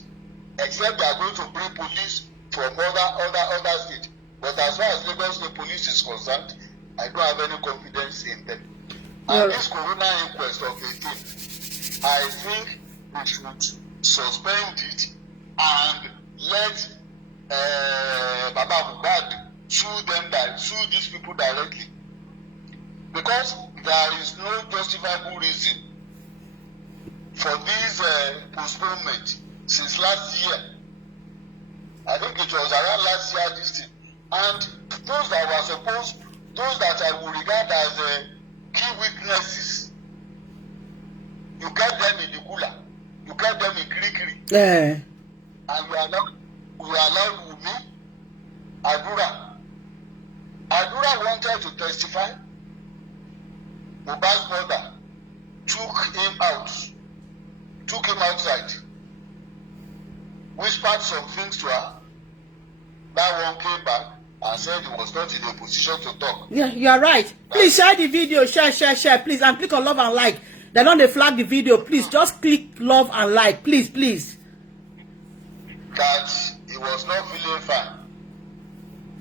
Except they are going to bring police from other states. But as far as Lagos State Police is concerned, I don't have any confidence in them. And this corona inquest of 18, I think we should suspend it and let Baba Mohbad sue these people directly. Because there is no justifiable reason for this postponement since last year. I think it was around last year this thing. And those that were supposed, those that I would regard as key witnesses, you get them in the cooler, you get them in Kirikiri. Yeah. And we allowed Wumi, Adura. Adura wanted to testify. Mohbad's mother took him outside, whispered some things to her. That one came back and said he was not in a position to talk. Yeah, you are right. Please share the video, share, please, and click on love and like. They don't flag the video, please. Just click love and like, please. That he was not feeling fine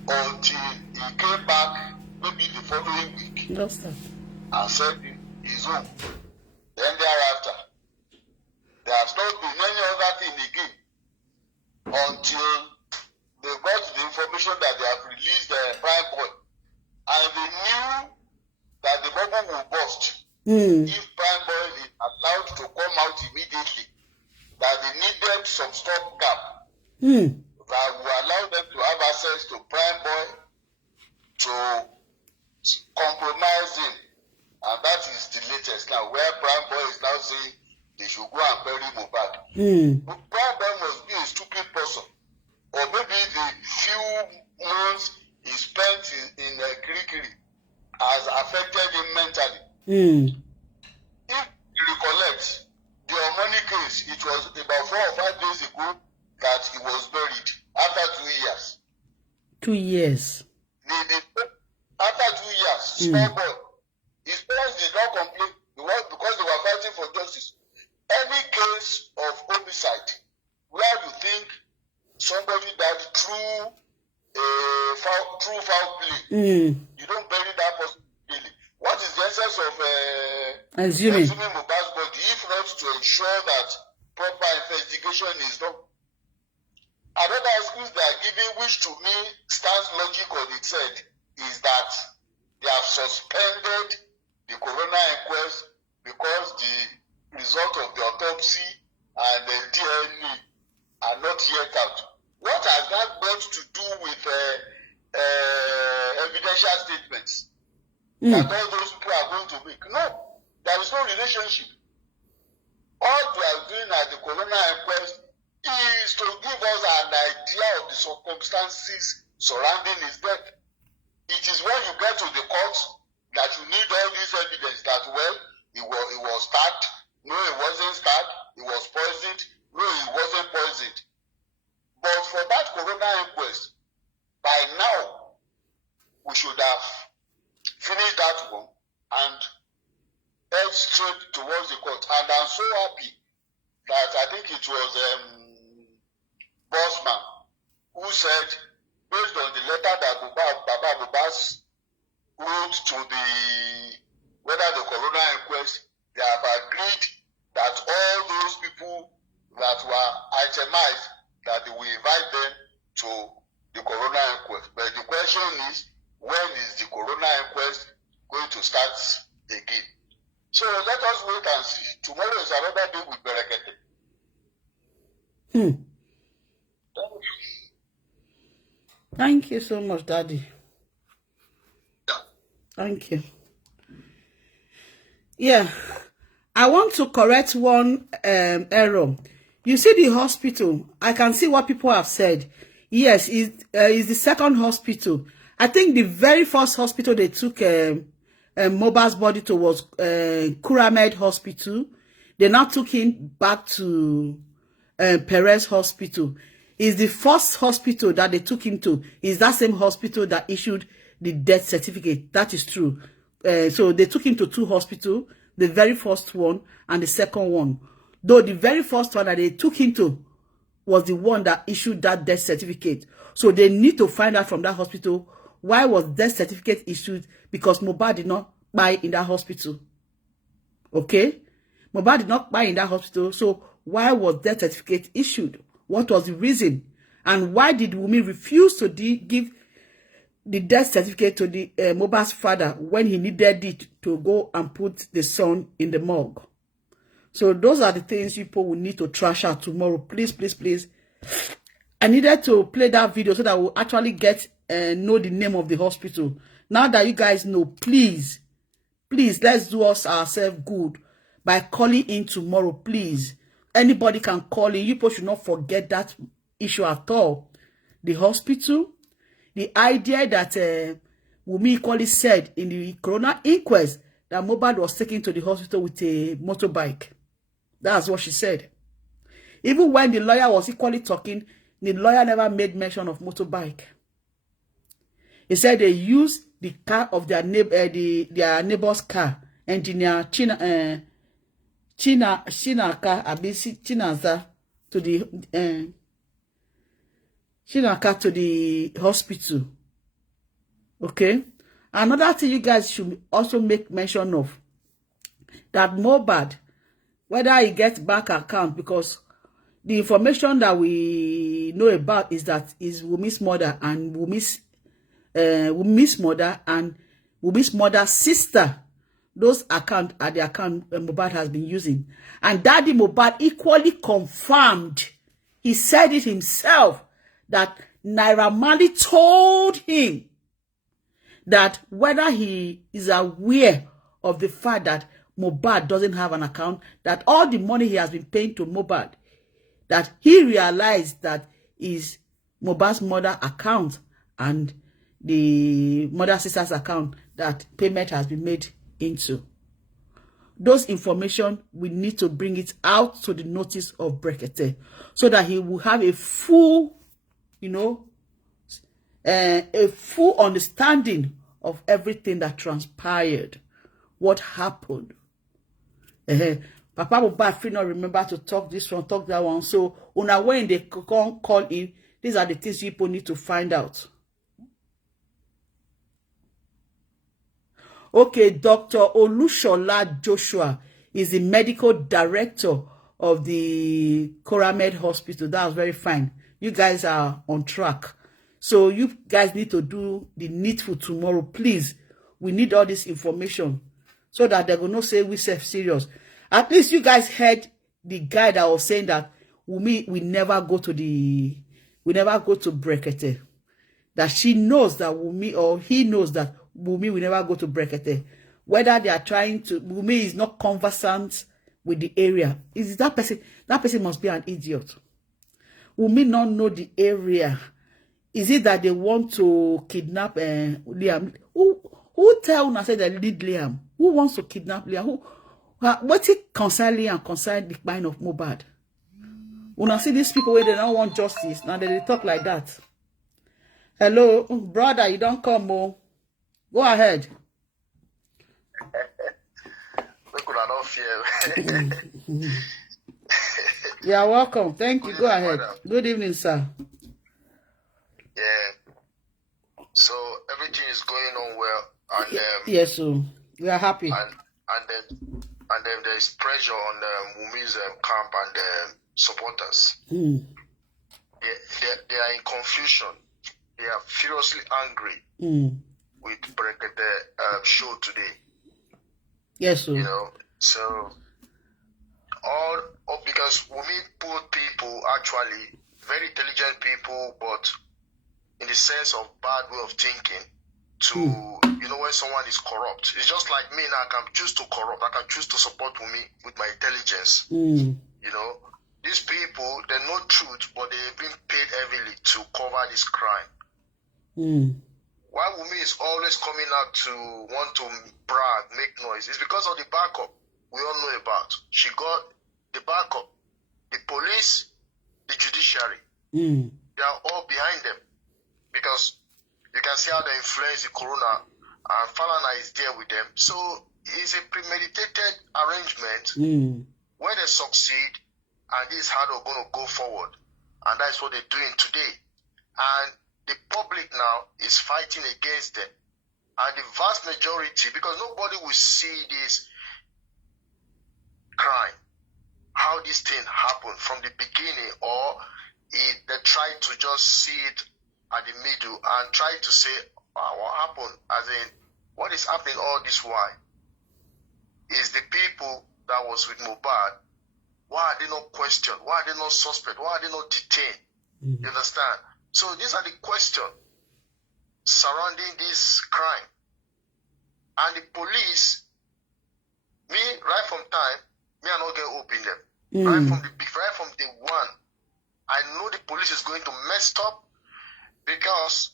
until he came back maybe the following week. Just that. And said his own. Then thereafter, there has not been any other thing again until they got the information that they have released the Prime Boy. And they knew that the bubble will burst if Prime Boy is allowed to come out immediately. That they needed some stopgap that will allow them to have access to Prime Boy to compromise him. And that is the latest now, where Prime Boy is now saying they should go and bury Mohbad. Prime Boy must be a stupid person. Or maybe the few months he spent in Kirikiri has affected him mentally. If you recollect, the Omoni case, it was about 4 or 5 days ago that he was buried after 2 years. 2 years. After 2 years, small boy. His parents did not complain because they were fighting for justice. Any case of homicide where you think somebody died through foul play, you don't bury that person really. What is the essence of assuming Mohbad's body if not to ensure that proper investigation is done? Another excuse they are giving, which to me stands logic on its head, is that they have suspended the coroner inquest because the result of the autopsy and the DNA are not yet out. What has that got to do with evidential statements that all those people are going to make? No, there is no relationship. All they are doing at the coroner inquest is to give us an idea of the circumstances surrounding his death. It is when you get to the court that you need all this evidence that, well, he was stabbed, no, he wasn't stabbed, he was poisoned, no, he wasn't poisoned. But for that coroner inquest, by now, we should have finished that one and head straight towards the court. And I'm so happy that I think it was Bossman who said, based on the letter that Baba Mohbad wrote to whether the coroner inquest, they have agreed that all those people that were itemized, that they will invite them to the coroner inquest. But the question is, when is the coroner inquest going to start again? So let us wait and see. Tomorrow is another day with Berekete. Thank you so much, Daddy. Thank you. Yeah, I want to correct one error. You see the hospital, I can see what people have said. Yes, it's the second hospital. I think the very first hospital they took Mohbad's body to was Kuramed Hospital. They now took him back to Perez Hospital. Is the first hospital that they took him to is that same hospital that issued the death certificate. That is true. So they took him to 2 hospitals, the very first one and the second one. Though the very first one that they took him to was the one that issued that death certificate. So they need to find out from that hospital why was death certificate issued, because Mohbad did not buy in that hospital. Okay? Mohbad did not buy in that hospital. So why was death certificate issued? What was the reason? And why did Wunmi refuse to give the death certificate to the Mohbad's father when he needed it to go and put the son in the morgue? So those are the things people will need to trash out tomorrow. Please, please, please. I needed to play that video so that we'll actually get know the name of the hospital. Now that you guys know, please, please, let's do ourselves good by calling in tomorrow, please. Anybody can call in. You people should not forget that issue at all. The hospital, the idea that Wunmi equally said in the corona inquest that Mohbad was taken to the hospital with a motorbike. That's what she said. Even when the lawyer was equally talking, the lawyer never made mention of motorbike. He said they used the car of their neighbor's car, engineer Chinaza to the Chinaka to the hospital. Okay? Another thing you guys should also make mention of, that Mohbad, whether he gets bank account, because the information that we know about is that is Wunmi's mother and Wunmi's mother and Wunmi's mother's sister. Those accounts are the account Mohbad has been using. And Daddy Mohbad equally confirmed, he said it himself, that Naira Marley told him that whether he is aware of the fact that Mohbad doesn't have an account, that all the money he has been paying to Mohbad, that he realized that is Mohbad's mother account and the mother sister's account that payment has been made into. Those information, we need to bring it out to the notice of Brekete so that he will have a full, a full understanding of everything that transpired, what happened. Papa Mohbad free not remember to talk this one, talk that one. So when they call in, these are the things people need to find out. Okay, Dr. Olushola Joshua is the medical director of the Coramed Hospital. That was very fine. You guys are on track. So you guys need to do the needful tomorrow. Please, we need all this information so that they're going to say we self serious. At least you guys heard the guy that was saying that we never go to Brekete. That she knows that Wunmi, or he knows that Wunmi will never go to Brekete. Whether they are trying to, Wunmi is not conversant with the area. Is that person must be an idiot. Wunmi not know the area. Is it that they want to kidnap Liam? Who tell una say they need Liam? Who wants to kidnap Liam? What it concern Liam concern the mind of Mohbad? When I see these people where they don't want justice, now they talk like that. Hello, brother, you don't come, Mo. Go ahead. Look, I don't fear. You are welcome. Thank you. Go ahead. Good evening, sir. Yeah. So everything is going on well, and yes, so we are happy. And then there's pressure on Wunmi's camp and supporters. They are in confusion. They are furiously angry with Brekete show today. Yes, sir. So all because Wunmi put people, actually very intelligent people, but in the sense of bad way of thinking, to when someone is corrupt. It's just like me now. I can choose to corrupt. I can choose to support Wunmi with my intelligence. These people, they know truth, but they've been paid heavily to cover this crime. Why Wunmi is always coming out to want to brag, make noise, it's because of the backup we all know about. She got the backup. The police, the judiciary, they are all behind them. Because you can see how they influence the corona, and Falana is there with them. So it's a premeditated arrangement where they succeed, and this is how they're going to go forward. And that's what they're doing today. And the public now is fighting against them. And the vast majority, because nobody will see this crime, how this thing happened from the beginning, or they try to just see it at the middle and try to say, what happened? As in, what is happening all this while? Is the people that was with Mohbad, why are they not questioned? Why are they not suspect? Why are they not detained? You understand? So these are the questions surrounding this crime. And the police, me, right from time, me, I not get hope in them. Right from day one, I know the police is going to mess up, because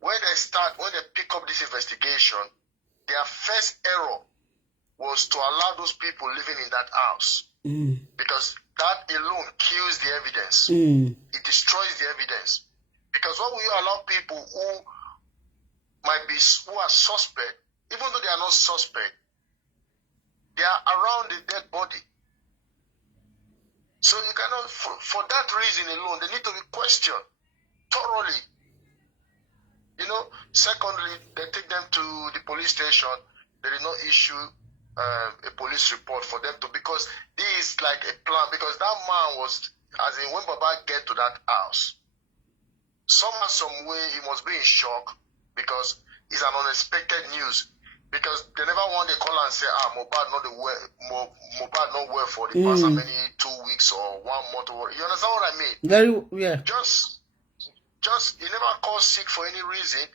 when they pick up this investigation, their first error was to allow those people living in that house. Because that alone kills the evidence. It destroys the evidence. Because when we allow people who are suspect, even though they are not suspect, they are around the dead body. So you cannot, for that reason alone, they need to be questioned thoroughly. You know, secondly, they take them to the police station. They did not issue a police report for them to, because this is like a plan, because that man was, as in when Baba get to that house, somehow, some way, he must be in shock, because it's an unexpected news. Because they never want to call and say, Mohbad not well for the past how many 2 weeks or 1 month or, you understand what I mean? Yeah. Just he never called sick for any reason.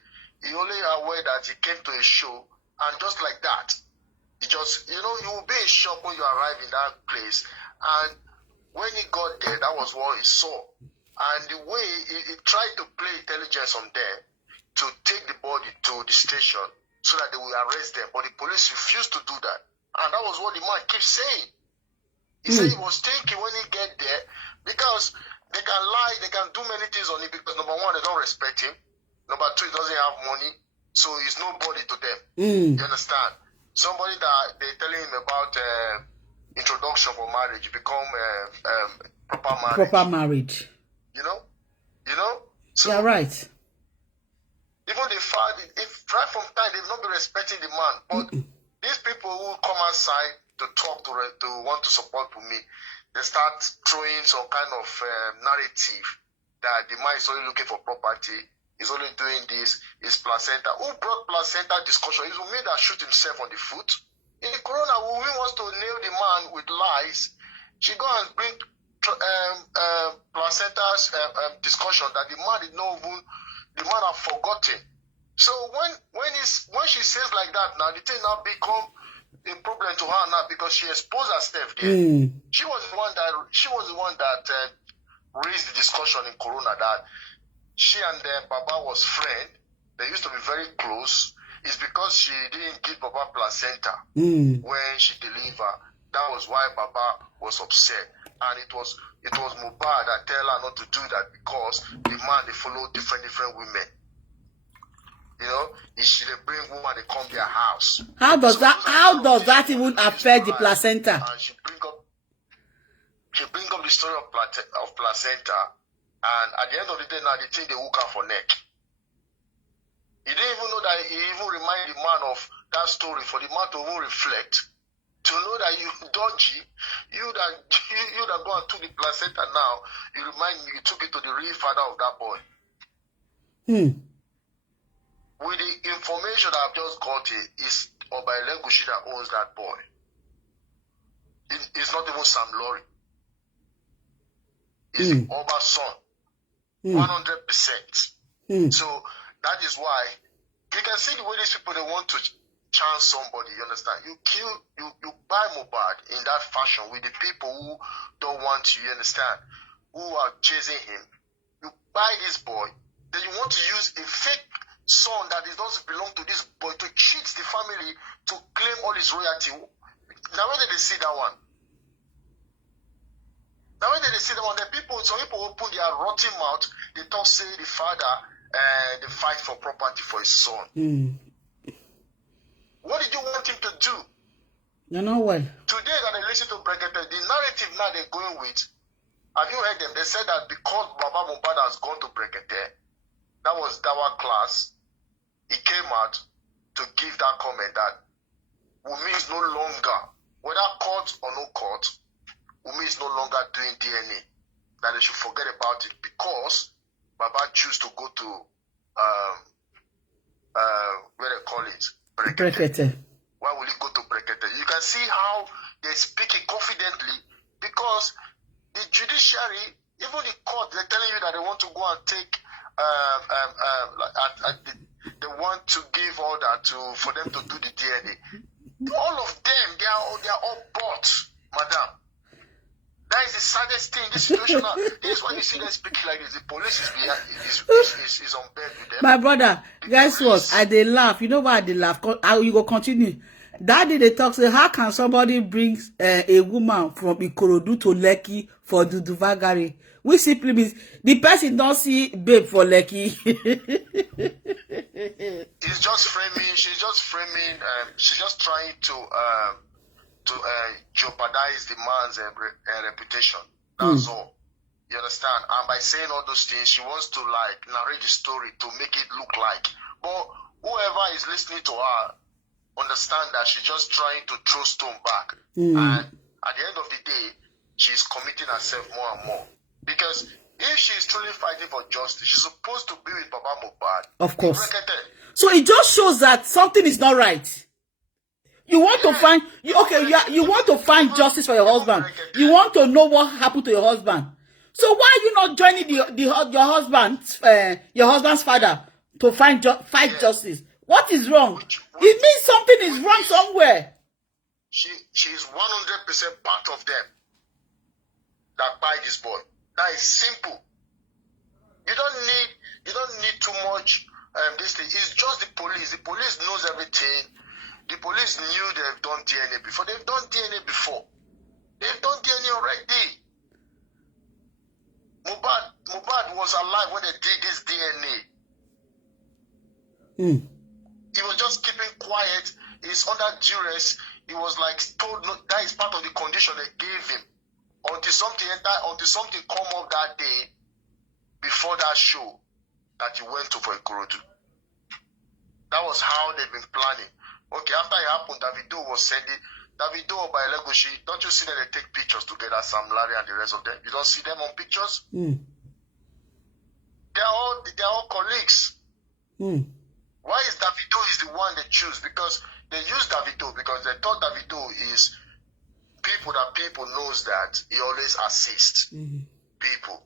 He only aware that he came to a show, and just like that, he just, you will be in shock when you arrive in that place. And when he got there, that was what he saw. And the way he tried to play intelligence on there to take the body to the station so that they will arrest them, but the police refused to do that. And that was what the man keeps saying. He said he was thinking when he get there, because they can lie, they can do many things on it, because number one, they don't respect him. Number two, he doesn't have money, so he's nobody to them. You understand? Somebody that they're telling him about introduction for marriage, become proper marriage. Proper marriage. You know? So, you're right. Even the fact, if right from time they've not been respecting the man, but these people who come outside to talk to want to support me, they start throwing some kind of narrative that the man is only looking for property, is only doing this, is placenta. Who brought placenta discussion? It's me that shoot himself on the foot. In the corona, Wumi wants to nail the man with lies. She go and bring placenta's discussion that the man did not even, the man have forgotten. So when she says like that, now the thing now become a problem to her now, because she exposed herself there. She was the one that raised the discussion in Corona that she and Baba was friend. They used to be very close. It's because she didn't give Baba placenta when she delivered. That was why Baba was upset. And it was Mohbad that tell her not to do that, because the man, they follow different women. You know, she they bring woman, they come their house. How does that even affect the placenta? And she bring up the story of placenta, and at the end of the day, now they think they hook her for neck. He didn't even know that. He even remind the man of that story for the man to even reflect, to know that you dodgy, you that go and took the placenta now, you remind me you took it to the real father of that boy. With the information I've just got, is Oba Elegushi that owns that boy. It's not even Sam Lorry. It's the Oba's son. 100%. So that is why you can see the way these people, they want to chance somebody, you understand? You buy Mohbad in that fashion with the people who don't want you understand? Who are chasing him. You buy this boy, then you want to use a fake son that doesn't belong to this boy to cheat the family to claim all his royalty. Now when did they see that one? Now when did they see that one? Some people open their rotten mouth, they talk, say the father they fight for property for his son. What did you want him to do? You know what? Today that they listen to Brekete, the narrative now they're going with, have you heard them? They said that because Baba Mohbad has gone to Brekete, that was Dawa class, he came out to give that comment that Wunmi is no longer, whether court or no court, Wunmi is no longer doing DNA. That they should forget about it because Baba choose to go to where they call it, Brekete. Why will he go to Brekete? You can see how they're speaking confidently because the judiciary, even the court, they're telling you that they want to go and take, they want to give order for them to do the DNA. All of them, they are all bought, madam. That is the saddest thing in this situation now. This is why you see them speaking like this. The police is on bed with them. My brother, guess what? I they laugh. You know why they laugh? You go continue. That day they talk, say, how can somebody bring a woman from Ikorodu to Lekki for Duduvagari? Which simply means the person don't see babe for Lekki. She's just framing, she's just trying to jeopardize the man's reputation. That's all. You understand? And by saying all those things, she wants to like narrate the story to make it look like. But whoever is listening to her understand that she's just trying to throw stone back. And at the end of the day, she's committing herself more and more. Because if she's truly fighting for justice, she's supposed to be with Baba Mohbad. Of course. So it just shows that something is not right. You want to find you want to find justice for your husband. You want to know what happened to your husband. So why are you not joining your husband's father to fight justice? What is wrong? It means something is wrong somewhere. She's 100% part of them that buy this boy. That is simple. You don't need too much. This thing. It's just the police. The police knows everything. The police knew they've done DNA before. They've done DNA before. They've done DNA already. Mohbad was alive when they did this DNA. He was just keeping quiet. He's under duress. He was like told no, that is part of the condition they gave him. Until something come up that day before that show that he went to for Ikorodu. That was how they've been planning. Okay, after it happened, Davido was sending Davido by Legoshi. Don't you see that they take pictures together, Sam Larry and the rest of them? You don't see them on pictures? They're all colleagues. Why is Davido is the one they choose? Because they use Davido because they thought Davido is people that people knows that he always assists people.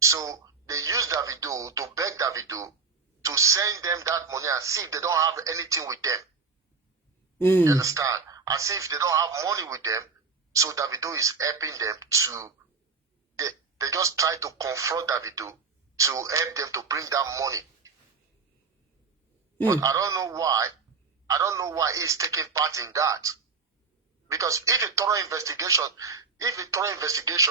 So they use Davido to beg Davido to send them that money and see if they don't have anything with them. You understand? As if they don't have money with them, so Davido is helping them to. They just try to confront Davido to help them to bring that money. But I don't know why. I don't know why he's taking part in that. Because if a thorough investigation,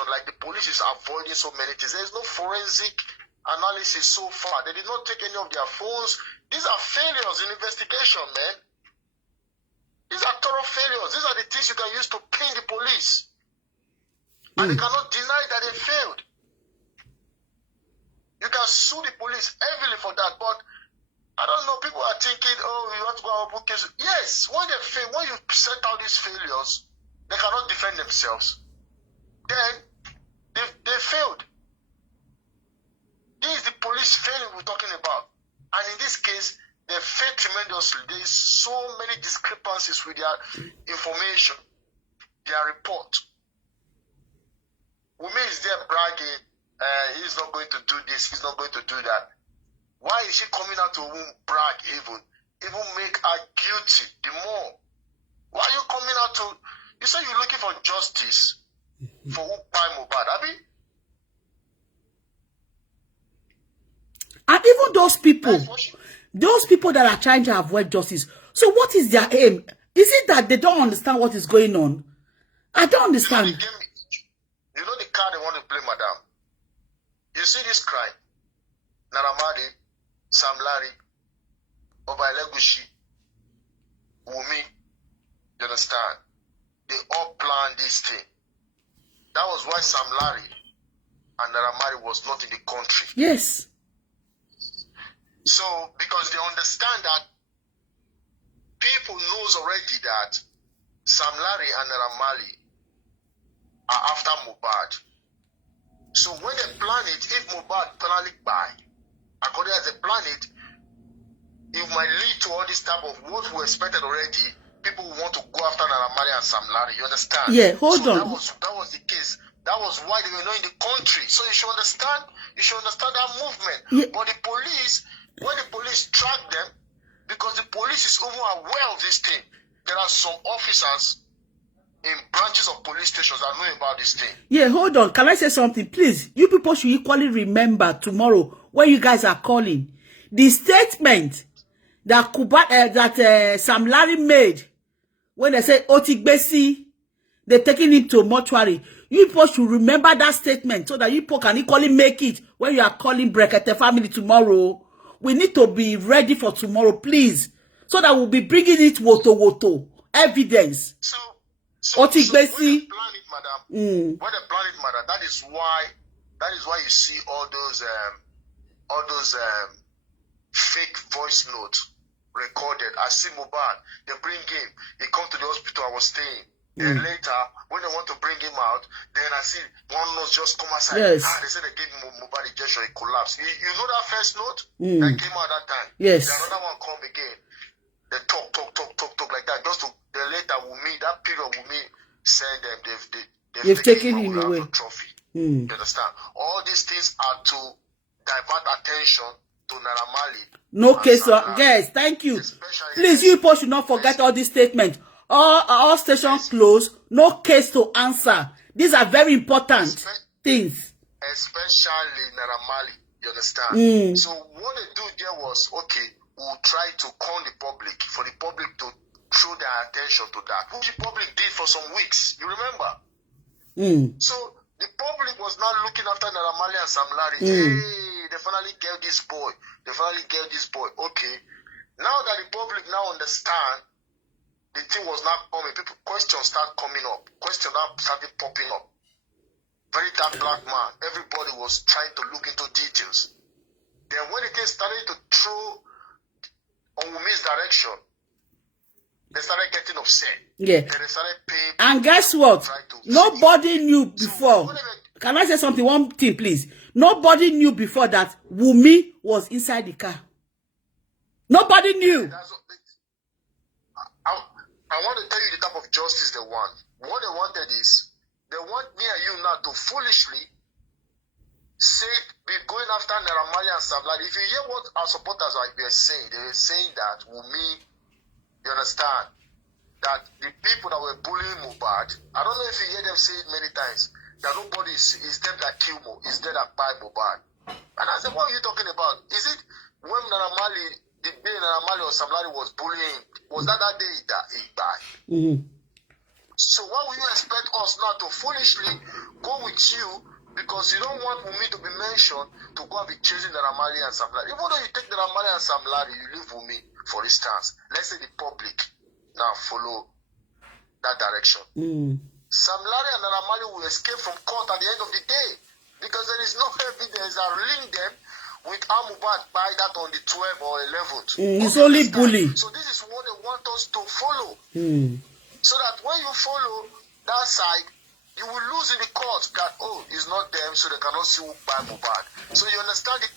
like the police is avoiding so many things, there's no forensic analysis so far. They did not take any of their phones. These are failures in investigation, man. These are thorough failures. These are the things you can use to pin the police. And they cannot deny that they failed. You can sue the police heavily for that, but I don't know, people are thinking, oh, you have to go and open cases. Yes, when they fail, when you set out these failures, they cannot defend themselves. Then they failed. This is the police failing we're talking about. And in this case, they failed tremendously. There is so many discrepancies with their information, their report. Wunmi is there bragging, he's not going to do this, he's not going to do that. Why is she coming out to brag even make her guilty the more? Why are you coming out to, you say you're looking for justice for who buy Mohbad, Abi? And even those people that are trying to avoid justice, so what is their aim? Is it that they don't understand what is going on? I don't understand. You know the card they want to play, madam? You see this crime? Naramadi, Sam Larry, Legoshi, Wunmi, you understand? They all planned this thing. That was why Sam Larry and Naramadi was not in the country. Yes. So, because they understand that people knows already that Sam Larry and Naira Marley are after Mohbad. So when they plan it, if Mohbad finally buy, according as they plan it might lead to all this type of what we expected already. People who want to go after Naira Marley and Sam Larry, you understand? Yeah, hold on. That was the case. That was why they were not in the country. So you should understand. You should understand that movement. Yeah. But the police, when the police track them, because the police is even aware of this thing, there are some officers in branches of police stations that know about this thing. Yeah, hold on. Can I say something, please? You people should equally remember tomorrow when you guys are calling the statement that Sam Larry made when they said Otigbesi, they're taking him to mortuary. You people should remember that statement so that you people can equally make it when you are calling Brekete family tomorrow. We need to be ready for tomorrow, please, so that we'll be bringing it woto evidence. So Otigbesi. when they plan it, madam, when they plan it, madam, that is why you see all those fake voice notes recorded. I see Mohbad, they bring him, he come to the hospital I was staying. Then later, when they want to bring him out, then I see one nurse just come outside. Yes. They say they gave Mohbad injection, he collapsed. You know that first note that came out that time? Yes. Then another one come again. They talk like that. Just to then later Wumi, that period Wumi send them, they've taken him away. Trophy. You understand? All these things are to divert attention to Naira Marley. No case of guys, thank you. Please, you people should not forget all these statements. All stations closed, no case to answer. These are very important things. Especially Naira Marley, you understand? So what they do there was, okay, we'll try to con the public, for the public to throw their attention to that, which the public did for some weeks, you remember? So the public was not looking after Naira Marley and Sam Larry. Hey, they finally gave this boy. Okay. Now that the public now understand, the thing was not coming. People, questions start coming up. Questions now started popping up. Very dark black man. Everybody was trying to look into details. Then when the thing started to throw on Wumi's direction, they started getting upset. Yeah. Then they started paying. And guess what? Nobody knew before. Can I say something? One thing, please. Nobody knew before that Wumi was inside the car. Nobody knew. I want to tell you the type of justice they want. What they wanted is, they want me and you now to foolishly be going after Naira Marley and Sam Larry. If you hear what our supporters were saying, they were saying that Wumi, you understand, that the people that were bullying Mohbad, I don't know if you hear them say it many times, that nobody is dead that kill Mo, is dead that buy Mohbad. And I said, what are you talking about? Is it when Naira Marley, the day Naira Marley or Sam Larry was bullying, was that day he died? So why will you expect us now to foolishly go with you because you don't want Wumi to be mentioned to go and be chasing Naira Marley and Sam Larry? Even though you take Naira Marley and Sam Larry, you leave Wumi, for instance. Let's say the public now follow that direction. Sam Larry and Naira Marley will escape from court at the end of the day because there is no evidence that link them with Mohbad by that on the 12th or 11th. It's only bullying. So this is what they want us to follow. So that when you follow that side, you will lose in the court that, oh, it's not them, so they cannot see who buy Mohbad. So you understand the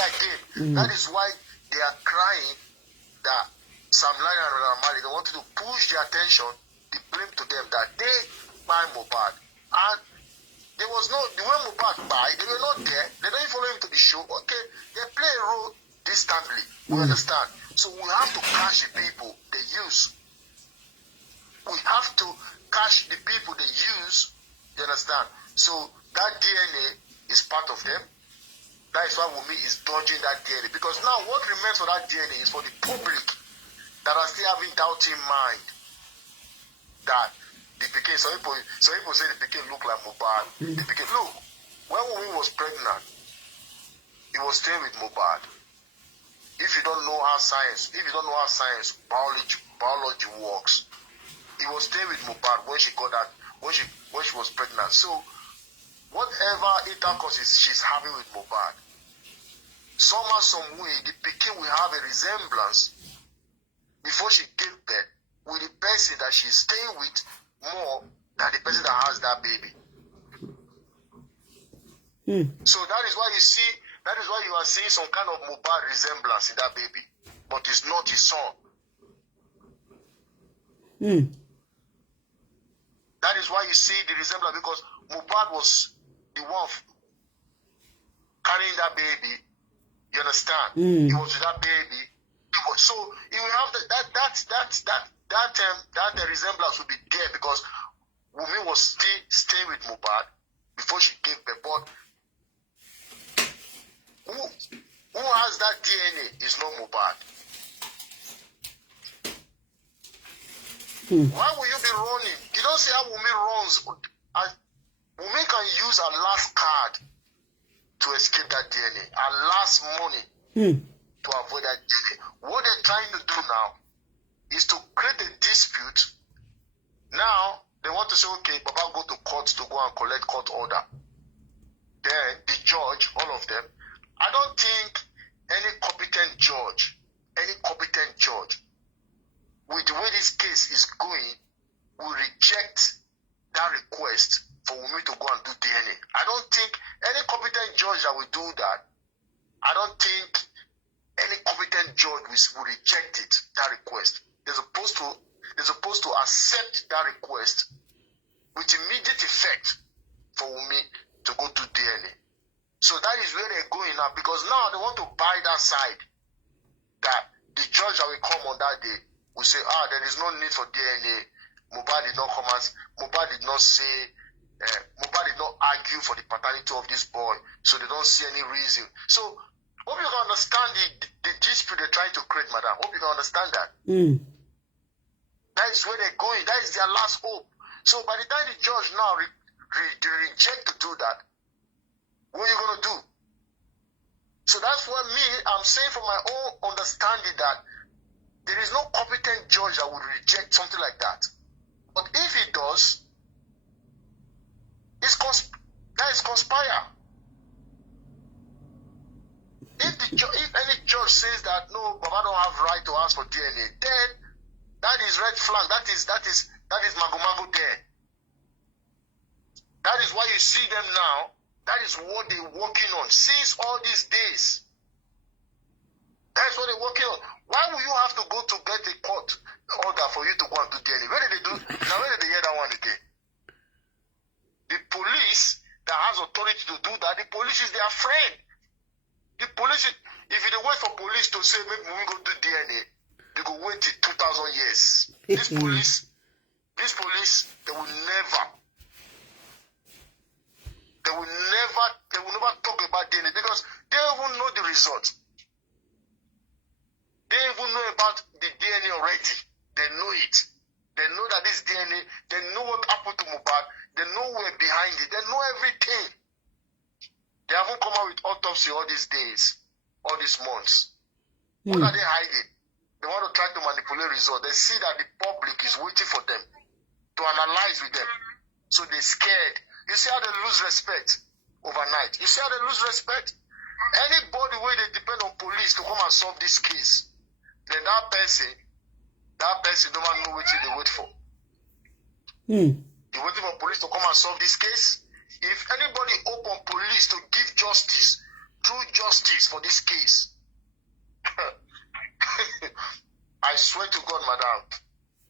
idea. That is why they are crying that Sam Larry and Naira Marley, they wanted to push the attention, the blame to them that they buy Mohbad. And there was no, the way Mohbad buy, they were not there. They don't follow him to the show. Okay, they play a role distantly. We understand. So we have to catch the people they use. We have to catch the people they use. You understand? So that DNA is part of them. That is why Wumi is dodging that DNA. Because now what remains for that DNA is for the public that are still having doubt in mind that the pikin, some people say the pikin look like Mohbad. The pikin, look, when Wumi was pregnant, he was staying with Mohbad. If you don't know how science, biology works, he was staying with Mohbad when she got that, when she was pregnant. So whatever intercourse she's having with Mohbad, somehow, some way, the pikin will have a resemblance before she gave birth with the person that she's staying with more than the person that has that baby. So that is why you see, that is why you are seeing some kind of Mohbad resemblance in that baby, but it's not his son. That is why you see the resemblance, because Mohbad was the one carrying that baby. You understand? He was with that baby. So you will have that resemblance will be there because Wunmi was still staying with Mohbad before she gave birth. But who has that DNA is not Mohbad. Why will you be running? You don't see how Wunmi runs. Wunmi can use her last card to escape that DNA. Her last money to avoid that DNA. What they're trying to do now is to create a dispute. Now, they want to say, okay, Baba go to court to go and collect court order. Then the judge, all of them, I don't think any competent judge, with the way this case is going, will reject that request for Wunmi to go and do DNA. I don't think any competent judge that will do that, I don't think any competent judge will reject it, that request. They're supposed to accept that request with immediate effect for Wunmi to go do DNA. So that is where they're going now, because now they want to buy that side, that the judge that will come on that day will say, there is no need for DNA. Mohbad did not come as, Mohbad did not say, Mohbad did not argue for the paternity of this boy, so they don't see any reason. So, hope you can understand the dispute they're trying to create, madam. Hope you can understand that. That is where they're going. That is their last hope. So, by the time the judge now reject to do that, what are you going to do? So that's what I'm saying from my own understanding that there is no competent judge that would reject something like that. But if he does, that is conspire. If any judge says that no, Baba don't have right to ask for DNA, then that is red flag. That is mago there. That is why you see them now. That is what they're working on since all these days. That's what they're working on. Why will you have to go to get a court order for you to go and do DNA? Where did they do? Now where did they hear that one again? The police that has authority to do that, the police is their friend. The police, if they wait for police to say, maybe we go do DNA, they go wait till 2,000 years. This police, they will never talk about DNA because they don't even know the result. They even know about the DNA already. They know it. They know that this DNA, they know what happened to Mohbad. They know we're behind it. They know everything. They haven't come out with autopsy all these days, all these months. What are they hiding? They want to try to manipulate results. They see that the public is waiting for them to analyze with them. So they're scared. You see how they lose respect overnight. You see how they lose respect? Anybody where they depend on police to come and solve this case, then that person don't know what they wait for. They're waiting for police to come and solve this case. If anybody open police to give justice, true justice for this case, I swear to God, madam,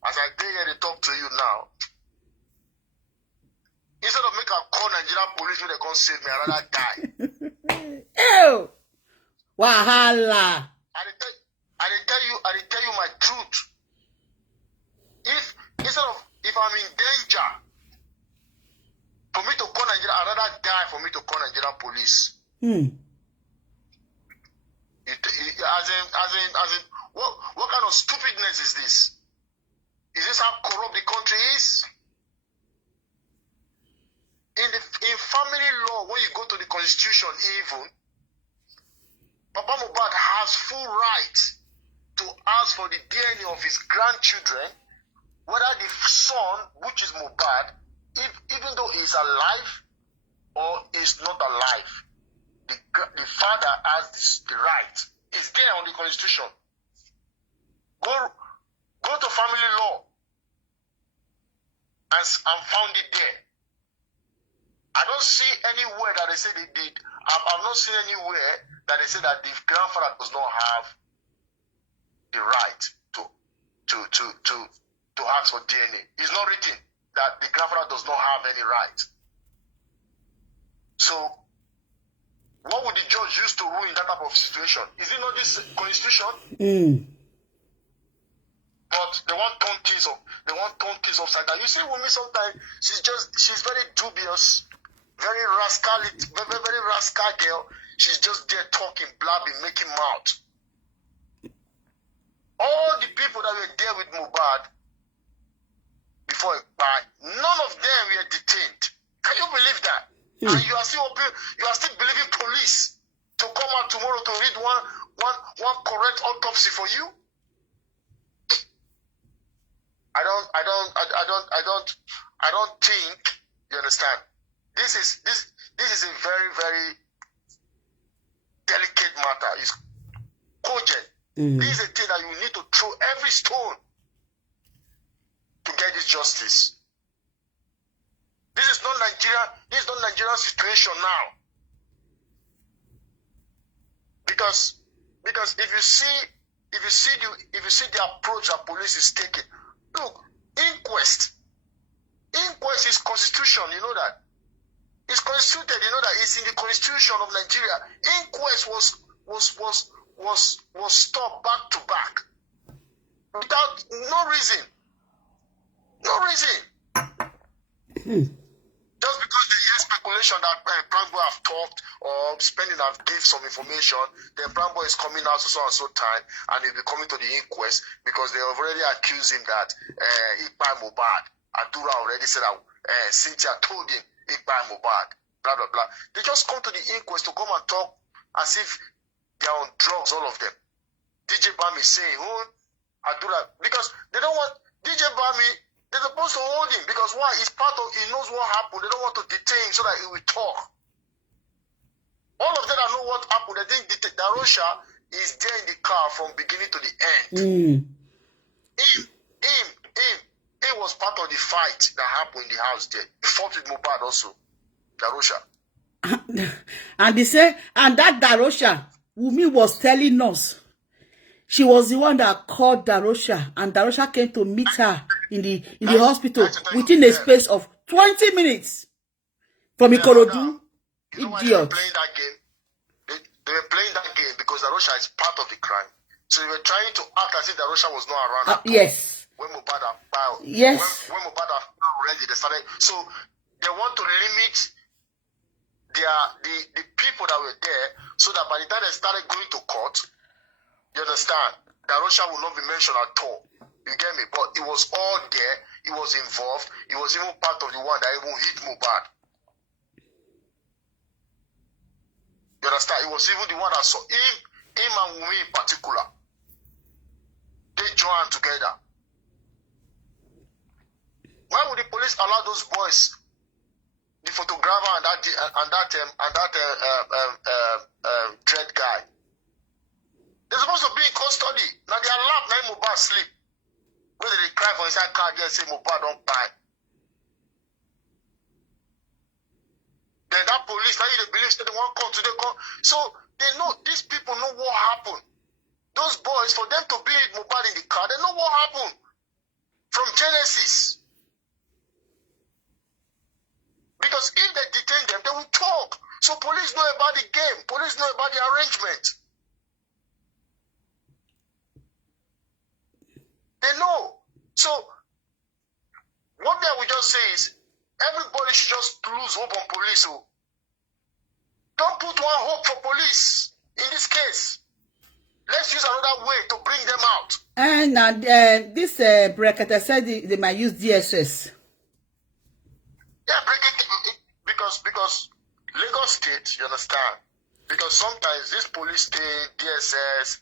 as I dare here to talk to you now, instead of make a call Nigerian police when they come save me, I rather die. Ew! Wahala! I tell you my truth. If I'm in danger, for me to call Nigeria, I'd rather die for me to call Nigerian police. What kind of stupidness is this? Is this how corrupt the country is? In family law, when you go to the constitution even, Papa Mohbad has full right to ask for the DNA of his grandchildren, whether the son, which is Mohbad, even though he's alive or is not alive. the father has the right. It's there on the constitution. Go to family law and found it there. I don't see anywhere that they say they did. I've not seen anywhere that they say that the grandfather does not have the right to ask for DNA. It's not written that the grandfather does not have any right. So, what would the judge use to rule in that type of situation? Is it not this constitution? But they want turn things upside down. You see, women sometimes she's very dubious, very rascal, very rascal girl. She's just there talking, blabbing, making mouth. All the people that were there with Mohbad before it died, none of them were detained. Can you believe that? And you are still believing police to come out tomorrow to read one correct autopsy for you? I don't think you understand. This is a very, very delicate matter. It's cogent. This is a thing that you need to throw every stone to get this justice. This is not Nigeria. This is not Nigerian situation now. Because if you see the approach that police is taking, look, inquest is constitution. You know that it's constituted. You know that it's in the constitution of Nigeria. Inquest was stopped back to back without no reason. Just because they hear speculation that Prime Boy have talked or Spending have gave some information, then Prime Boy is coming out so and so time and he'll be coming to the inquest because they have already accused him that Iqbal Mohbad. Adura already said that Cynthia told him Iqbal Mohbad, blah, blah, blah. They just come to the inquest to come and talk as if they're on drugs, all of them. DJ Bami saying, Adura, because they don't want DJ Bami. They're supposed to hold him because why? He's part of. He knows what happened. They don't want to detain him so that he will talk. All of them that know what happened. They think Darosha is there in the car from beginning to the end. He was part of the fight that happened in the house there. He fought with Mohbad also. Darosha. And they say, and that Darosha, Wumi was telling us. She was the one that called Darosha, and Darosha came to meet her in the hospital within a space of 20 minutes from Ikorodu. You know why they were playing that game? They were playing that game because Darosha is part of the crime. So they were trying to act as if Darosha was not around. Yes. When Mohbad filed. Yes. When Mohbad already, they started. So they want to limit the people that were there, so that by the time they started going to court, you understand, Darosha will not be mentioned at all. You get me? But it was all there. He was involved. He was even part of the one that even hit Mohbad. You understand? It was even the one that saw him and Wumi in particular. They joined together. Why would the police allow those boys, the photographer and that dread guy? They're supposed to be in custody. Now they are allowed now Mohbad sleep. Whether they cry for inside car and say Mohbad don't die. Then that police, now they believe that they won't come to the court. So they know, these people know what happened. Those boys, for them to be with Mohbad in the car, they know what happened. From Genesis. Because if they detain them, they will talk. So police know about the game. Police know about the arrangement. They know. So, what I would just say is, everybody should just lose hope on police. So, don't put one hope for police in this case. Let's use another way to bring them out. And this Brekete said they might use DSS. Yeah, because Lagos State, you understand? Because sometimes this police thing, DSS,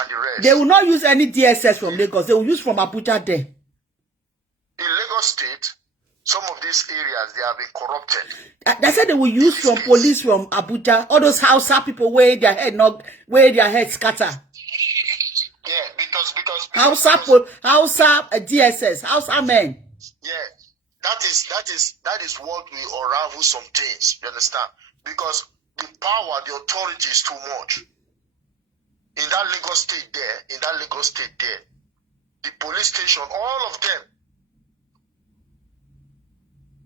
and the rest. They will not use any DSS from Lagos. They will use from Abuja there. In Lagos State, some of these areas, they have been corrupted. They said they will use from police from Abuja, all those Hausa people where their head scatter. Yeah, because Hausa DSS, Hausa men. Yeah, that is what will unravel some things. You understand? Because the power, the authority is too much. In that Lagos state there, the police station, all of them,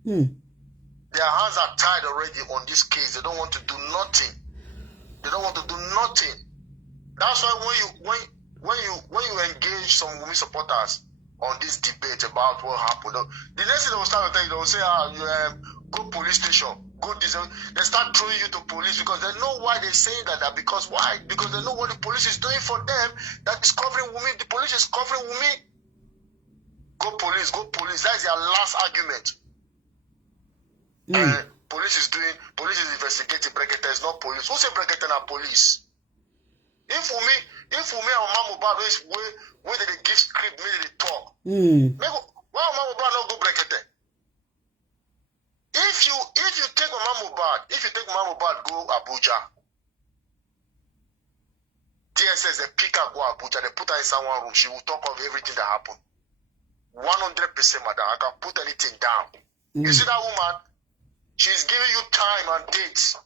their hands are tied already on this case. They don't want to do nothing. That's why when you engage some women supporters on this debate about what happened, the next thing they will start to tell you, they will say, go police station, go this. They start throwing you to police because they know why they're saying that. Because why? Because they know what the police is doing for them. That is covering women. The police is covering women. Go police. That is their last argument. Police is investigating. Brekete is not police. Who say Brekete na police? If for me and Mohbad where they give script, maybe they talk. Why Mohbad not go Brekete? If you take Mohbad go Abuja, DSS they pick her go Abuja, they put her in someone room, she will talk of everything that happened. 100%, madam. I can put anything down. You see that woman? She's giving you time and dates.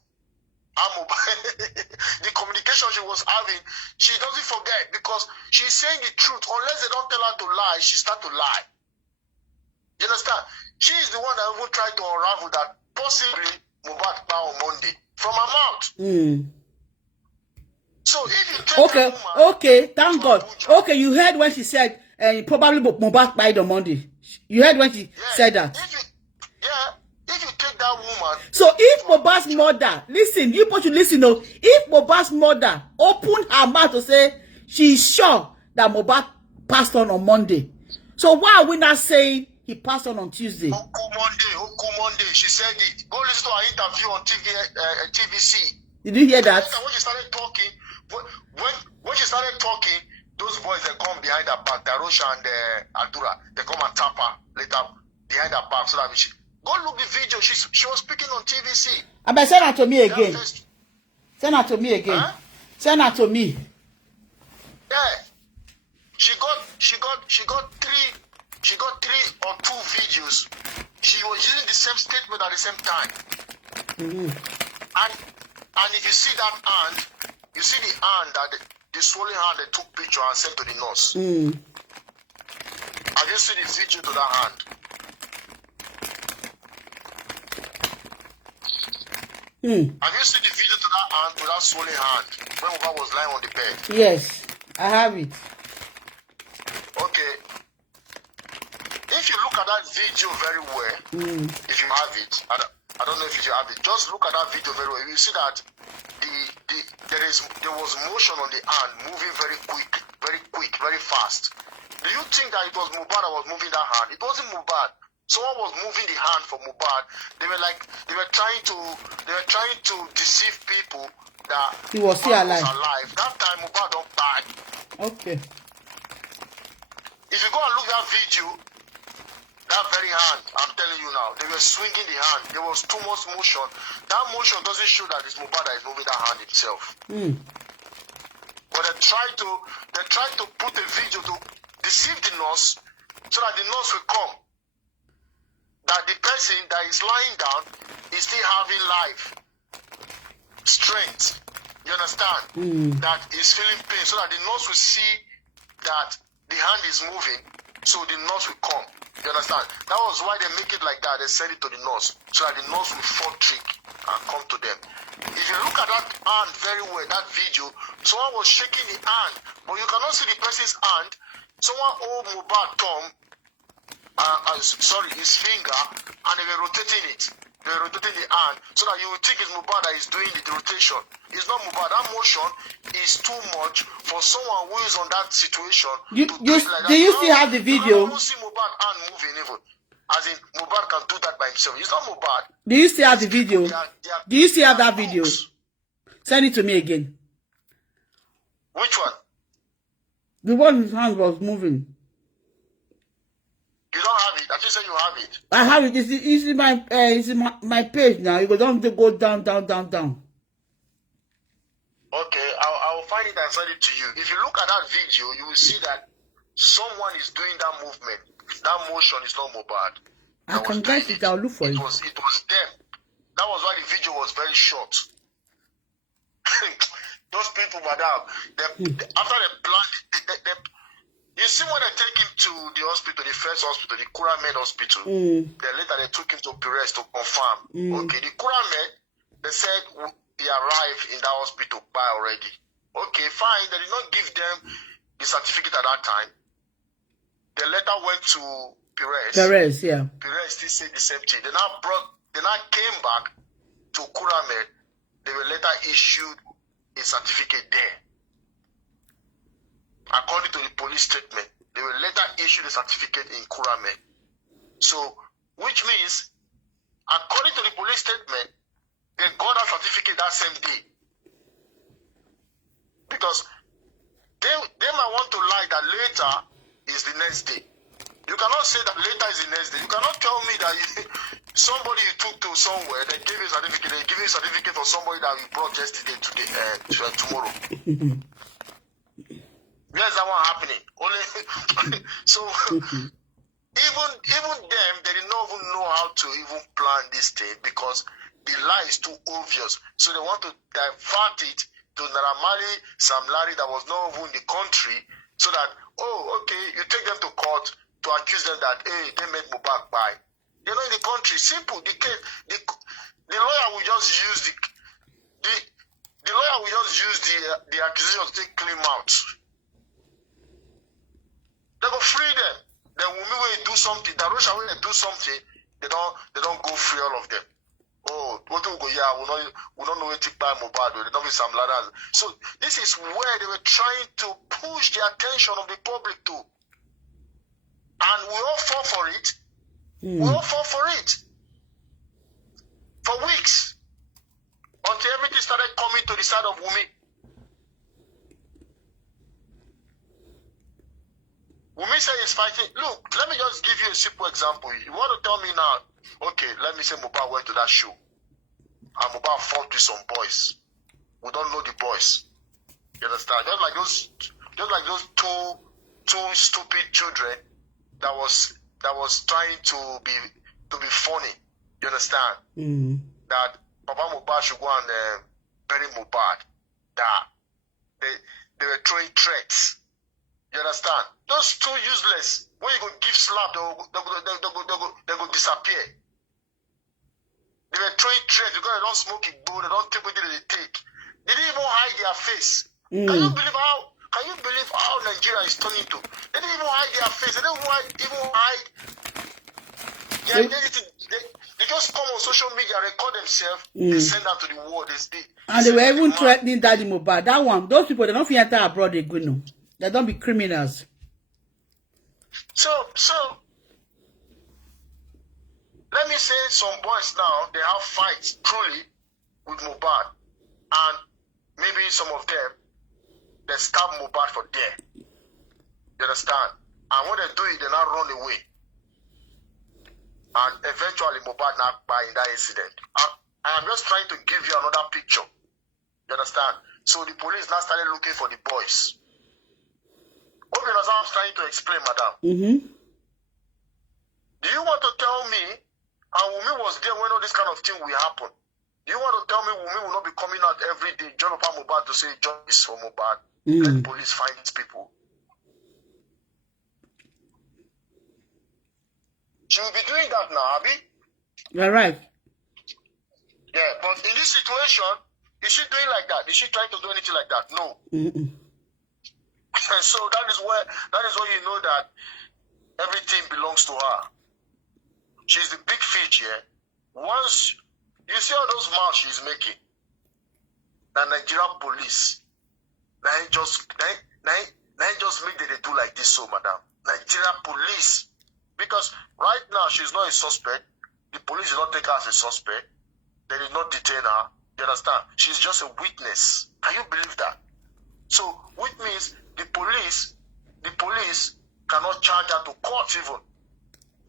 The communication she was having, she doesn't forget because she's saying the truth. Unless they don't tell her to lie, she starts to lie. You understand? She is the one that even tried to unravel that possibly Mohbad died on Monday from her mouth. So if you take okay, thank God. Abuja, okay, you heard when she said probably Mohbad died on Monday. You heard when she said that. If you take that woman. So if Mohbad's mother, listen, you should listen. No, if Mohbad's mother opened her mouth to say she's sure that Mohbad passed on Monday, so why are we not saying he passed on Tuesday? Oku Monday, she said it. Go listen to her interview on TVC. Did you hear that? When she started talking, when she started talking, those boys that come behind her back, Darosha and Adura, they come and tap her later behind her back so that she. Go look the video. She was speaking on TVC. I bet send her to me again. Send her to me again. Huh? Send her to me. Yeah. She got three or two videos. She was using the same statement at the same time. And if you see that hand, you see the hand that the swollen hand they took picture and sent to the nurse. Have you seen the video to that hand? Have you seen the video to that hand, to that swollen hand, when Mohbad was lying on the bed? Yes, I have it. Okay. If you look at that video very well, if you have it, I don't know if you have it, just look at that video very well. You see that there was motion on the hand, moving very quick, very fast. Do you think that it was Mohbad that was moving that hand? It wasn't Mohbad. Someone was moving the hand for Mohbad. They were trying to deceive people that he was still alive. That time Mohbad don't die. Okay. If you go and look at that video, that very hand, I'm telling you now, they were swinging the hand. There was too much motion. That motion doesn't show that it's Mohbad that is moving that hand himself. But they tried to put a video to deceive the nurse so that the nurse will come. That the person that is lying down is still having life, strength. You understand? That is feeling pain, so that the nurse will see that the hand is moving, so the nurse will come. You understand? That was why they make it like that. They send it to the nurse, so that the nurse will fall trick and come to them. If you look at that hand very well, that video, someone was shaking the hand, but you cannot see the person's hand. Someone hold Mohbad thumb. His finger, and they were rotating it. They were rotating the hand so that you would think it's Mohbad that is doing the rotation. It's not Mohbad. That motion is too much for someone who is on that situation. Do you still have the video? I don't see Mohbad hand moving even. As in, Mohbad can do that by himself. It's not Mohbad. Do you still have the video? Do you still have that video? Send it to me again. Which one? The one his hand was moving. You don't have it. I just say you have it. I have it. It's in my page now. You don't go down. Okay, I will find it and send it to you. If you look at that video, you will see that someone is doing that movement. That motion is not Mohbad. I can get it. I'll look for it. It was them. That was why the video was very short. Those people, madam, after they planned, you see when they take him to the hospital, the first hospital, the Kuramed hospital, then later they took him to Perez to confirm. Okay, the Kuramed, they said he arrived in that hospital by already. Okay, fine. They did not give them the certificate at that time. They later went to Perez, yeah. Perez still said the same thing. They now came back to Kuramed. They were later issued a certificate there. According to the police statement, they will later issue the certificate in Kuramed. So, which means, according to the police statement, they got that certificate that same day. Because they might want to lie that later is the next day. You cannot say that later is the next day. You cannot tell me that somebody you took to somewhere, they gave you a certificate, they give you a certificate for somebody that you brought yesterday, tomorrow. Where's that one happening? Only so even them, they did not even know how to even plan this thing because the lie is too obvious. So they want to divert it to Naira Marley, Sam Larry that was not even in the country, so that you take them to court to accuse them that they made Mohbad by. They're not in the country. Simple. The lawyer will just use the lawyer will just use the accusation to take claim out. They go free them. Then when we do something, Darusha when they do something, they don't go free all of them. Oh, what will go? Yeah, we don't know where to buy Mohbad. They don't be some ladders. So this is where they were trying to push the attention of the public to, and we all fall for it. We all fall for it for weeks until everything started coming to the side of Wunmi. Wunmi said he's fighting. Look, let me just give you a simple example. You want to tell me now, okay, let me say Mohbad went to that show and Mohbad fought with some boys. We don't know the boys. You understand? Just like those two stupid children that was trying to be funny. You understand? That Papa Mohbad should go and bury Mohbad. That they were throwing threats. You understand? Those two useless. When you go give slap, they go disappear. They were throwing threats because they don't smoke it, they don't take what they take. They didn't even hide their face. Can you believe how Nigeria is turning to? They didn't even hide their face. They didn't even hide their identity. They just come on social media, record themselves, they send that to the world. And they were even threatening Daddy Mohbad. That one, those people, they don't feel enter abroad, they go no. They don't be criminals. So let me say some boys now, they have fights truly with Mohbad. And maybe some of them, they stab Mohbad for death. You understand? And when they do it, they now run away. And eventually Mohbad now died in that incident. I am just trying to give you another picture. You understand? So the police now started looking for the boys. What was I trying to explain, madam? Do you want to tell me, and Wunmi was there when all this kind of thing will happen? Do you want to tell me Wunmi will not be coming out every day, John upon Mohbad to say justice for Mohbad? Let the police find these people. She will be doing that now, Abby. You're right. Yeah, but in this situation, is she doing like that? Is she trying to do anything like that? No. And so that is where you know that everything belongs to her. She's the big fish here. Once you see all those mouths she's making, the Nigerian police, they just make they do like this, so madam. Nigerian police. Because right now she's not a suspect. The police did not take her as a suspect. They did not detain her. You understand? She's just a witness. Can you believe that? So, which means the police cannot charge her to court even.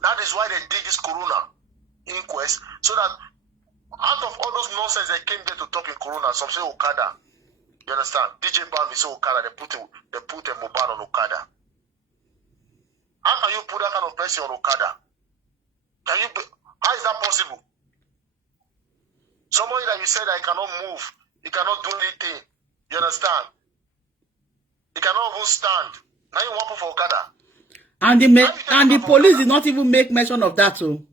That is why they did this corona inquest, so that out of all those nonsense they came there to talk in corona, some say Okada. You understand? DJ Bami say Okada, they put a Mohbad on Okada. How can you put that kind of person on Okada? How is that possible? Somebody that you said that he cannot move, he cannot do anything. You understand? He cannot even stand. Now you want for Okada. And the police did not even make mention of that too.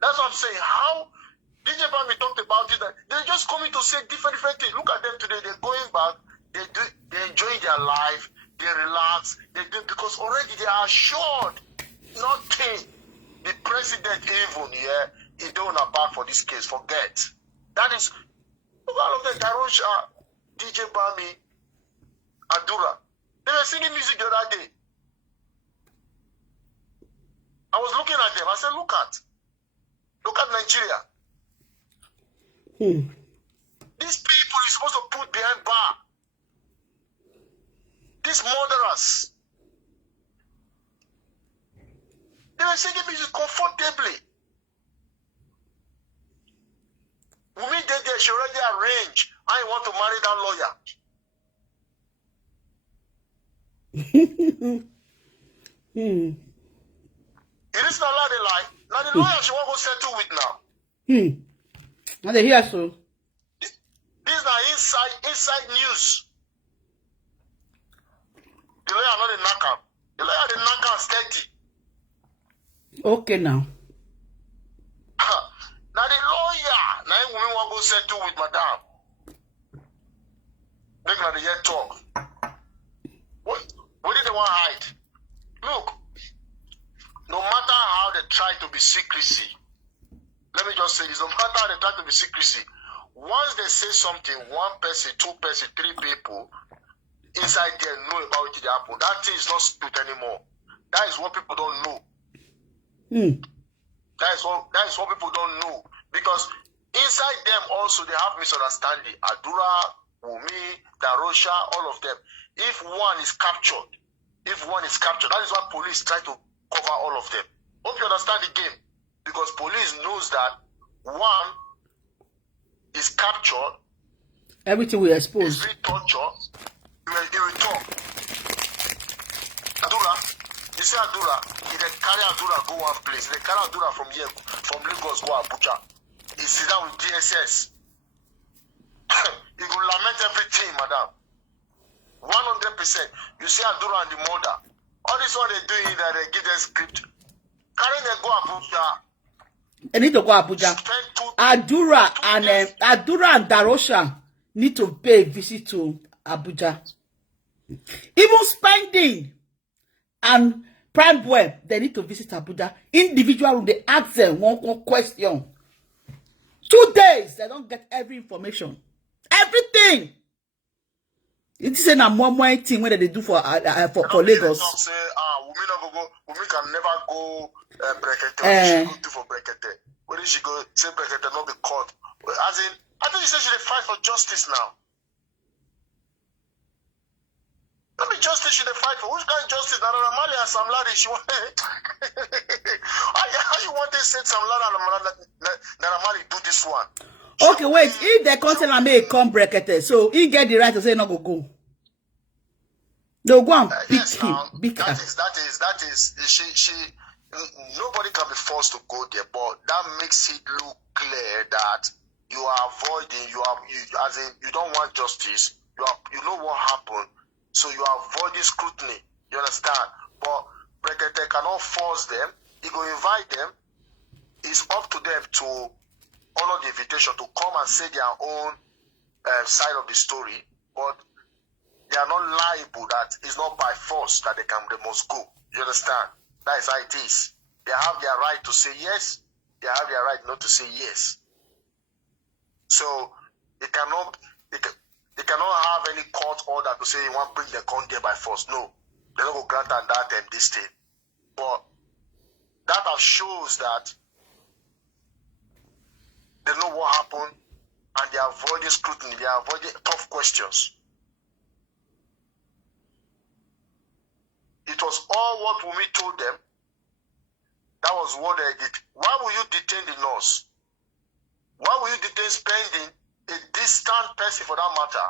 That's what I'm saying. How DJ Bami talked about it, that they're just coming to say different things. Look at them today. They're going back. They're enjoying their life. They relax. Because already they are assured nothing. The president even he don't back for this case. Forget. That is, look at all of them. Darosha, DJ Bami, Adura. They were singing music the other day. I was looking at them. I said, look at Nigeria. These people is supposed to put behind bar. These murderers. They were singing music comfortably. Women did there, she already arranged. I want to marry that lawyer. It is not allowed to lie. Now the lawyer she want to settle with now. Now they hear so. These are inside news. The lawyer not the knocker. The lawyer the knocker steady. Okay now. Now the lawyer, now a woman want to go settle with madam. Look at the head talk. What did they want to hide? Look, no matter how they try to be secrecy, let me just say this, no matter how they try to be secrecy, once they say something, one person, two person, three people inside there know about it happen. That thing is not secret anymore. That is what people don't know. That is what people don't know. Because inside them also they have misunderstanding. Adura, Wumi, Darosha, all of them. If one is captured, that is why police try to cover all of them. Hope you understand the game. Because police knows that one is captured, everything we expose. is torture, he will talk. Adura, you see Adura, he then carry Adura go one place. They carry Adura from here, from Lagos go Abuja. He sit down with DSS. He will lament everything, madam. 100%. You see Adura and the mother. All this one they do is that they give them script. Carry them go Abuja. They need to go Abuja. Adura and Darosha need to pay a visit to Abuja. Even Spending and Prime Boy, they need to visit Abuja. Individual room, they ask them one question. 2 days, they don't get every information. Everything. It is a more thing when they do for Lagos. Say, women can never go Brekete. She go do for Brekete. When did she go say Brekete not be caught? As in, I think she said she fight for justice now. Not be justice she fight for. Which kind of justice? Naramali and Sam Larry, she want. How you want to say Sam Larry and Naramali do this one? Okay, wait. If the council may come Brekete, so he get the right to say no go. They'll go and pick yes, him. That is. She. Nobody can be forced to go there, but that makes it look clear that you are avoiding. As in, you don't want justice. You know what happened, so you are avoiding scrutiny. You understand? But Brekete cannot force them. He will invite them. It's up to them to honor the invitation to come and say their own side of the story, but they are not liable. That is not by force that they must go. You understand? That is how it is. They have their right to say yes. They have their right not to say yes. So they cannot have any court order to say you want to bring the con there by force. No, they don't go grant and that and this thing. But that shows that they know what happened and they are avoiding scrutiny, they are avoiding tough questions. It was because all what Wumi told them, that was what they did. Why will you detain the nurse? Why will you detain spending a distant person for that matter?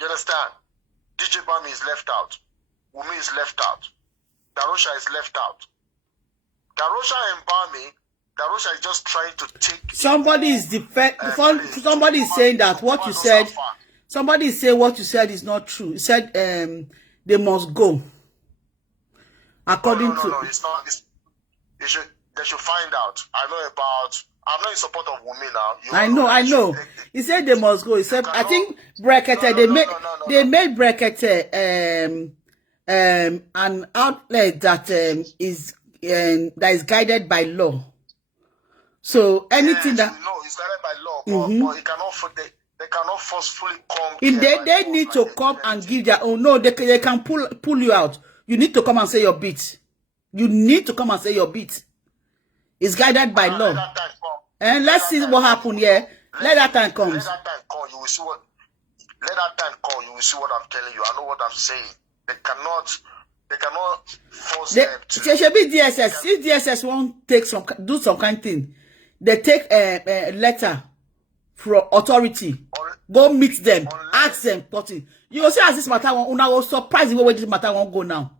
You understand? DJ Bami is left out. Wumi is left out. Darosha is left out. Darosha and Bami, Darosha is just trying to take... Somebody is somebody is saying that what you said... Somebody is saying what you said is not true. You said they must go. According to... No, it's not... they should find out. I'm not in support of Wumi now. I know. He said they must go. He said, I think Brekete, they made Brekete an outlet that is guided by law. So anything that... No, it's guided by law, but it cannot... They cannot forcefully come. They need to come and give their own. No, they can pull you out. You need to come and say your bit. You need to come and say your bit. It's guided by law. And let's see what happens here. Let that time come. Let that time come. You will see what. Let that time come. You will see what I'm telling you. I know what I'm saying. They cannot force them to. There should be DSS. If DSS won't do some kind of thing, they take a letter from authority. Go meet them. Ask them. You will see as this matter won't. Una will surprise the way this matter won't go now.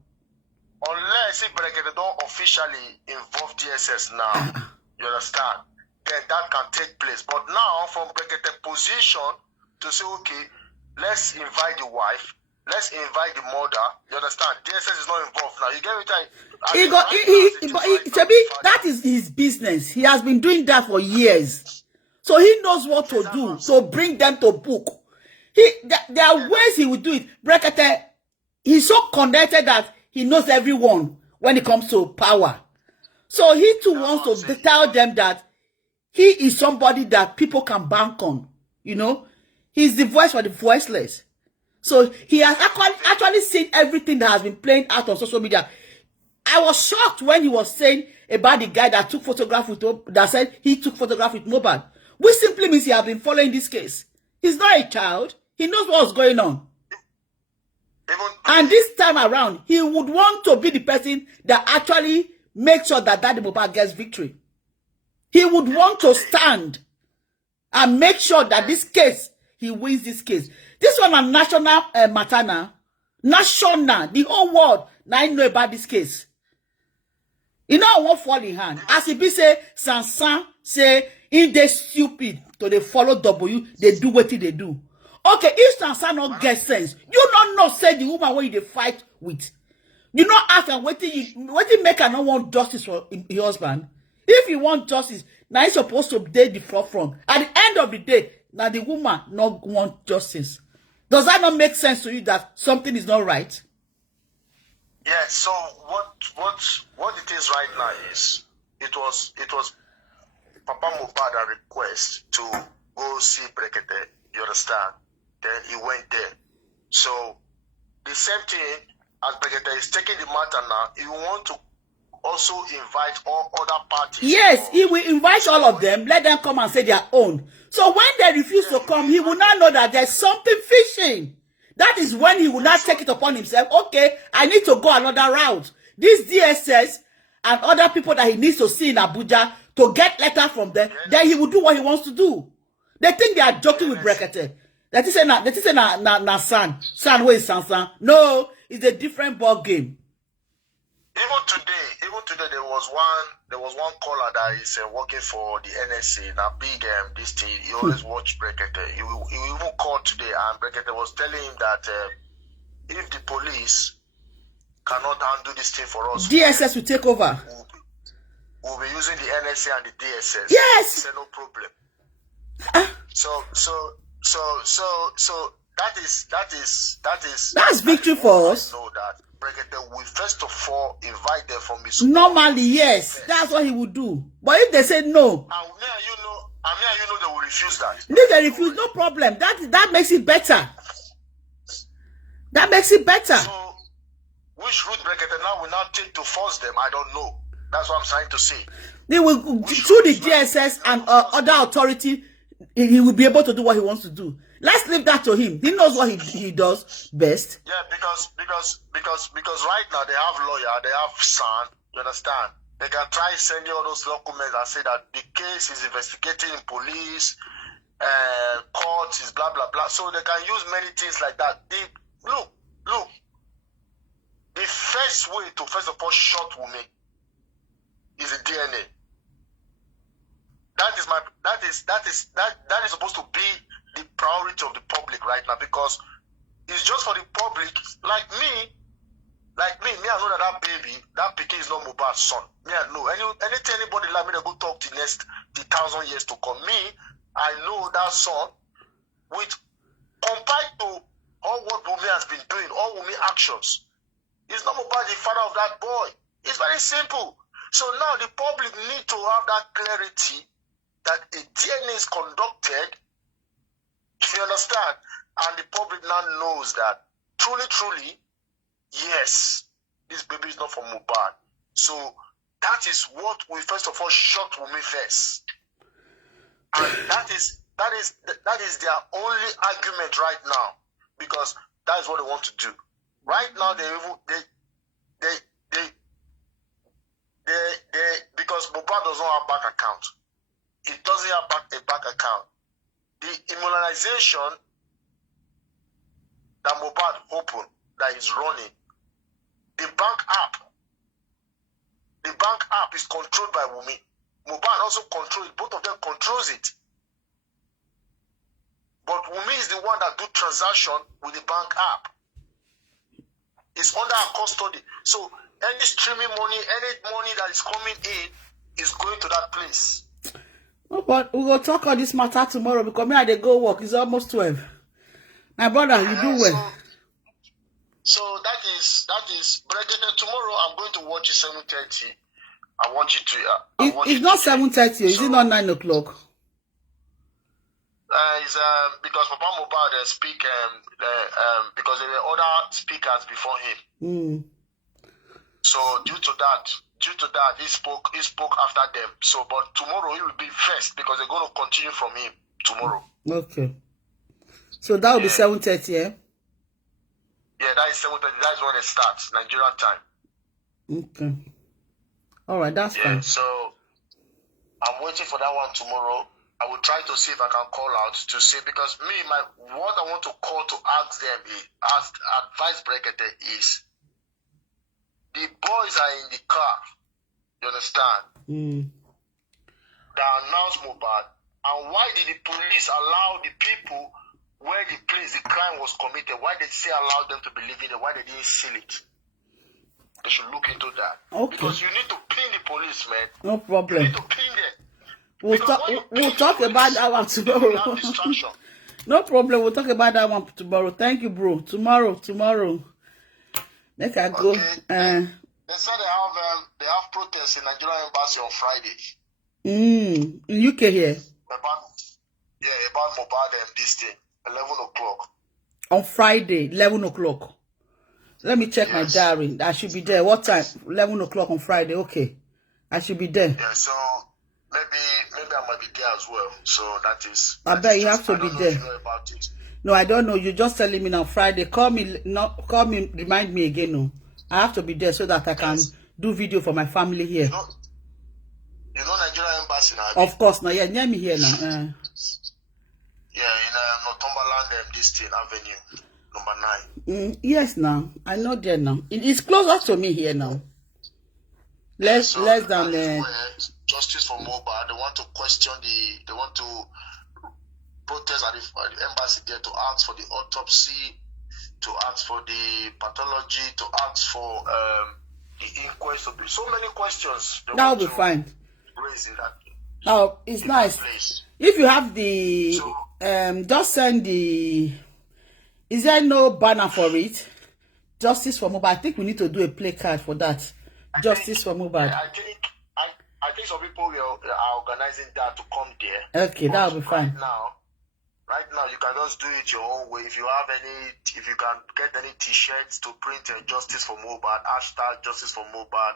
Unless if they don't officially involve DSS now, you understand? Then that can take place. But now, from Brekete position to say, okay, let's invite the wife, let's invite the mother. You understand? DSS is not involved now. You get me? That is his business. He has been doing that for years, so he knows what to do to bring them to book. There are ways he will do it. Brekete, he's so connected that he knows everyone when it comes to power. So he too wants to tell them that he is somebody that people can bank on. You know, he's the voice for the voiceless. So he has actually seen everything that has been playing out on social media. I was shocked when he was saying about the guy that took photograph with that said he took photograph with Mohbad, which simply means he has been following this case. He's not a child. He knows what's going on. And this time around, he would want to be the person that actually makes sure that Daddy Mohbad gets victory. He would want to stand and make sure that this case, he wins this case. This one a national matter now. National. The whole world now know about this case. You know, I won't fall in hand. As if he say, Sansan say, if they stupid, so they follow W, they do what they do. Okay, if Sansan not get sense, you don't know say the woman when you fight with. You not ask and what you make her not want justice for your husband. If you want justice, now he's supposed to take the forefront. At the end of the day, now the woman not want justice. Does that not make sense to you that something is not right? Yeah, so what it is right now is it was Papa Mohbad request to go see Brekete, you understand? Then he went there. So the same thing as Brekete is taking the matter now, he want to also invite all other parties. Yes, he will invite all of them, let them come and say their own. So when they refuse to come, he will not know that there's something fishing. That is when he will not take it upon himself. Okay, I need to go another route. This DSS and other people that he needs to see in Abuja to get letter from them, then he will do what he wants to do. They think they are joking with Brekete. That is na San where is Sansan? No, it's a different ball game. Even today, there was one caller that is working for the NSA. Now big this thing. He always watch Brekete. He will even call today, and Brekete was telling him that if the police cannot handle this thing for us, DSS will take over. We'll be using the NSA and the DSS. Yes. He said no problem. So that's victory for us. I know that Brekete will first of all invite them from his normally, yes, that's what he would do. But if they say no, and you know they will refuse that. If they refuse, no problem. That makes it better. That makes it better. So, which route Brekete now will not take to force them? I don't know. That's what I'm trying to say. They will through the DSS and other authority. He will be able to do what he wants to do. Let's leave that to him. He knows what he does best. Yeah, because right now they have lawyer, they have son. You understand? They can try sending all those documents and say that the case is investigating in police, court is blah blah blah. So they can use many things like that. Look. The first way to first of all shut Wunmi is the DNA. That is supposed to be the priority of the public right now, because it's just for the public. Like me, I know that baby, that pikin is not Mohbad's son. Me, I know. Anything anybody like me to go talk to the 1,000 years to come. Me, I know that son, with compared to all what Wunmi has been doing, all Wunmi actions. It's not Mohbad the father of that boy. It's very simple. So now the public need to have that clarity that a DNA is conducted, if you understand, and the public now knows that truly, yes, this baby is not from Mohbad. So that is what we first of all shot Wunmi first. And that is their only argument right now, because that is what they want to do. Right now, because Mohbad does not have bank account. It doesn't have a bank account. The immunization that Mohbad opened, that is running, the bank app is controlled by Wunmi. Mohbad also controls it. Both of them controls it. But Wunmi is the one that do transaction with the bank app. It's under our custody. So any streaming money, any money that is coming in is going to that place. Oh, but we will talk on this matter tomorrow, because me and they go work. It's almost 12. My brother, you do well. So that is. But again, tomorrow I'm going to watch it 7:30. I want you to. It's not 7:30. Is it not 9 o'clock? It's because Papa Mohbad speak because there were other speakers before him. So due to that, he spoke after them. So, but tomorrow he will be first, because they're going to continue from him tomorrow. Okay. So that will be 7:30, yeah? Yeah, that is 7:30. That's when it starts, Nigerian time. Okay. All right, that's fine. So I'm waiting for that one tomorrow. I will try to see if I can call out to see, because what I want to call to ask them is, advice Brekete is, the boys are in the car, you understand? That announced Mohbad, and why did the police allow the people where the crime was committed, why did they allow them to be living there, why they didn't seal it? They should look into that. Okay. Because you need to pin the police, man. No problem. You need to pin them. We'll talk about that one tomorrow. No problem. We'll talk about that one tomorrow. Thank you, bro. Tomorrow. Let I go. They said they have protests in Nigerian embassy on Friday. In UK here. About Mohbad and this thing. 11 o'clock. On Friday, 11 o'clock. Let me check my diary. I should be there. What time? 11 o'clock on Friday. Okay. I should be there. Yeah, so maybe I might be there as well. So that is. I bet you have to be there. If you know about it. No, I don't know. You're just telling me now. Friday. Call me. Remind me again. No, I have to be there so that I can do video for my family here. You know Nigerian embassy now. Of course, now. Yeah, near me here now. Yeah, in Northumberland, this thing Avenue, number 9. Yes, now I know there now. It's closer to me here now. Less than. Justice for Mohbad. They want to question they want to protest at the embassy there to ask for the autopsy, to ask for the pathology, to ask for the inquest. So many questions. That will be fine. Raising that. Now it's nice. If you have the just send the. Is there no banner for it? Justice for Mohbad. I think we need to do a play card for that. Justice for Mohbad. I think some people are organizing that to come there. Okay, that will be fine. Right now, you can just do it your own way. If you can get any T-shirts to print Justice for Mohbad, hashtag Justice for Mohbad,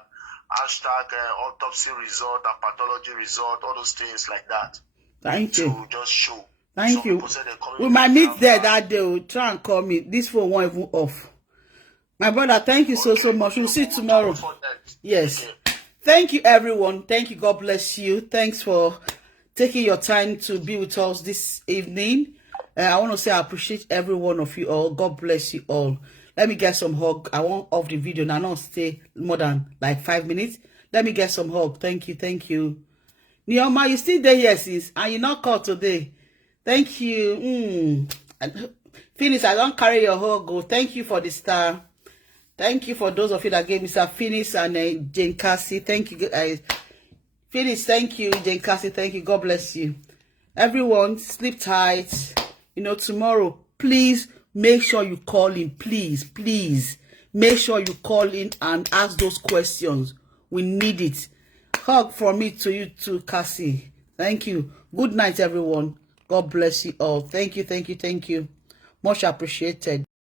hashtag autopsy result and pathology result, all those things like that. Thank you. To just show. Thank you. We might meet there that day. We'll try and call me. This phone won't even off. My brother, thank you so much. We'll see you tomorrow. Yes. Thank you, everyone. Thank you. God bless you. Thanks for taking your time to be with us this evening. I want to say I appreciate every one of you all. God bless you all. Let me get some hug. I won't off the video now. Not stay more than like 5 minutes. Let me get some hug. Thank you. Thank you. Neoma, you still there, yes, sis, and you not called today. Thank you. Finish, I don't carry your hug. Thank you for the star. Thank you for those of you that gave me Mr. Finish and Jane Cassie. Thank you. Finish, thank you. Jane Cassie, thank you. God bless you. Everyone, sleep tight. You know, tomorrow, please make sure you call in. Please, please. Make sure you call in and ask those questions. We need it. Hug from me to you too, Cassie. Thank you. Good night, everyone. God bless you all. Thank you, thank you, thank you. Much appreciated.